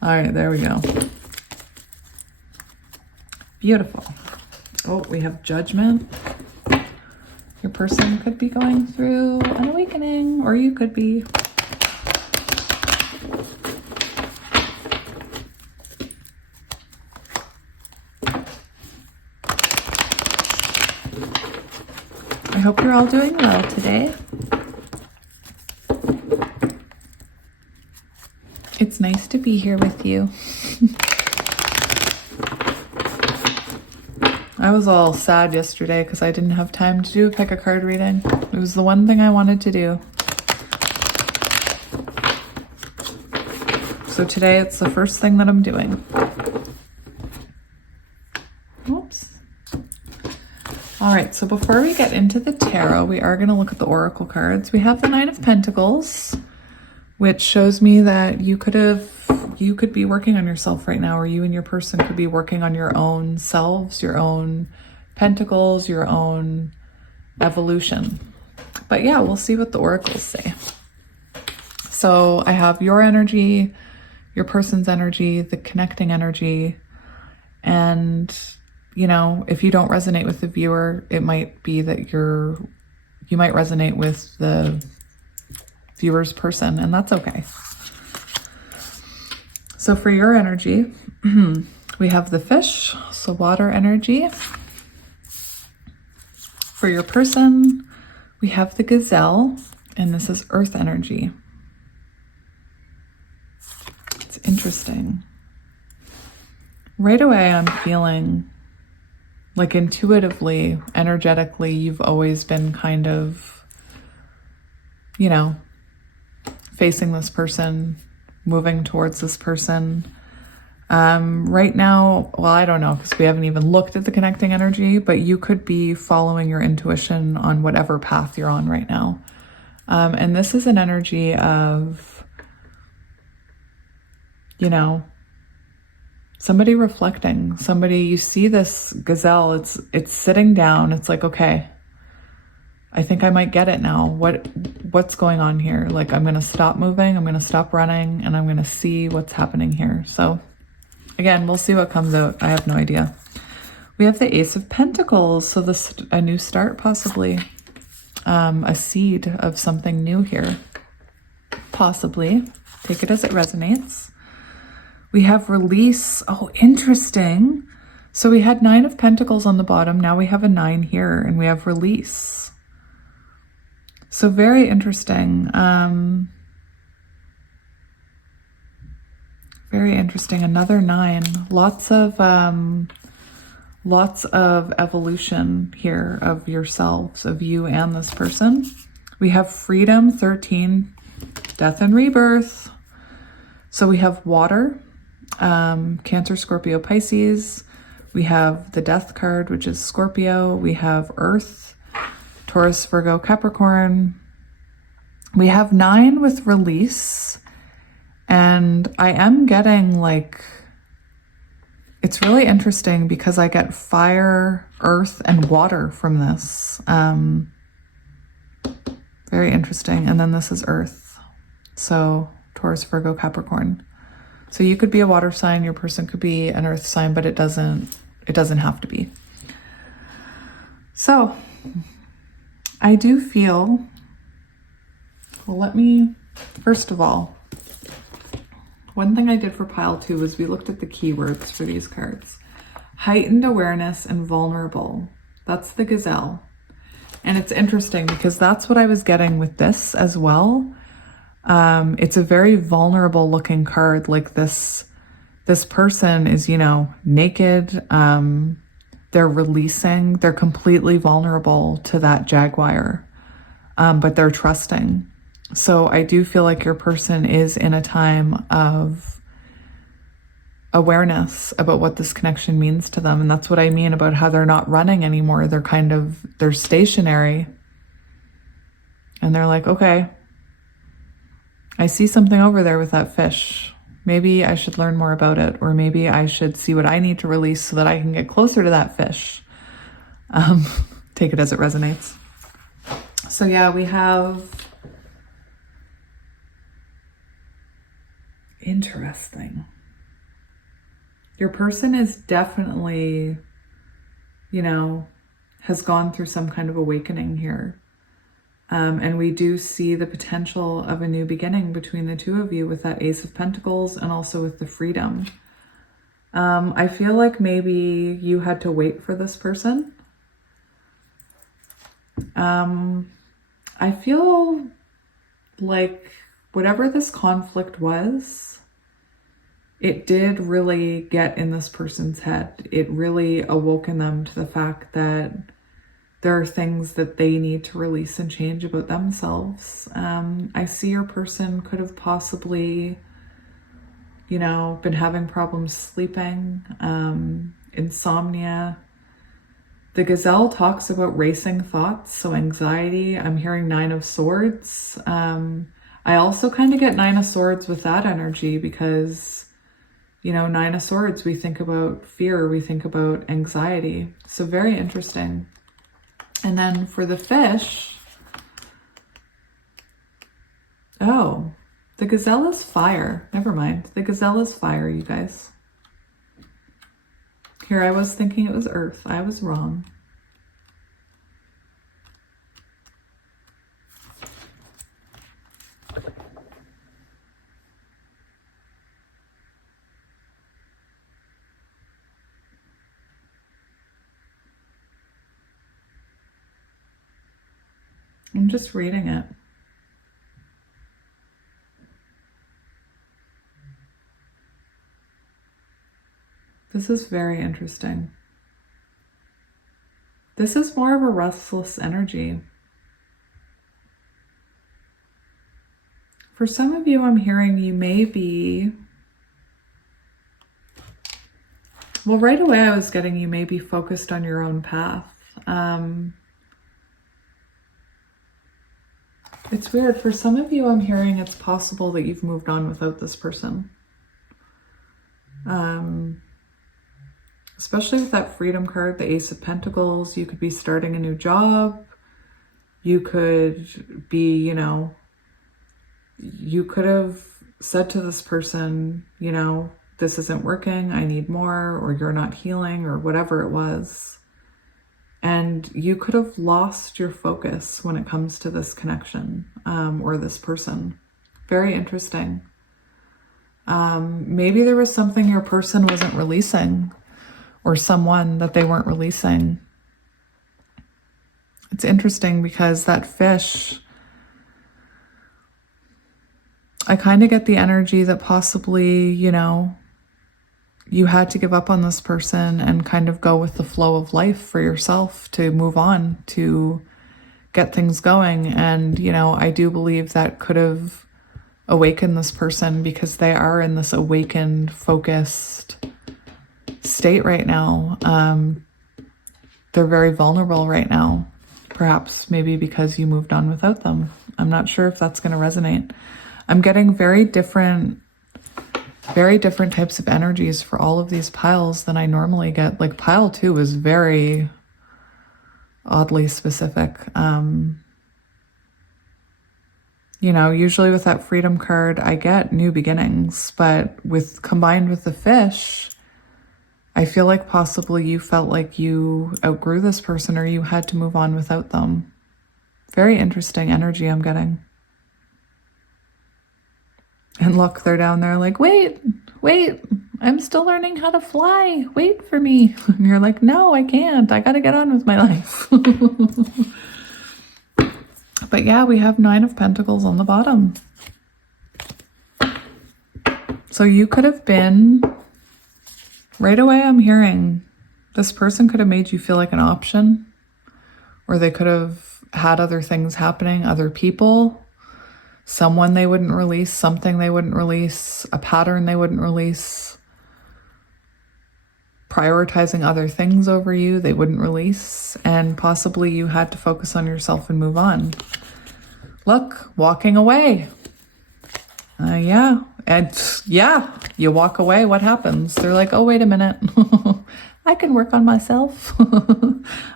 All right, there we go. Beautiful. Oh, we have Judgment. Your person could be going through an awakening, or you could be. I hope you're all doing well today. It's nice to be here with you. I was all sad yesterday because I didn't have time to do a pick a card reading. It was the one thing I wanted to do. So today it's the first thing that I'm doing. Oops. All right, so before we get into the tarot, we are going to look at the oracle cards. We have the Nine of Pentacles, which shows me that you could be working on yourself right now, or you and your person could be working on your own selves, your own pentacles, your own evolution. But yeah, we'll see what the oracles say. So I have your energy, your person's energy, the connecting energy, and you know, if you don't resonate with the viewer, it might be that you might resonate with the viewer's person, and that's okay. So for your energy, we have the fish, so water energy. For your person, we have the gazelle, and this is earth energy. It's interesting. Right away, I'm feeling like intuitively, energetically, you've always been kind of, you know, facing this person, moving towards this person. Right now, well, I don't know, because we haven't even looked at the connecting energy, but you could be following your intuition on whatever path you're on right now. And this is an energy of, you know, somebody reflecting, you see this gazelle, it's sitting down. It's like, okay, I think I might get it now. What's going on here? Like, I'm going to stop moving, I'm going to stop running, and I'm going to see what's happening here. So again, we'll see what comes out. I have no idea. We have the Ace of Pentacles. So a new start, possibly. A seed of something new here. Possibly. Take it as it resonates. We have release. Oh, interesting. So we had 9 of Pentacles on the bottom. Now we have a 9 here, and we have release. So very interesting. Very interesting. Another 9. Lots of evolution here of yourselves, of you and this person. We have freedom, 13, death and rebirth. So we have water, Cancer, Scorpio, Pisces. We have the death card, which is Scorpio. We have earth, Taurus, Virgo, Capricorn. We have 9 with release. And I am getting like, it's really interesting because I get fire, earth, and water from this. Very interesting. And then this is earth. So Taurus, Virgo, Capricorn. So you could be a water sign, your person could be an earth sign, but it doesn't have to be. So I do feel, well, first of all, one thing I did for pile 2 was we looked at the keywords for these cards. Heightened awareness and vulnerable. That's the gazelle. And it's interesting because that's what I was getting with this as well. It's a very vulnerable looking card. Like this person is, you know, naked. They're releasing, they're completely vulnerable to that jaguar, but they're trusting. So I do feel like your person is in a time of awareness about what this connection means to them. And that's what I mean about how they're not running anymore. They're stationary. And they're like, okay, I see something over there with that fish. Maybe I should learn more about it, or maybe I should see what I need to release so that I can get closer to that fish. Take it as it resonates. So yeah, we have, interesting. Your person is definitely, you know, has gone through some kind of awakening here. And we do see the potential of a new beginning between the two of you with that Ace of Pentacles and also with the freedom. I feel like maybe you had to wait for this person. I feel like whatever this conflict was, it did really get in this person's head. It really awoken them to the fact that there are things that they need to release and change about themselves. I see your person could have possibly, you know, been having problems sleeping, insomnia. The gazelle talks about racing thoughts, so anxiety. I'm hearing 9 of Swords. I also kind of get 9 of Swords with that energy because, you know, 9 of Swords, we think about fear, we think about anxiety. So very interesting. And then for the fish, oh, the gazelle is fire. Never mind. The gazelle is fire, you guys. Here I was thinking it was earth. I was wrong. I'm just reading it. This is very interesting. This is more of a restless energy. For some of you, I'm hearing you may be... Well, right away I was getting you may be focused on your own path. It's weird. For some of you, I'm hearing it's possible that you've moved on without this person. Especially with that freedom card, the Ace of Pentacles. You could be starting a new job. You could be, you know, you could have said to this person, you know, this isn't working, I need more, or you're not healing, or whatever it was. And you could have lost your focus when it comes to this connection, or this person. Very interesting. Maybe there was something your person wasn't releasing, or someone that they weren't releasing. It's interesting because that fish, I kind of get the energy that possibly, you know, you had to give up on this person and kind of go with the flow of life for yourself to move on, to get things going. And, you know, I do believe that could have awakened this person because they are in this awakened, focused state right now. They're very vulnerable right now. Perhaps maybe because you moved on without them. I'm not sure if that's going to resonate. I'm getting very different types of energies for all of these piles than I normally get. Like pile 2 is very oddly specific. You know, usually with that freedom card, I get new beginnings, but combined with the fish, I feel like possibly you felt like you outgrew this person or you had to move on without them. Very interesting energy I'm getting. And look, they're down there like, wait, I'm still learning how to fly. Wait for me. And you're like, no, I can't. I got to get on with my life. But yeah, we have 9 of Pentacles on the bottom. So you could have been, right away I'm hearing, this person could have made you feel like an option, or they could have had other things happening, other people, someone they wouldn't release, something they wouldn't release, a pattern they wouldn't release, prioritizing other things over you they wouldn't release, and possibly you had to focus on yourself and move on. Look, walking away. Yeah. And yeah, you walk away, what happens? They're like, oh, wait a minute. I can work on myself.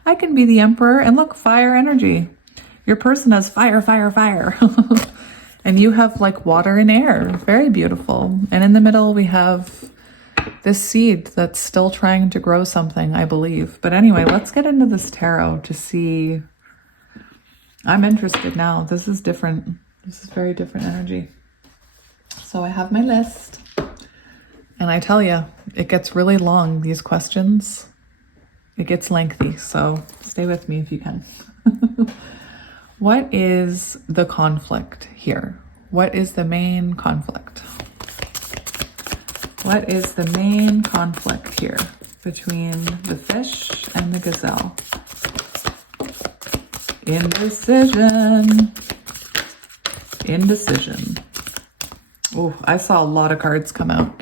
I can be the emperor. And look, fire energy. Your person has fire, fire, fire. And you have like water and air. Very beautiful. And in the middle, we have this seed that's still trying to grow something, I believe. But anyway, let's get into this tarot to see. I'm interested now. This is different. This is very different energy. So I have my list. And I tell you, it gets really long, these questions. It gets lengthy, so stay with me if you can. What is the conflict here? What is the main conflict? What is the main conflict here between the fish and the gazelle? Indecision. Indecision. Oh, I saw a lot of cards come out.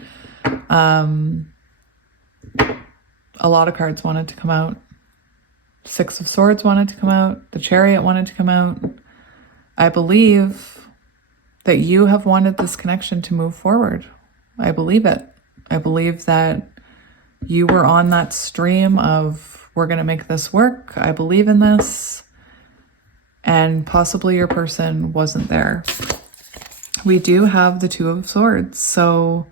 A lot of cards wanted to come out. Six of Swords wanted to come out. The Chariot wanted to come out. I believe that you have wanted this connection to move forward. I believe it. I believe that you were on that stream of, we're going to make this work. I believe in this. And possibly your person wasn't there. We do have the Two of Swords. So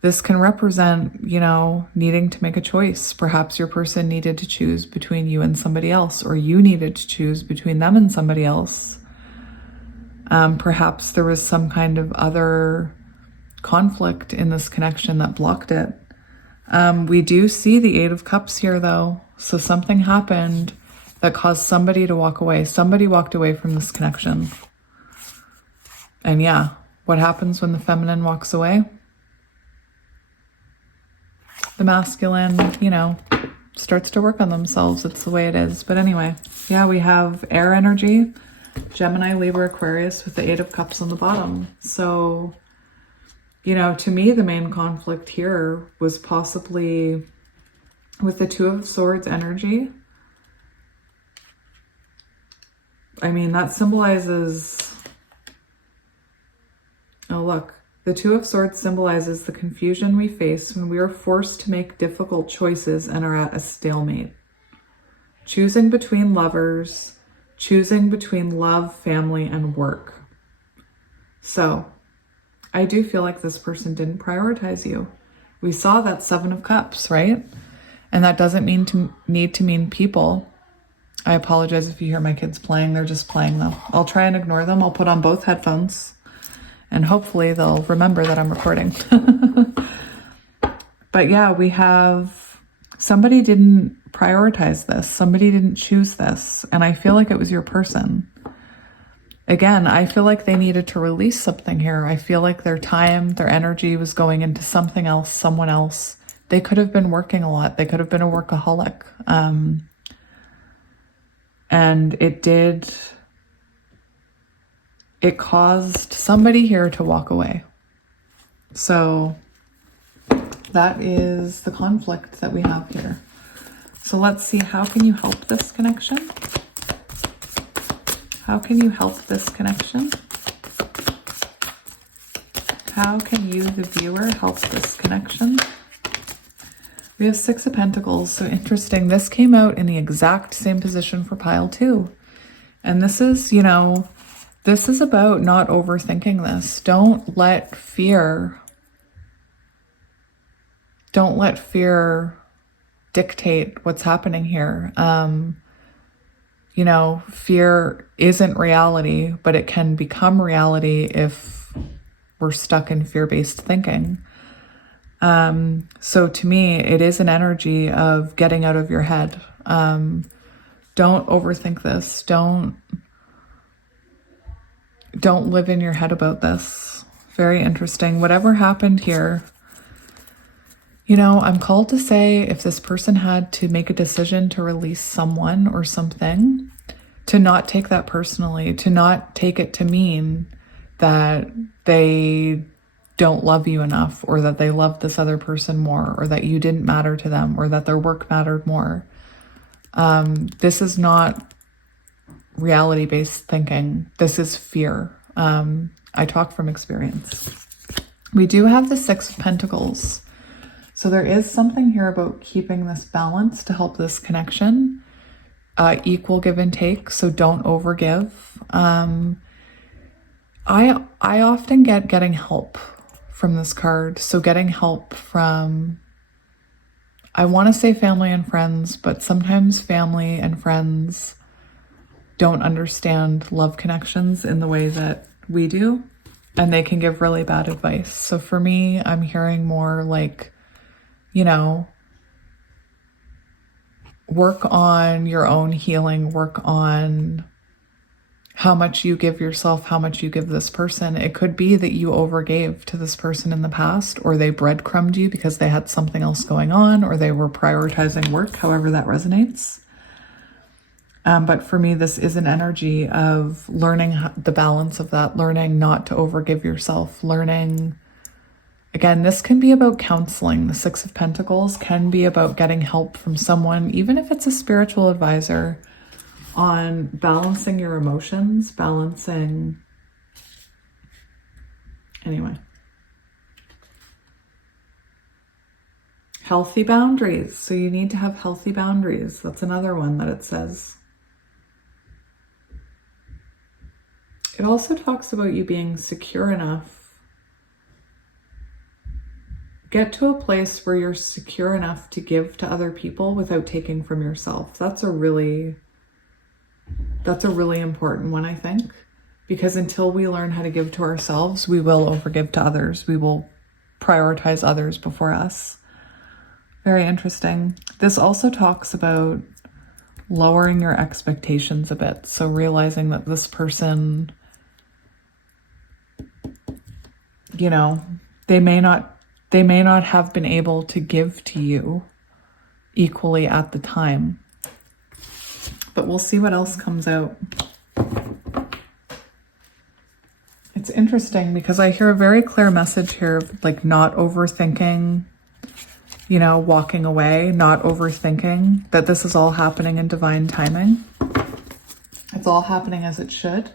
this can represent, you know, needing to make a choice. Perhaps your person needed to choose between you and somebody else, or you needed to choose between them and somebody else. Perhaps there was some kind of other conflict in this connection that blocked it. We do see the Eight of Cups here, though. So something happened that caused somebody to walk away. Somebody walked away from this connection. And yeah, what happens when the feminine walks away? The masculine, you know, starts to work on themselves. It's the way it is. But anyway, yeah, we have air energy, Gemini, Libra, Aquarius with the Eight of Cups on the bottom. So, you know, to me, the main conflict here was possibly with the Two of Swords energy. I mean, that symbolizes, oh, look. The Two of Swords symbolizes the confusion we face when we are forced to make difficult choices and are at a stalemate. Choosing between lovers, choosing between love, family, and work. So, I do feel like this person didn't prioritize you. We saw that Seven of Cups, right? And that doesn't need to mean people. I apologize if you hear my kids playing. They're just playing though. I'll try and ignore them. I'll put on both headphones. And hopefully they'll remember that I'm recording. But yeah, we have somebody didn't prioritize this. Somebody didn't choose this. And I feel like it was your person. Again, I feel like they needed to release something here. I feel like their time, their energy was going into something else, someone else. They could have been working a lot. They could have been a workaholic. And it caused somebody here to walk away. So that is the conflict that we have here. So let's see, how can you help this connection? How can you help this connection? How can you, the viewer, help this connection? We have Six of Pentacles. So interesting. This came out in the exact same position for pile 2. And this is, you know, this is about not overthinking this. Don't let fear dictate what's happening here. You know, fear isn't reality, but it can become reality if we're stuck in fear-based thinking. So to me, it is an energy of getting out of your head. Don't overthink this. Don't live in your head about this. Very interesting. Whatever happened here, you know, I'm called to say if this person had to make a decision to release someone or something, to not take that personally, to not take it to mean that they don't love you enough, or that they love this other person more, or that you didn't matter to them, or that their work mattered more. This is not reality-based thinking. This is fear. I talk from experience. We do have the Six of Pentacles. So there is something here about keeping this balance to help this connection. Equal give and take, so don't overgive. I often get getting help from this card. So getting help from, I want to say family and friends, but sometimes family and friends don't understand love connections in the way that we do, and they can give really bad advice. So for me, I'm hearing more like, you know, work on your own healing, work on how much you give yourself, how much you give this person. It could be that you overgave to this person in the past, or they breadcrumbed you because they had something else going on, or they were prioritizing work, however that resonates. But for me, this is an energy of learning the balance of that, learning not to overgive yourself, learning, again, this can be about counseling. The Six of Pentacles can be about getting help from someone, even if it's a spiritual advisor, on balancing your emotions, anyway. Healthy boundaries. So you need to have healthy boundaries. That's another one that it says. It also talks about you being secure enough. Get to a place where you're secure enough to give to other people without taking from yourself. That's a really important one, I think, because until we learn how to give to ourselves, we will overgive to others. We will prioritize others before us. Very interesting. This also talks about lowering your expectations a bit. So realizing that this person, you know, they may not have been able to give to you equally at the time. But we'll see what else comes out. It's interesting because I hear a very clear message here of like not overthinking, you know, walking away, not overthinking, that this is all happening in divine timing. It's all happening as it should.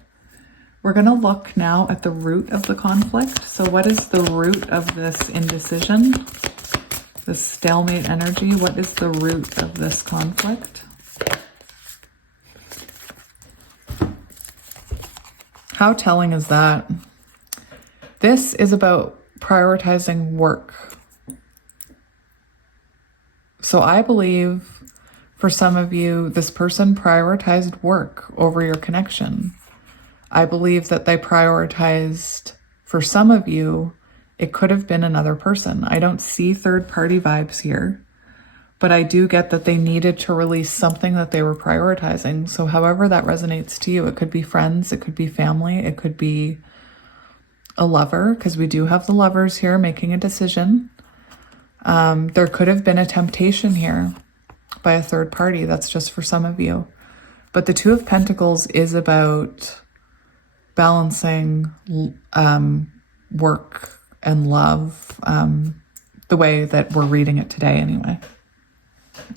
We're going to look now at the root of the conflict. So what is the root of this indecision, this stalemate energy? What is the root of this conflict? How telling is that? This is about prioritizing work. So I believe for some of you, this person prioritized work over your connection. I believe that they prioritized, for some of you, it could have been another person. I don't see third-party vibes here, but I do get that they needed to release something that they were prioritizing. So however that resonates to you, it could be friends, it could be family, it could be a lover, because we do have the lovers here making a decision. There could have been a temptation here by a third party. That's just for some of you. But the Two of Pentacles is about balancing work and love, the way that we're reading it today anyway.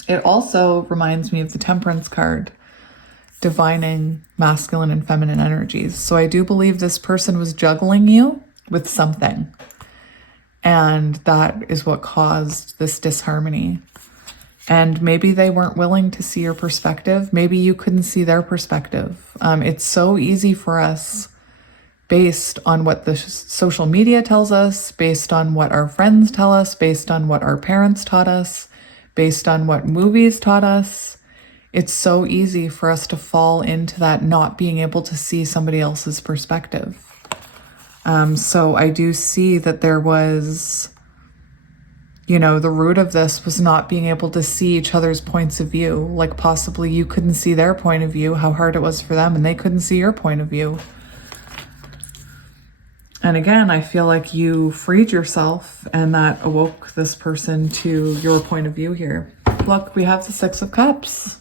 It also reminds me of the Temperance card, divining masculine and feminine energies. So I do believe this person was juggling you with something, and that is what caused this disharmony. And maybe they weren't willing to see your perspective. Maybe you couldn't see their perspective. It's so easy for us, based on what the social media tells us, based on what our friends tell us, based on what our parents taught us, based on what movies taught us. It's so easy for us to fall into that not being able to see somebody else's perspective. So I do see that there was, you know, the root of this was not being able to see each other's points of view. Like possibly you couldn't see their point of view, how hard it was for them, and they couldn't see your point of view. And again, I feel like you freed yourself and that awoke this person to your point of view here. Look, we have the Six of Cups.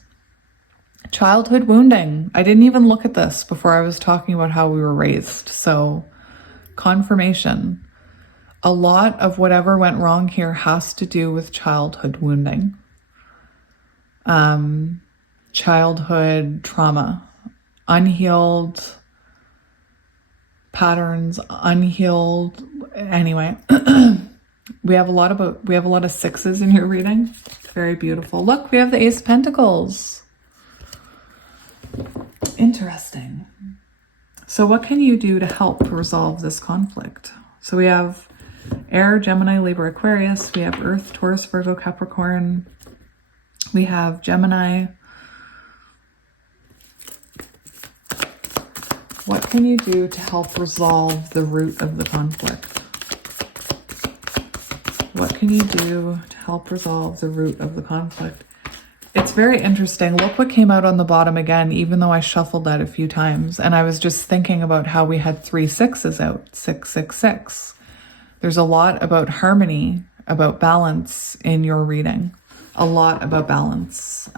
Childhood wounding. I didn't even look at this before I was talking about how we were raised. So confirmation. A lot of whatever went wrong here has to do with childhood wounding. Childhood trauma. Unhealed patterns, unhealed. Anyway, we have a lot of sixes in your reading. Very beautiful. Look, we have the Ace of Pentacles. Interesting. So what can you do to help resolve this conflict? So we have Air, Gemini, Libra, Aquarius. We have Earth, Taurus, Virgo, Capricorn. We have Gemini. What can you do to help resolve the root of the conflict? What can you do to help resolve the root of the conflict? It's very interesting. Look what came out on the bottom again, even though I shuffled that a few times. And I was just thinking about how we had 3 6s out, 6, 6, 6. There's a lot about harmony, about balance in your reading. A lot about balance.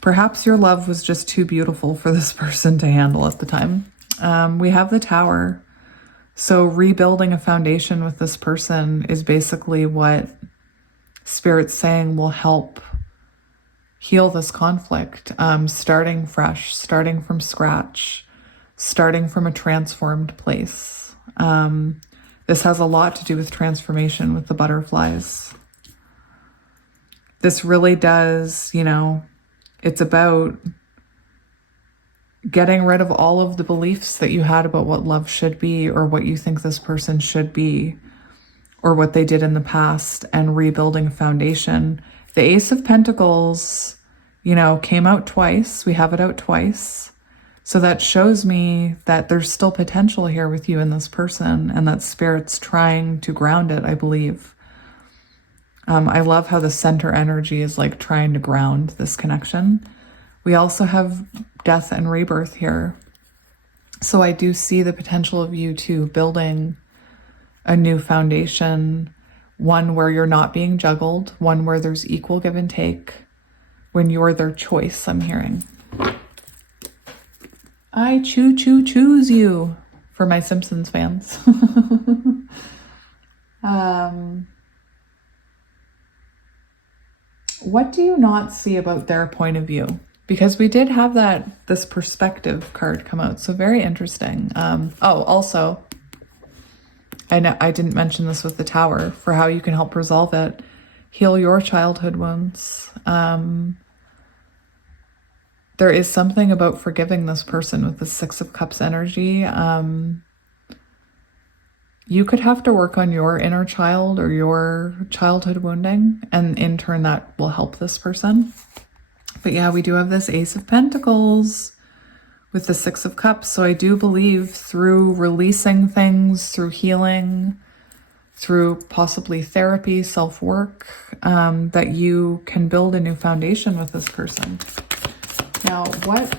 Perhaps your love was just too beautiful for this person to handle at the time. We have the Tower. So rebuilding a foundation with this person is basically what Spirit's saying will help heal this conflict. Starting fresh, starting from scratch, starting from a transformed place. This has a lot to do with transformation with the butterflies. This really does, you know, it's about getting rid of all of the beliefs that you had about what love should be or what you think this person should be or what they did in the past and rebuilding a foundation. The Ace of Pentacles, you know, came out twice. We have it out twice. So that shows me that there's still potential here with you and this person and that Spirit's trying to ground it, I believe. I love how the center energy is like trying to ground this connection. We also have death and rebirth here. So I do see the potential of you two building a new foundation, one where you're not being juggled, one where there's equal give and take, when you're their choice, I'm hearing. I choose you for my Simpsons fans. What do you not see about their point of view? Because we did have this perspective card come out. So very interesting. Also, I know I didn't mention this with the Tower for how you can help resolve it. Heal your childhood wounds. There is something about forgiving this person with the 6 of Cups energy. You could have to work on your inner child or your childhood wounding, and in turn that will help this person. But yeah, we do have this Ace of Pentacles with the 6 of Cups. So I do believe through releasing things, through healing, through possibly therapy, self-work, that you can build a new foundation with this person. Now, what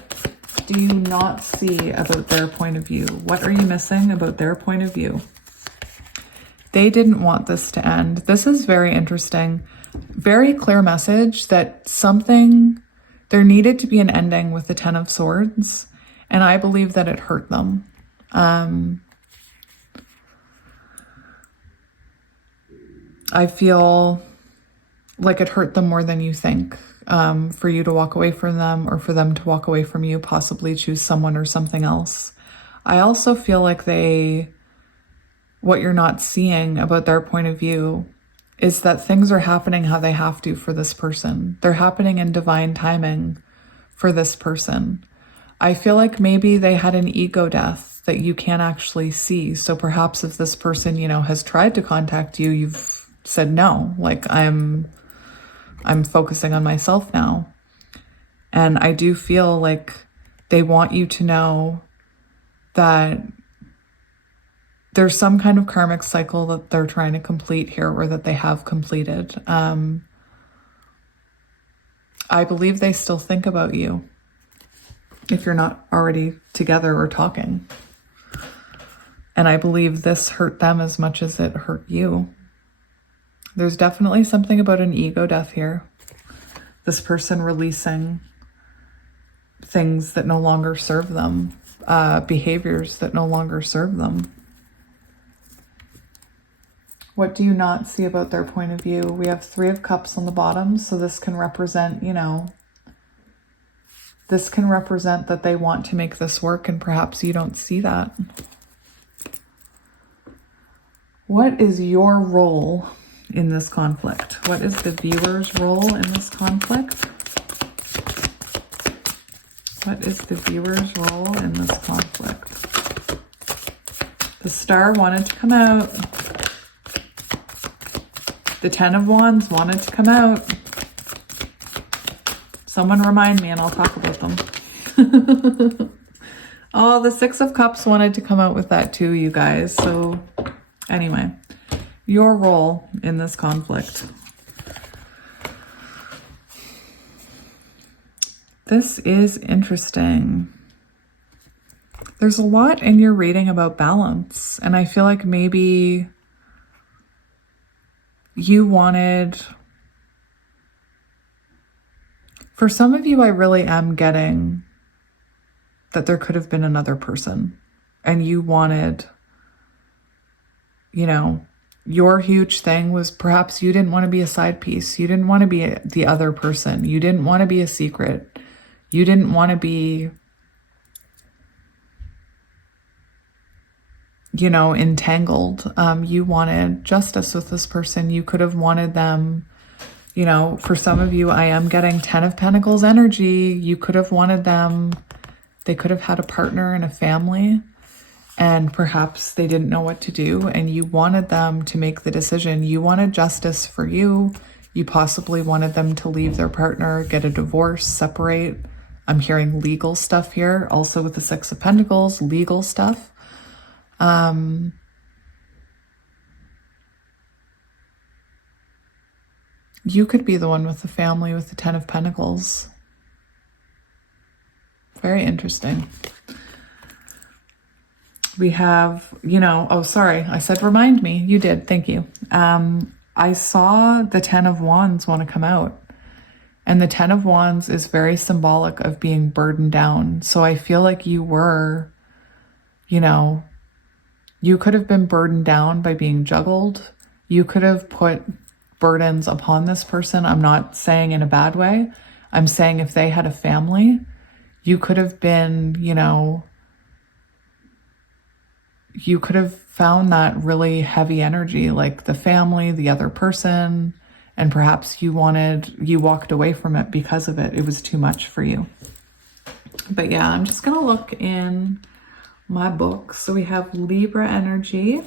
do you not see about their point of view? What are you missing about their point of view? They didn't want this to end. This is very interesting. Very clear message that there needed to be an ending with the 10 of Swords. And I believe that it hurt them. I feel like it hurt them more than you think. For you to walk away from them or for them to walk away from you, possibly choose someone or something else. I also feel like what you're not seeing about their point of view is that things are happening how they have to for this person. They're happening in divine timing for this person. I feel like maybe they had an ego death that you can't actually see. So perhaps if this person, you know, has tried to contact you, you've said no, like I'm focusing on myself now. And I do feel like they want you to know that there's some kind of karmic cycle that they're trying to complete here or that they have completed. I believe they still think about you if you're not already together or talking. And I believe this hurt them as much as it hurt you. There's definitely something about an ego death here. This person releasing things that no longer serve them, behaviors that no longer serve them. What do you not see about their point of view? We have 3 of Cups on the bottom, so this can represent, you know, this can represent that they want to make this work and perhaps you don't see that. What is your role in this conflict? What is the viewer's role in this conflict? What is the viewer's role in this conflict? The The Star wanted to come out. The Ten of Wands wanted to come out. Someone remind me and I'll talk about them. Oh, the Six of Cups wanted to come out with that too, you guys. So anyway, your role in this conflict. This is interesting. There's a lot in your reading about balance, and I feel like maybe you wanted, for some of you, I really am getting that there could have been another person, and you wanted, you know, your huge thing was perhaps you didn't want to be a side piece. You didn't want to be the other person. You didn't want to be a secret. You didn't want to be, you know, entangled. You wanted justice with this person. You could have wanted them, you know, for some of you, I am getting 10 of Pentacles energy. You could have wanted them. They could have had a partner and a family, and perhaps they didn't know what to do, and you wanted them to make the decision. You wanted justice for you. You possibly wanted them to leave their partner, get a divorce, separate. I'm hearing legal stuff here. Also with the Six of Pentacles, legal stuff. You could be the one with the family with the Ten of Pentacles. Very interesting. We have, you know, oh, sorry. I said remind me. You did. Thank you. I saw the Ten of Wands want to come out. And the Ten of Wands is very symbolic of being burdened down. So I feel like you were, you know, you could have been burdened down by being juggled. You could have put burdens upon this person. I'm not saying in a bad way. I'm saying if they had a family, you could have been, you know, you could have found that really heavy energy, like the family, the other person, and perhaps you walked away from it because of it. It was too much for you. But yeah, I'm just going to look in my book. So we have Libra energy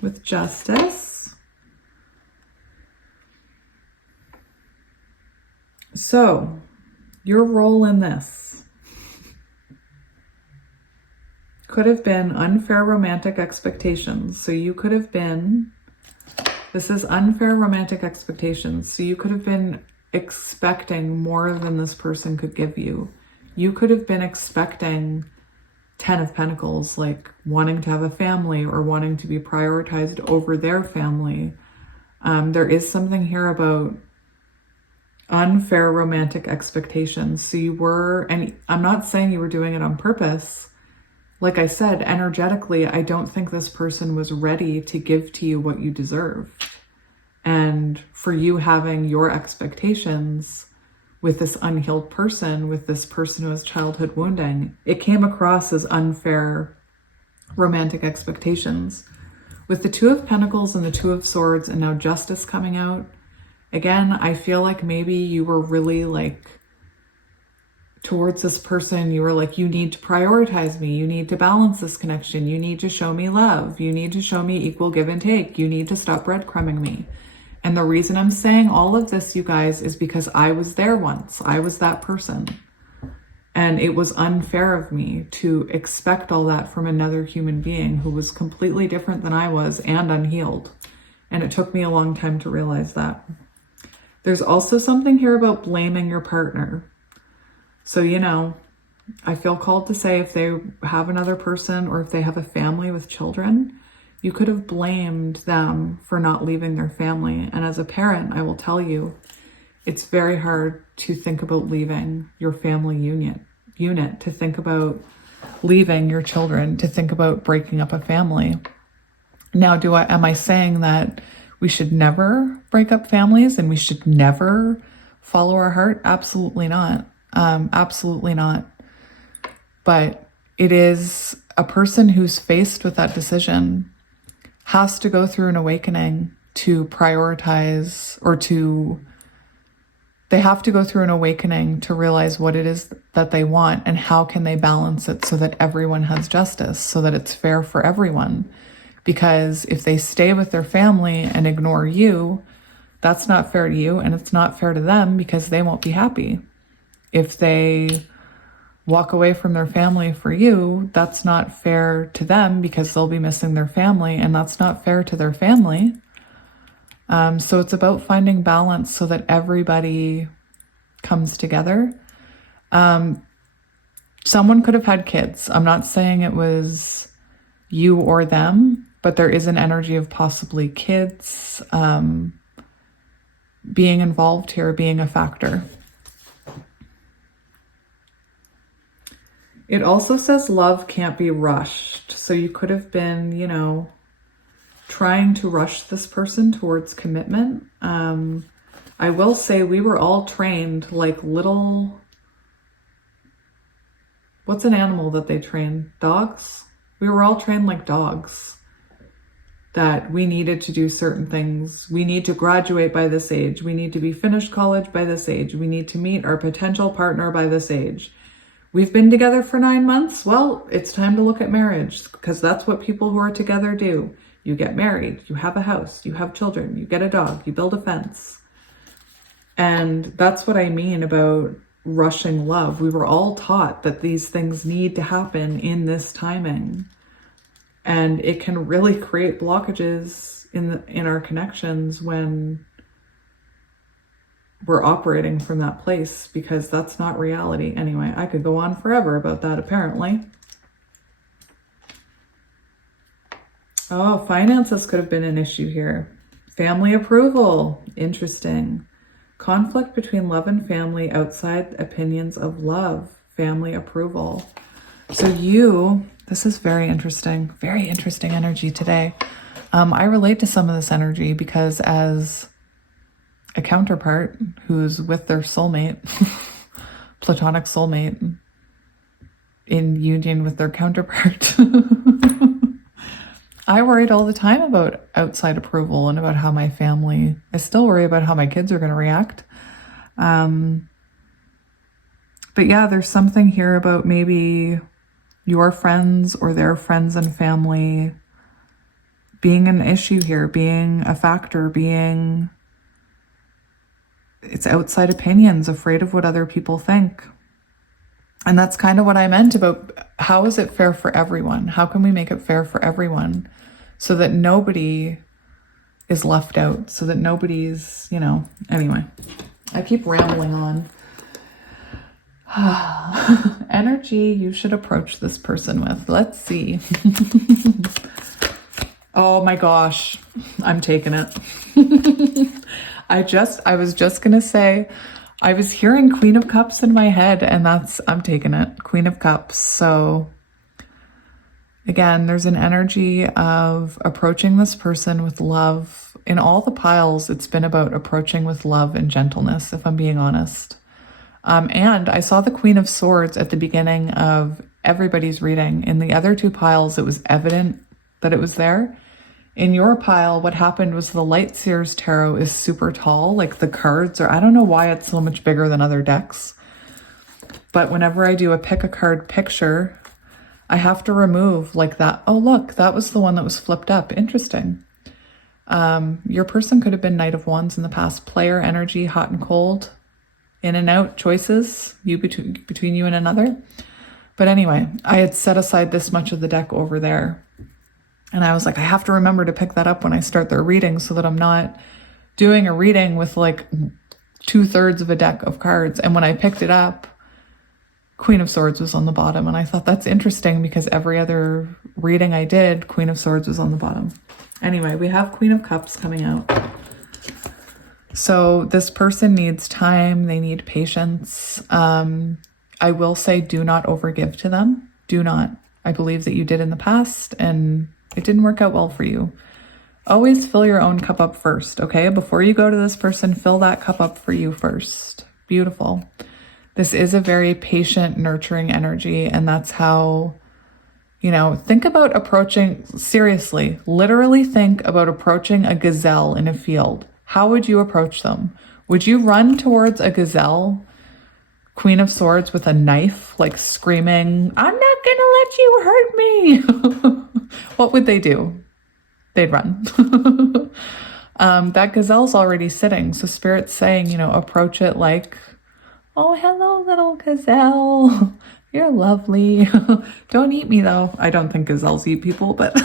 with justice. So your role in this could have been unfair romantic expectations. So you could have been, this is unfair romantic expectations. So you could have been expecting more than this person could give you. You could have been expecting 10 of Pentacles, like wanting to have a family or wanting to be prioritized over their family. There is something here about unfair romantic expectations. So you were, and I'm not saying you were doing it on purpose. Like I said, energetically, I don't think this person was ready to give to you what you deserve. And for you having your expectations with this unhealed person, with this person who has childhood wounding, it came across as unfair romantic expectations. With the Two of Pentacles and the Two of Swords and now Justice coming out, again, I feel like maybe you were really like, towards this person, you were like, you need to prioritize me. You need to balance this connection. You need to show me love. You need to show me equal give and take. You need to stop breadcrumbing me. And the reason I'm saying all of this, you guys, is because I was there once. I was that person. And it was unfair of me to expect all that from another human being who was completely different than I was and unhealed. And it took me a long time to realize that. There's also something here about blaming your partner. So, you know, I feel called to say if they have another person or if they have a family with children, you could have blamed them for not leaving their family. And as a parent, I will tell you, it's very hard to think about leaving your family unit, to think about leaving your children, to think about breaking up a family. Now, am I saying that we should never break up families and we should never follow our heart? Absolutely not. Absolutely not. But it is a person who's faced with that decision has to go through an awakening to prioritize, or they have to go through an awakening to realize what it is that they want and how can they balance it so that everyone has justice, so that it's fair for everyone. Because if they stay with their family and ignore you, that's not fair to you, and it's not fair to them because they won't be happy. If they walk away from their family for you, that's not fair to them because they'll be missing their family, and that's not fair to their family. So it's about finding balance so that everybody comes together. Someone could have had kids. I'm not saying it was you or them, but there is an energy of possibly kids being involved here, being a factor. It also says love can't be rushed. So you could have been, you know, trying to rush this person towards commitment. I will say we were all trained like little... What's an animal that they train? Dogs? We were all trained like dogs. That we needed to do certain things. We need to graduate by this age. We need to be finished college by this age. We need to meet our potential partner by this age. We've been together for 9 months. Well, it's time to look at marriage, because that's what people who are together do. You get married, you have a house, you have children, you get a dog, you build a fence. And that's what I mean about rushing love. We were all taught that these things need to happen in this timing. And it can really create blockages in our connections when we're operating from that place, because that's not reality. Anyway, I could go on forever about that apparently. Oh, finances could have been an issue here. Family approval. Interesting. Conflict between love and family outside opinions of love. Family approval. So this is very interesting energy today. I relate to some of this energy because as a counterpart who's with their soulmate, platonic soulmate, in union with their counterpart, I worried all the time about outside approval and about how my family, I still worry about how my kids are going to react. But yeah, there's something here about maybe your friends or their friends and family being an issue here, being a factor, it's outside opinions, afraid of what other people think. And that's kind of what I meant about how is it fair for everyone? How can we make it fair for everyone so that nobody is left out, so that nobody's, anyway, I keep rambling on. Energy you should approach this person with. Let's see. Oh my gosh, I'm taking it. I was just going to say, I was hearing Queen of Cups in my head, and I'm taking it. Queen of Cups. So again, there's an energy of approaching this person with love. In all the piles, it's been about approaching with love and gentleness, if I'm being honest. And I saw the Queen of Swords at the beginning of everybody's reading. In the other two piles, it was evident that it was there. In your pile, what happened was the Light Seers Tarot is super tall. Like the cards I don't know why it's so much bigger than other decks. But whenever I do a pick a card picture, I have to remove like that. Oh, look, that was the one that was flipped up. Interesting. Your person could have been Knight of Wands in the past. Player energy, hot and cold, in and out choices, between you and another. But anyway, I had set aside this much of the deck over there. And I was like, I have to remember to pick that up when I start their reading so that I'm not doing a reading with like 2/3 of a deck of cards. And when I picked it up, Queen of Swords was on the bottom. And I thought that's interesting because every other reading I did, Queen of Swords was on the bottom. Anyway, we have Queen of Cups coming out. So this person needs time. They need patience. I will say, do not overgive to them. Do not. I believe that you did in the past and it didn't work out well for you. Always fill your own cup up first, okay? Before you go to this person, fill that cup up for you first. Beautiful. This is a very patient, nurturing energy, and that's how, think about approaching, seriously, literally think about approaching a gazelle in a field. How would you approach them? Would you run towards a gazelle, Queen of Swords, with a knife, like screaming, I'm not gonna let you hurt me? What would they do? they'd run. That gazelle's already sitting. So Spirit's saying, you know, approach it like, oh, hello, little gazelle. You're lovely. Don't eat me, though. I don't think gazelles eat people, but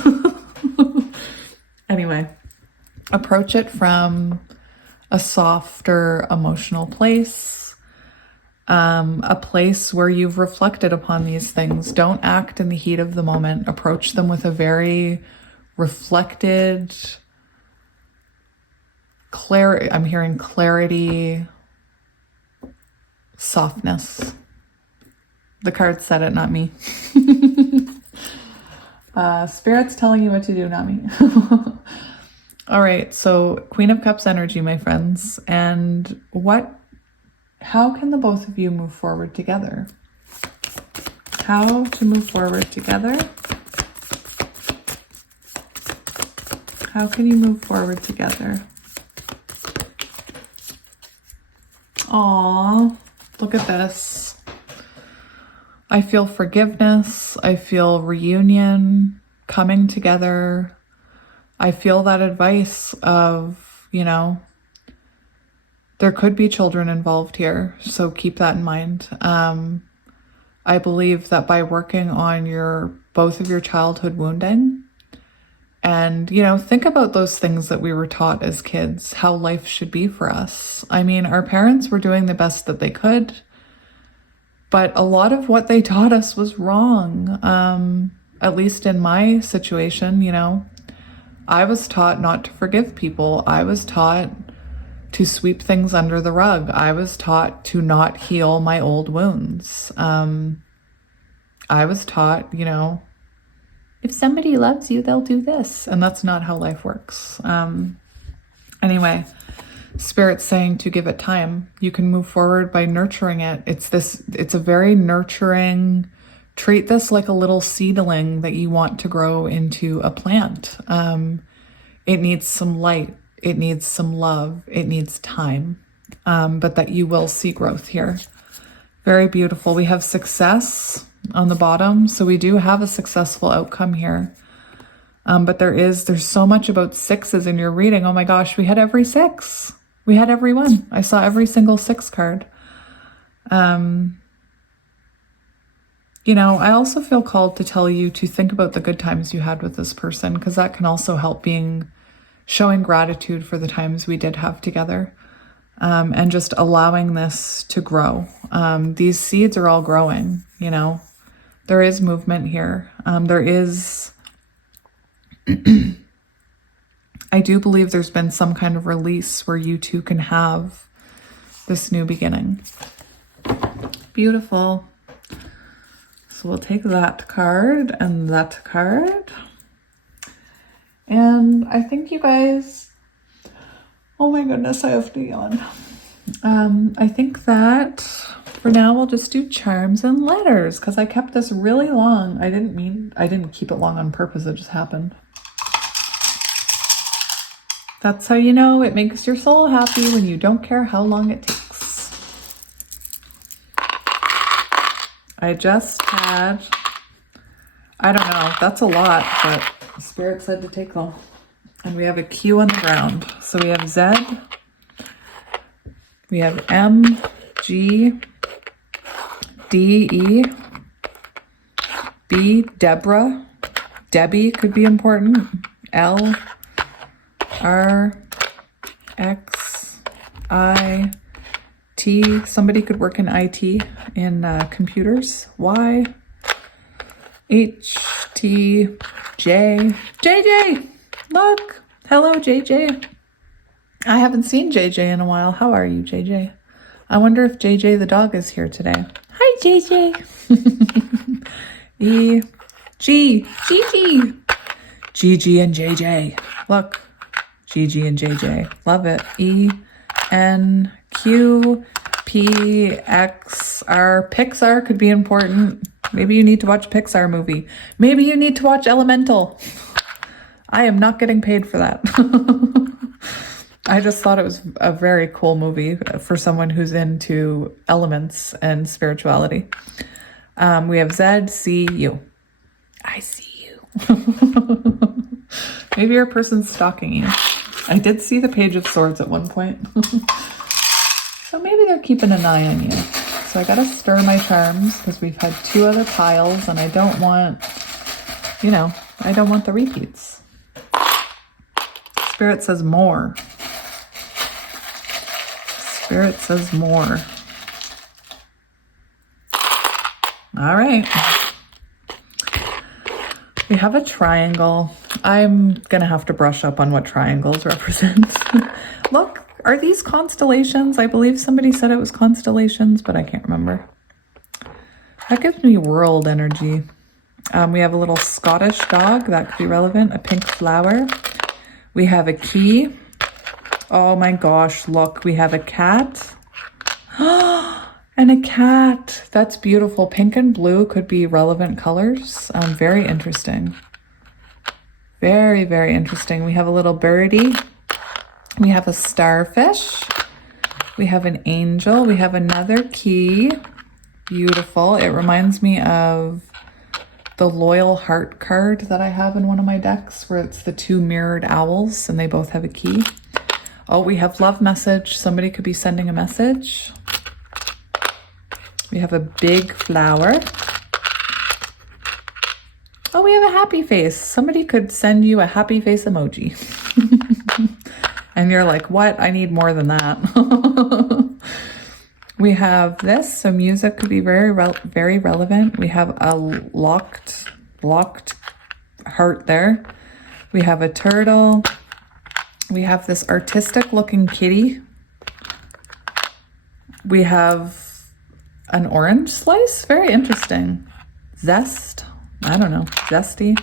anyway, approach it from a softer emotional place, a place where you've reflected upon these things. Don't act in the heat of the moment. Approach them with a very reflected, I'm hearing clarity, softness. The card said it, not me. Spirit's telling you what to do, not me. All right, so Queen of Cups energy, my friends. And how can the both of you move forward together? How to move forward together? How can you move forward together? Aw, look at this. I feel forgiveness. I feel reunion, coming together. I feel that advice of, you know, there could be children involved here. So keep that in mind. I believe that by working on both of your childhood wounding, and, you know, think about those things that we were taught as kids, how life should be for us. I mean, our parents were doing the best that they could, but a lot of what they taught us was wrong. At least in my situation, you know, I was taught not to forgive people. I was taught to sweep things under the rug. I was taught to not heal my old wounds. I was taught, you know, if somebody loves you, they'll do this. And that's not how life works. Anyway, Spirit's saying to give it time. You can move forward by nurturing it. It's a very nurturing, treat this like a little seedling that you want to grow into a plant. It needs some light. It needs some love. It needs time. But that you will see growth here. Very beautiful. We have success on the bottom. So we do have a successful outcome here. But there's so much about sixes in your reading. Oh my gosh, we had every six. We had every one. I saw every single six card. You know, I also feel called to tell you to think about the good times you had with this person, because that can also help showing gratitude for the times we did have together. And just allowing this to grow. These seeds are all growing, you know. There is movement here. There is, I do believe there's been some kind of release where you two can have this new beginning. Beautiful. So we'll take that card and that card. And I think you guys, oh my goodness, I have to yawn. I think that for now we'll just do charms and letters, because I kept this really long. I didn't keep it long on purpose. It just happened. That's how you know it makes your soul happy, when you don't care how long it takes. I just had, I don't know, that's a lot, but Spirit said to take them. And we have a Q on the ground. So we have Z, we have M, G, D, E, B, Deborah, Debbie could be important, L, R, X, I, T, somebody could work in IT, in computers, Y, H, T, J, JJ, look, hello JJ. I haven't seen JJ in a while. How are you, JJ? I wonder if JJ the dog is here today. Hi, JJ. E, G, Gigi. Gigi and JJ. Look, Gigi and JJ. Love it. E, N, Q, P, X, R. Pixar could be important. Maybe you need to watch a Pixar movie. Maybe you need to watch Elemental. I am not getting paid for that. I just thought it was a very cool movie for someone who's into elements and spirituality. We have Z, C, U. I see you. Maybe your person's stalking you. I did see the Page of Swords at one point. So maybe they're keeping an eye on you. So I gotta stir my charms because we've had 2 other piles and I don't want, you know, I don't want the repeats. Spirit says more. Spirit says more. All right. We have a triangle. I'm gonna have to brush up on what triangles represent. Look, are these constellations? I believe somebody said it was constellations, but I can't remember. That gives me world energy. We have a little Scottish dog, that could be relevant, a pink flower. We have a key. Oh my gosh, look, we have a cat. And a cat. That's beautiful. Pink and blue could be relevant colors. Very interesting. Very, very interesting. We have a little birdie. We have a starfish. We have an angel. We have another key. Beautiful. It reminds me of the Loyal Heart card that I have in one of my decks where it's the 2 mirrored owls and they both have a key. Oh, we have love message. Somebody could be sending a message. We have a big flower. Oh, we have a happy face. Somebody could send you a happy face emoji. And you're like, what? I need more than that. We have this, so music could be very relevant. We have a locked heart there. We have a turtle. We have this artistic looking kitty. We have an orange slice, very interesting. Zest, I don't know, zesty.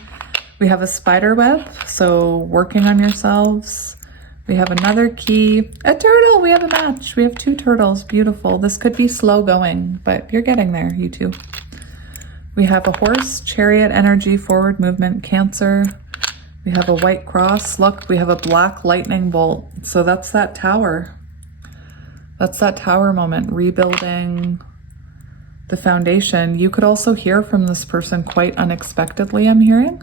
We have a spider web, so working on yourselves. We have another key, a turtle, we have a match. We have 2 turtles, beautiful. This could be slow going, but you're getting there, you 2. We have a horse, chariot energy, forward movement, Cancer. We have a white cross, look, we have a black lightning bolt. So that's that tower. That's that tower moment, rebuilding the foundation. You could also hear from this person quite unexpectedly, I'm hearing.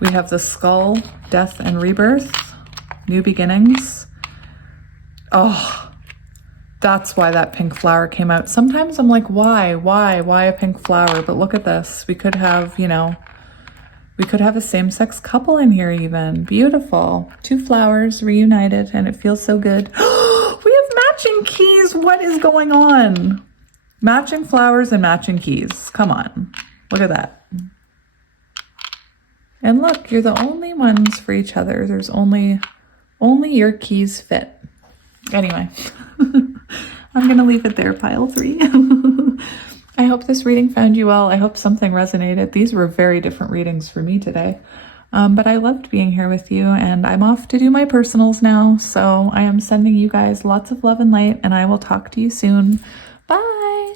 We have the skull, death and rebirth. New beginnings. Oh, that's why that pink flower came out. Sometimes I'm like, why a pink flower? But look at this. We could have, you know, we could have a same-sex couple in here even. Beautiful. 2 flowers reunited and it feels so good. We have matching keys. What is going on? Matching flowers and matching keys. Come on. Look at that. And look, you're the only ones for each other. There's only your keys fit. Anyway, I'm going to leave it there, pile 3. I hope this reading found you well. I hope something resonated. These were very different readings for me today. But I loved being here with you, and I'm off to do my personals now. So I am sending you guys lots of love and light, and I will talk to you soon. Bye.